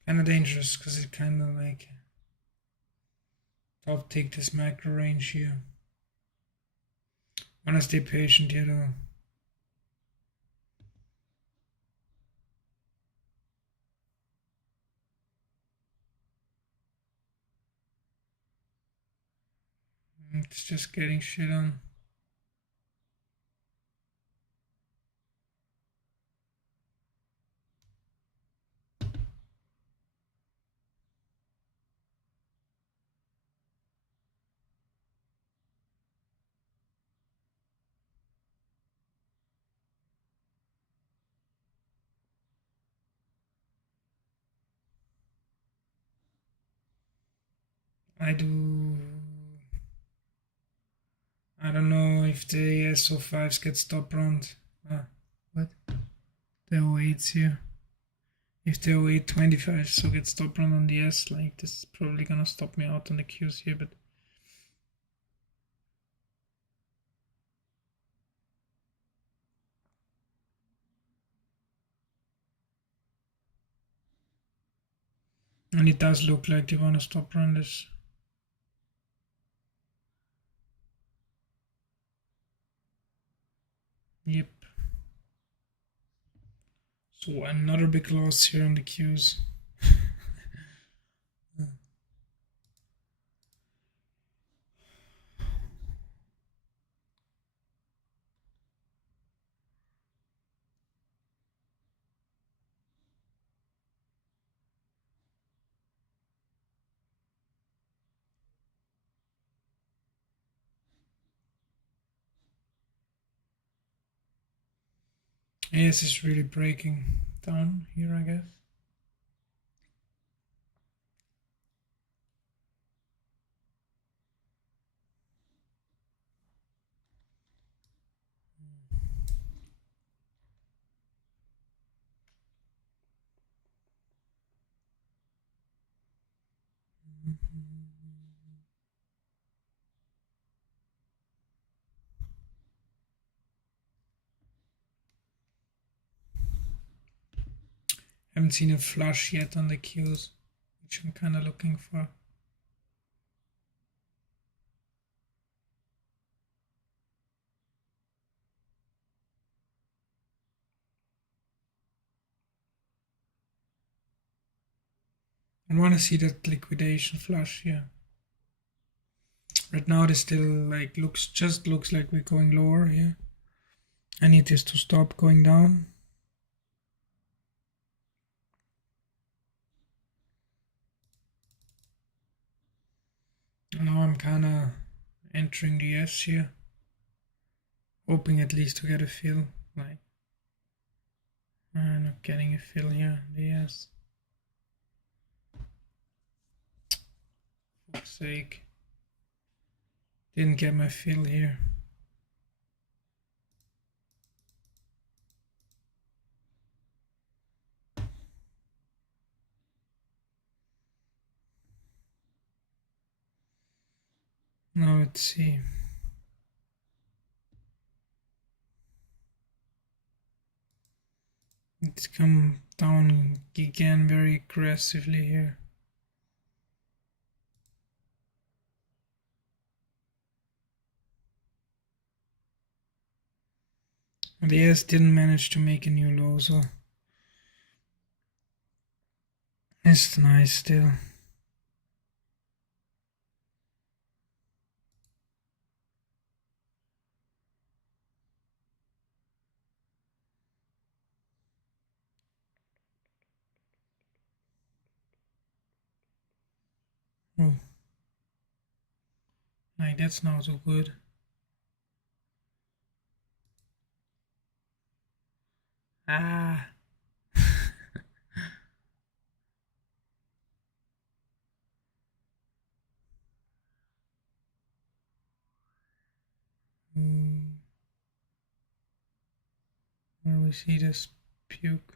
Kind of dangerous because it kind of like top take this macro range here. Wanna stay patient here though. It's just getting shit on. I don't know if the SO5s get stop round. What? The O8s here. If the 0825 so get stop run on the S, like this is probably gonna stop me out on the Qs here, but and it does look like they wanna stop run this. Yep. So another big loss here on the Qs. AS is really breaking down here, I guess. Haven't seen a flush yet on the Qs, which I'm kind of looking for. I want to see that liquidation flush here. Right now, this still like looks like we're going lower here. I need this to stop going down. Now I'm kind of entering the S here, hoping at least to get a fill. Like, I'm not getting a fill here. The S. For fuck's sake. Didn't get my fill here. Now let's see. It's come down again very aggressively here. The S didn't manage to make a new low, so it's nice still. Oh, like that's not so good. Ah. Where do we see this puke?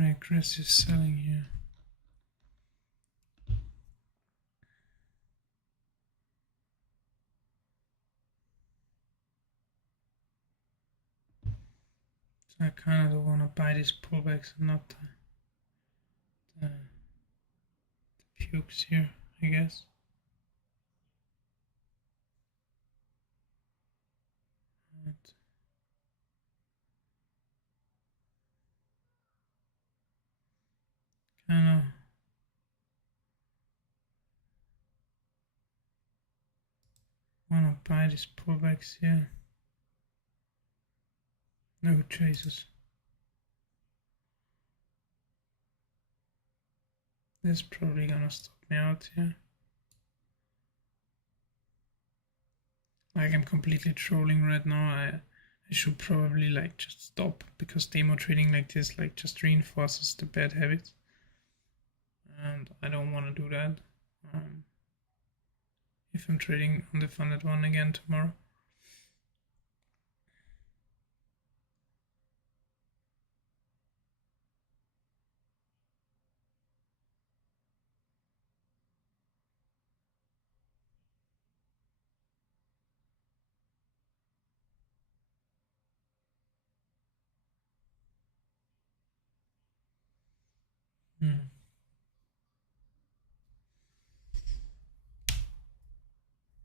Very aggressive selling here. So I kind of don't want to buy these pullbacks and not the pukes here, I guess. Kind of want to buy these pullbacks here. No traces. This is probably gonna stop me out here. Like, I'm completely trolling right now. I should probably like just stop, because demo trading like this like just reinforces the bad habits, and I don't want to do that if I'm trading on the funded one again tomorrow.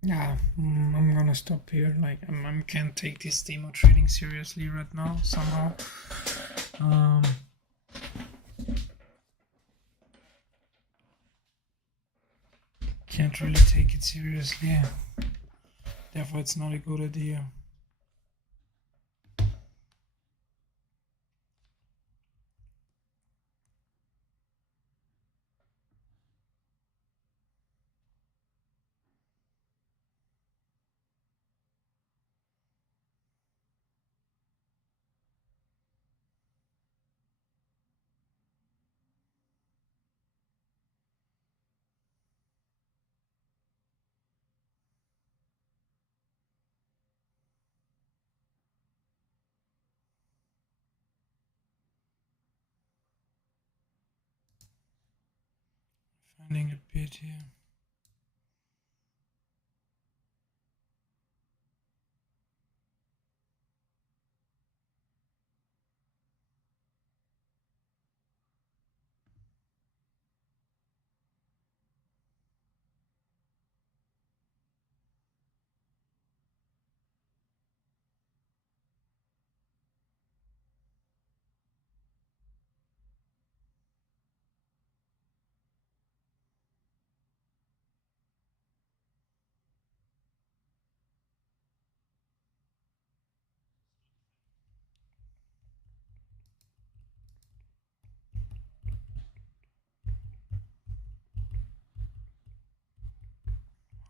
Yeah, I'm gonna stop here. Like, I can't take this demo trading seriously right now somehow. Can't really take it seriously. Therefore, it's not a good idea. Finding a bit here.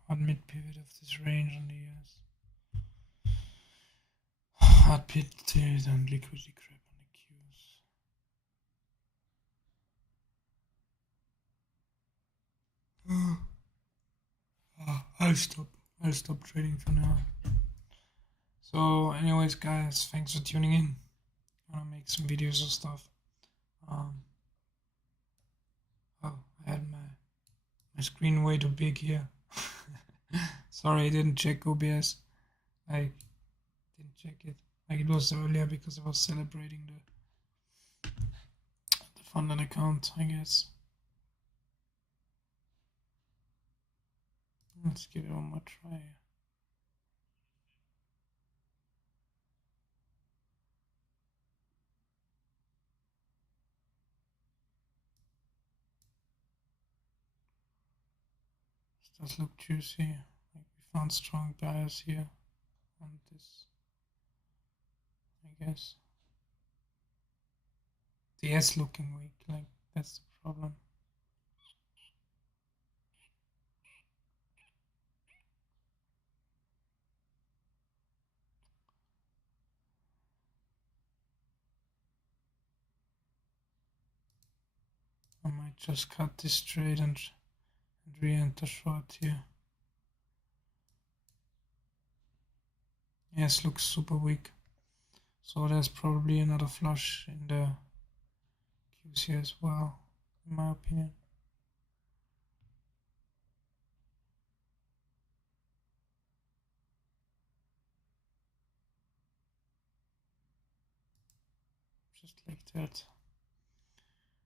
Hard mid pivot of this range on the US. Hard pivot and liquidity crap on the Qs. I'll stop trading for now. So anyways, guys, thanks for tuning in. I'm gonna make some videos and stuff. Oh, I had my screen way too big here. Sorry, I didn't check OBS. I didn't check it. Like, it was earlier because I was celebrating the funded account, I guess. Let's give it one more try. This does look juicy. Like, we found strong buyers here on this, I guess. The S looking weak, like, that's the problem. I might just cut this trade and re-enter short here. Yes, looks super weak. So there's probably another flush in the juicy as well, in my opinion. Just like that.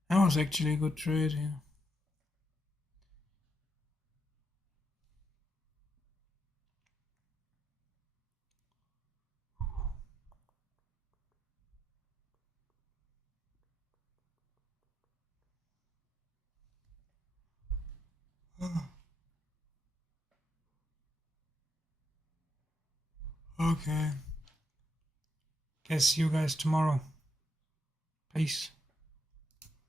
That was actually a good trade here. Okay. Guess see you guys tomorrow. Peace.